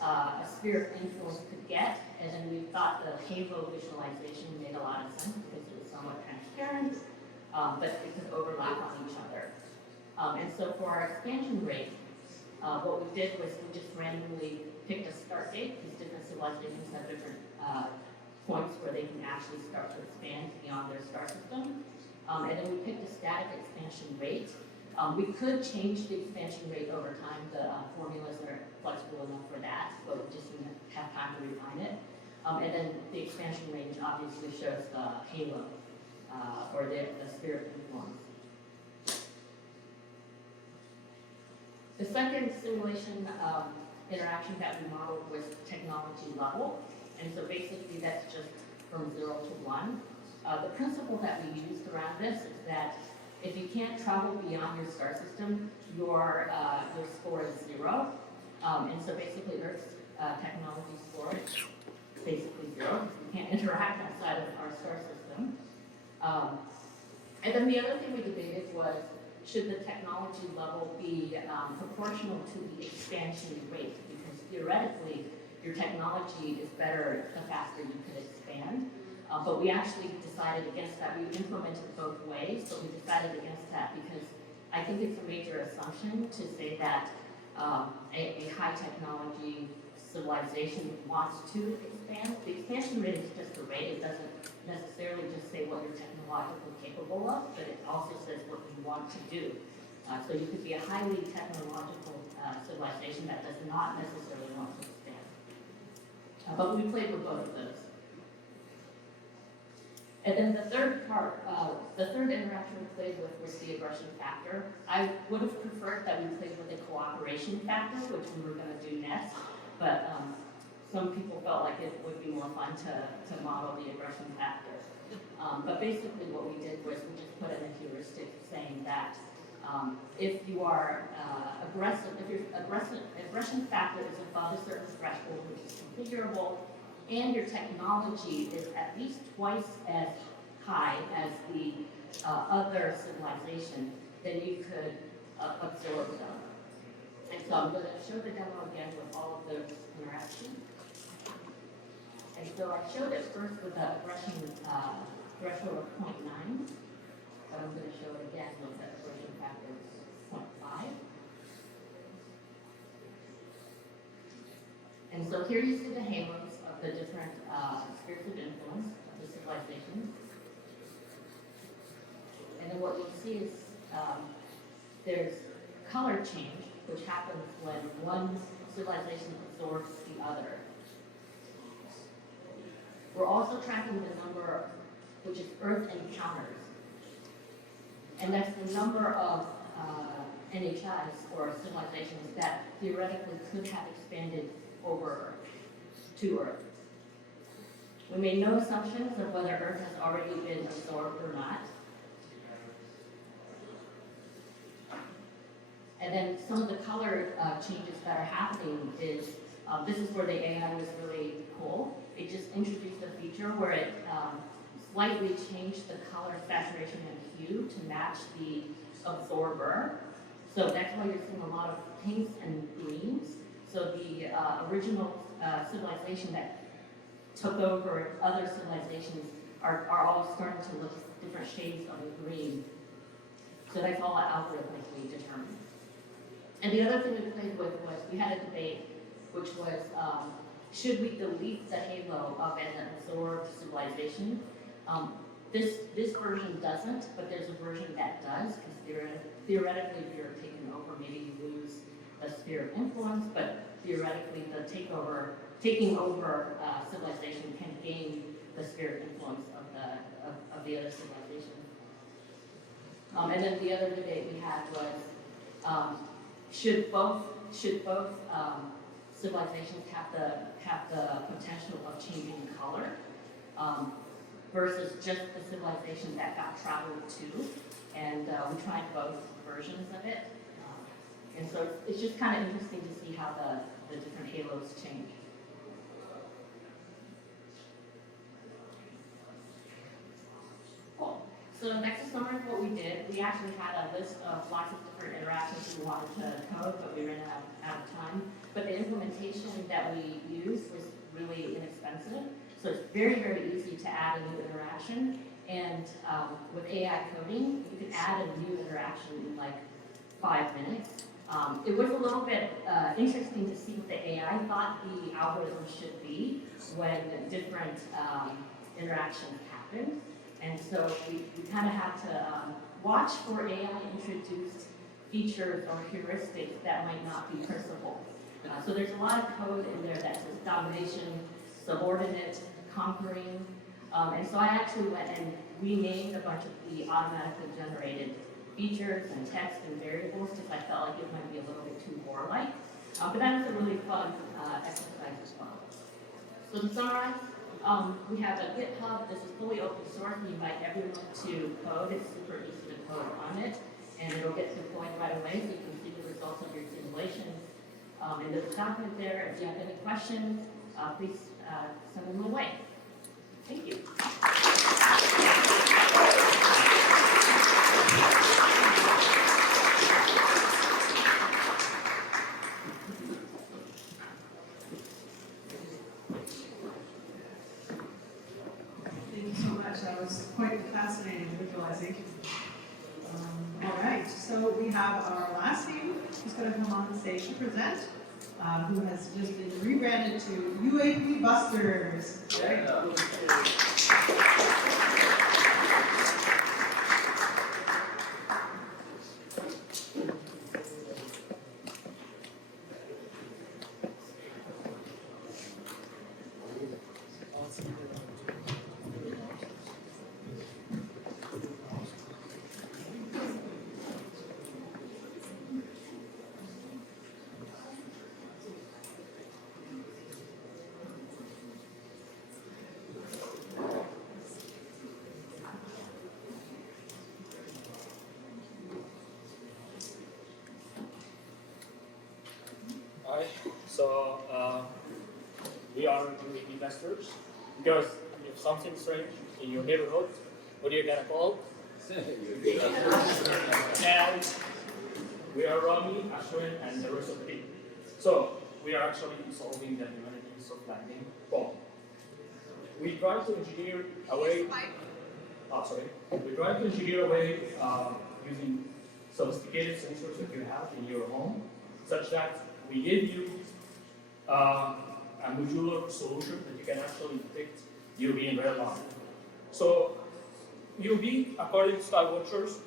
a sphere of influence could get, and then we thought the halo visualization made a lot of sense because it was somewhat transparent, but it could overlap on each other. And so for our expansion rate, what we did was we just randomly picked a start date, because different civilizations have different points where they can actually start to expand beyond their star system. And then we picked a static expansion rate, We could change the expansion rate over time. The formulas are flexible enough for that, but we just didn't have time to refine it. And then the expansion range obviously shows the halo, or the spirit influence. The second simulation interaction that we modeled was technology level. And so basically that's just from 0 to 1. The principle that we used around this is that if you can't travel beyond your star system, your score is 0. And so basically Earth's technology score is basically 0. You can't interact outside of our star system. And then the other thing we debated was, should the technology level be proportional to the expansion rate? Because theoretically, your technology is better the faster you can expand. But we actually decided against that. We implemented both ways, but we decided against that because I think it's a major assumption to say that a high technology civilization wants to expand. The expansion rate is just a rate. It doesn't necessarily just say what you're technologically capable of, but it also says what you want to do. So you could be a highly technological civilization that does not necessarily want to expand. But we played with both of those. And then the third part, the third interaction we played with was the aggression factor. I would have preferred that we played with the cooperation factor, which we were going to do next, but some people felt like it would be more fun to model the aggression factor. But basically what we did was we just put in a heuristic saying that if you are aggressive, if your aggression factor is above a certain threshold, which is configurable, and your technology is at least twice as high as the other civilization, then you could absorb them. And so I'm going to show the demo again with all of those interactions. And so I showed it first with the aggression threshold of 0.9, but I'm going to show it again with the aggression factor of 0.5. And so here you see the halos of the different spheres of influence of the civilization. And then what you'll see is there's color change, which happens when one civilization absorbs the other. We're also tracking the number, which is Earth encounters. And that's the number of NHIs, or civilizations, that theoretically could have expanded over Earth, to Earth. We made no assumptions of whether Earth has already been absorbed or not. And then some of the color changes that are happening is, this is where the AI was really cool. It just introduced a feature where it slightly changed the color, saturation, and hue to match the absorber. So that's why you're seeing a lot of pinks and greens. So the original civilization that took over other civilizations are all starting to look different shades of the green. So that's all algorithmically determined. And the other thing we played with was, we had a debate, which was, should we delete the halo of an absorbed civilization? This version doesn't, but there's a version that does, because theoretically if you're taken over, maybe you lose the sphere of influence, but theoretically the taking over civilization can gain the sphere of influence of the other civilization. And then the other debate we had was, should both civilizations have the potential of changing color, versus just the civilization that got traveled to? And we tried both versions of it. And so it's just kind of interesting to see how the different halos change. Cool. So that's a summary of what we did. We actually had a list of lots of different interactions we wanted to code, but we ran out of time. But the implementation that we used was really inexpensive. So it's very, very easy to add a new interaction. And with AI coding, you can add a new interaction in like 5 minutes. It was a little bit interesting to see what the AI thought the algorithm should be when different interactions happened. And so we kind of had to watch for AI introduced features or heuristics that might not be principal. So there's a lot of code in there that says domination, subordinate, conquering, and so I actually went and renamed a bunch of the automatically generated features and text and variables because I felt like it might be a little bit too warlike. But that was a really fun exercise as well. So to summarize, we have a GitHub. This is fully open source. We invite everyone to code. It's super easy to code on it, and it'll get deployed right away so you can see the results of your simulations. And there's a document there. If you have any questions, please send them my way. Thank you. Thank you so much. That was quite fascinating visualization. All right, so we have our last team who's going to come on the stage to present, who has just been rebranded to UAP Busters. There you go. So we are UAP investors because if something strange in your neighborhood, what are you gonna call? And we are Rami, Ashwin, and the rest of the team. So we are actually solving the humanities of landing problem. We try to engineer a way. We try to engineer a way using sophisticated sensors that you have in your home, such that we give you a modular solution that you can actually detect UV in real life. So UV, according to sky watchers,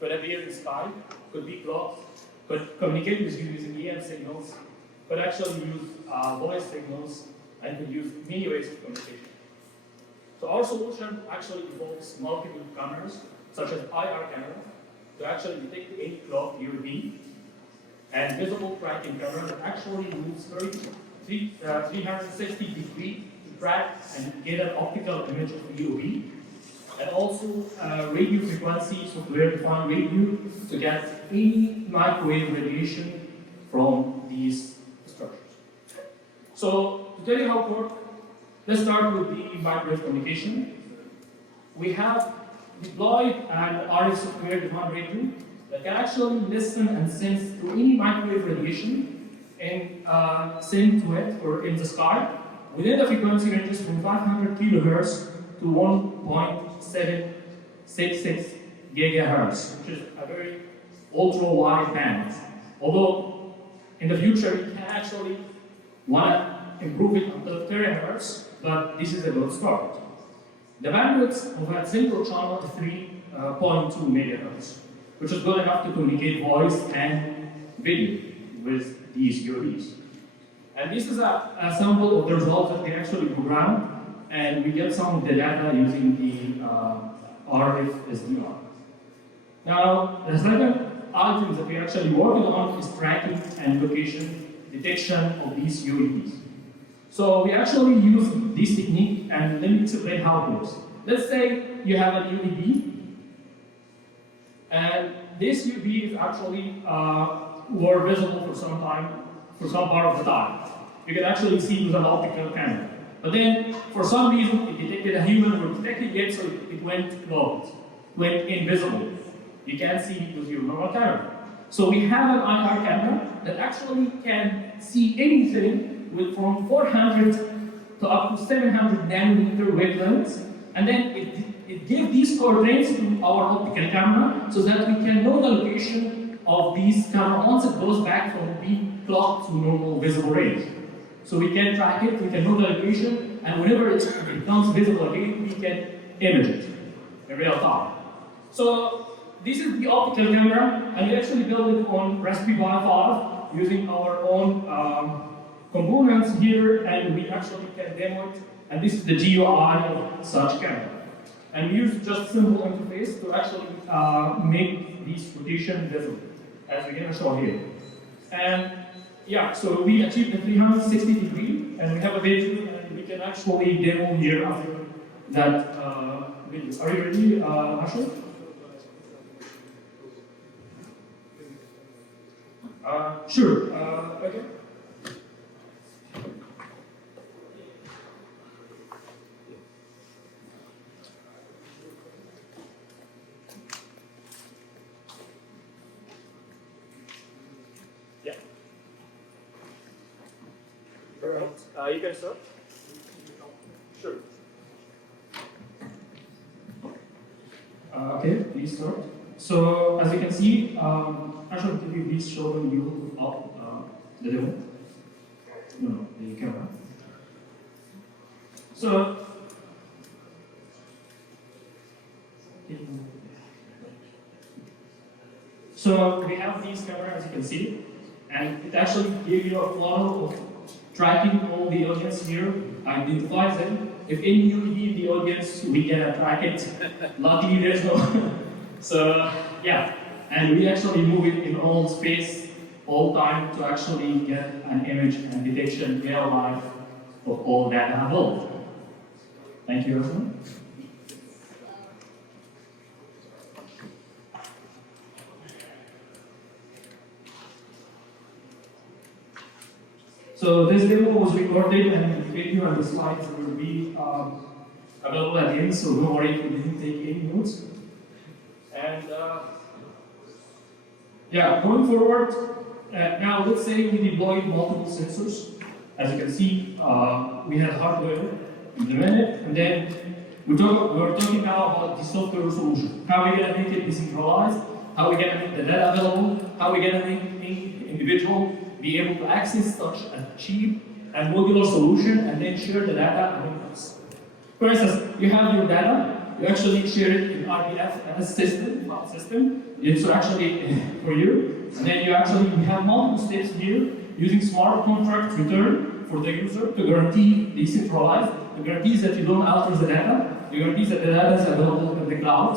could appear in the sky, could be clocked, could communicate with you using EM signals, could actually use voice signals, and could use many ways of communication. So our solution actually involves multiple cameras, such as IR camera, to actually detect any clock UV, and visible tracking camera that actually moves 360 degrees to track and get an optical image of the UV, and also radio frequency, software-defined radio, to get any microwave radiation from these structures. So to tell you how it works, let's start with the microwave communication. We have deployed an RF software-defined radio that can actually listen and sense to any microwave radiation and send to it or in the sky within the frequency ranges from 500 kilohertz to 1.766 gigahertz, which is a very ultra-wide band. Although in the future we can actually want to improve it until terahertz, but this is a good start. The bandwidth of that single channel is 3.2 megahertz, which is good enough to communicate voice and video with these UAPs. And this is a sample of the results that we actually programmed, and we get some of the data using the RF SDR. Now, the second item that we're actually working on is tracking and location detection of these UAPs. So we actually use this technique, and let me explain how it works. Let's say you have an UAP, and this UAP is actually were visible for some time, for some part of the time. You can actually see it with an optical camera. But then, for some reason, it detected a human or detected it, so it went closed, went invisible. You can't see it with your normal camera. So we have an IR camera that actually can see anything with from 400 to up to 700 nanometer wavelengths, and then it gives these coordinates to our optical camera so that we can know the location of these camera once it goes back from being clocked to normal visible range. So we can track it, we can know the location, and whenever it becomes visible again, we can image it in real time. So this is the optical camera, and we actually built it on Raspberry Pi 5 using our own components here, and we actually can demo it. And this is the GUI of such camera. And we use just simple interface to actually make this rotation visible, as we're going to show here. And yeah, so we achieved the 360 degree, and we have a video, and we can actually demo here after that video. Are you ready, Asher? Sure. Okay. Yeah. Alright. You can start. Sure. Okay, please start. So as you can see, Asher, could you please show them you up the demo? No, the camera. So we have these cameras, as you can see, and it actually gives you a flow of tracking all the audience here, identifies them. If any UAP in the audience, we can track it. Luckily, there's no. So yeah, and we actually move it in all space, all time to actually get an image and detection real life of all that involved. Thank you, everyone. So this demo was recorded, and the video and the slides will be available at the end, so don't worry if you didn't take any notes. And yeah, going forward, now let's say we deployed multiple sensors. As you can see, we had hardware implemented, and then we're talking now about the software solution. How are we going to make it decentralized? How are we going to make the data available? How are we going to make any individual be able to access such a cheap and modular solution and then share the data among us? For instance, you have your data, you actually share it in RDF as a system, file system. It's actually for you. And then you have multiple steps here using smart contract return for the user to guarantee decentralized, to guarantee that you don't alter the data, to guarantee that the data is available in the cloud.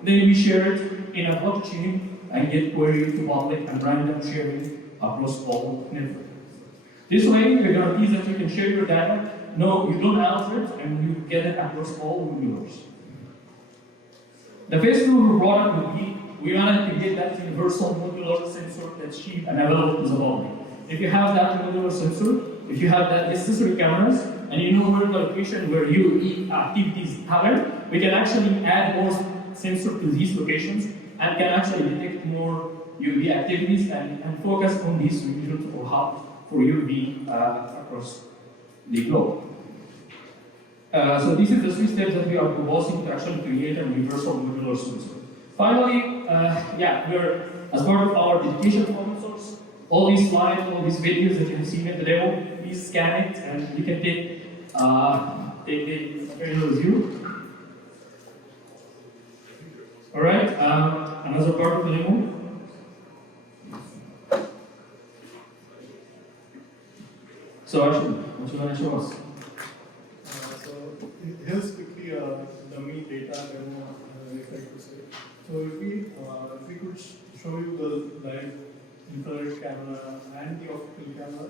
And then we share it in a blockchain and get query to public and random sharing across all networks. This way, we guarantee that you can share your data. No, you don't alter it, and you get it across all users. The phase 2 product would be, we wanted to get that universal modular sensor that's cheap and available to the public. If you have that modular sensor, if you have that necessary cameras, and you know where the location where UAP activities happen, we can actually add more sensors to these locations and can actually detect more UAP activities and focus on these regions or hub for UAP across the globe. So these are the 3 steps that we are proposing to actually create a universal modular sensor. Finally, we're, as part of our education sponsors, all these slides, all these videos that you have seen in the demo, please scan it and you can take the material with you. Alright, another part of the demo. So actually, what you want to show us? So here's quickly the dummy data demo, if I could say. So if we could show you the live infrared camera and the optical camera,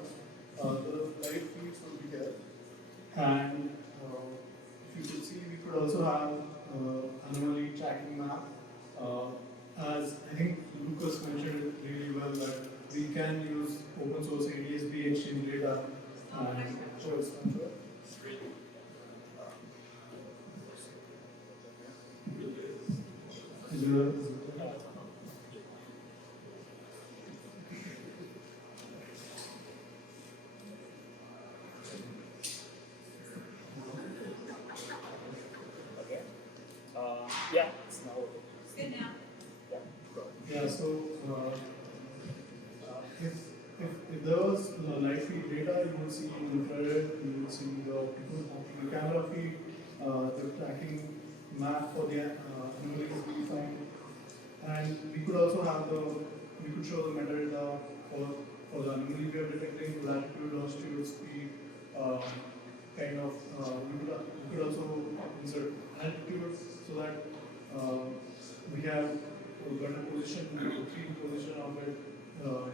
the live feeds would be here. And if you could see, we could also have anomaly tracking map. As I think Lucas mentioned it really well, that we can use open source ADSB exchange data and show its control. Yeah, it's now working. It's good now. Yeah, so if there was live feed data, you would see infrared, you would see the optical camera feed, the tracking map for the anomalies we find, And we could also have we could show the metadata for the anomaly we are detecting, latitude, longitude, speed, we could also insert altitude so that we have a better position, retrieve position of it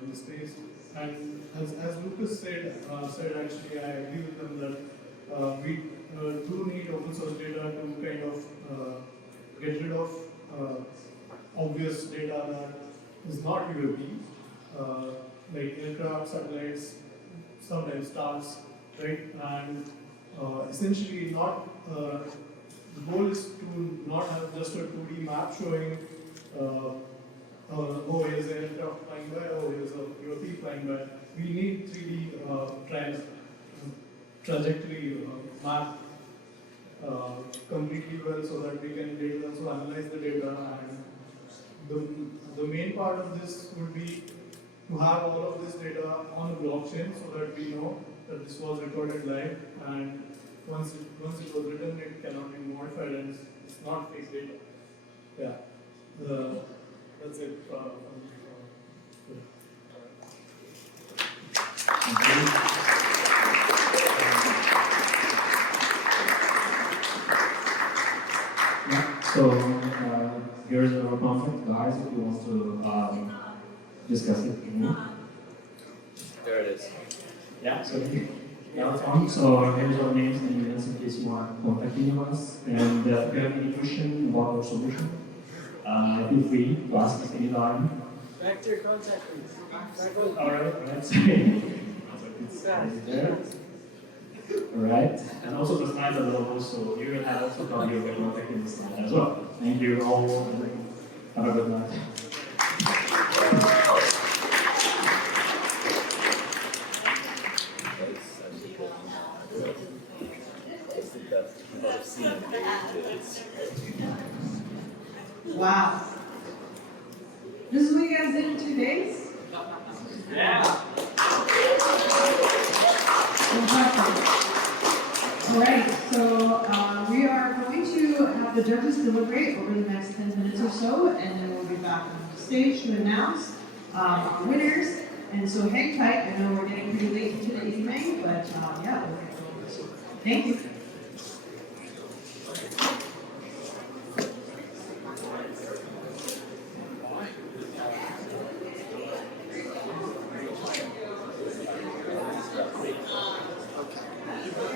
in the space. And as Lucas said actually, I agree with them that we do need open source data to kind of get rid of obvious data that is not UAP, like aircraft, satellites, sometimes stars, right? And essentially not, the goal is to not have just a 2D map showing oh, here's an aircraft flying by, oh, here's a UAP flying by. We need 3D trajectory map completely well so that we can also analyze the data. And the main part of this would be to have all of this data on the blockchain so that we know that this was recorded live, and once it was written, it cannot be modified and it's not fake data. Yeah, that's it. So here's our contact, guys, if you want to discuss it more. There it is. Yeah, so so here's our names and emails in case you want contacting us. And if you have any question about our solution, feel free to ask us anytime. Back to your contact. Alright, Alright, and also the slides are available, so you will have also got your contact in the slide as well. Thank you all, and have a good night. Wow. This is what you guys did in 2 days? Yeah. All right, so we are going to have the judges deliberate over the next 10 minutes or so, and then we'll be back on the stage to announce our winners. And so hang tight. I know we're getting pretty late into the evening, but yeah, thank you.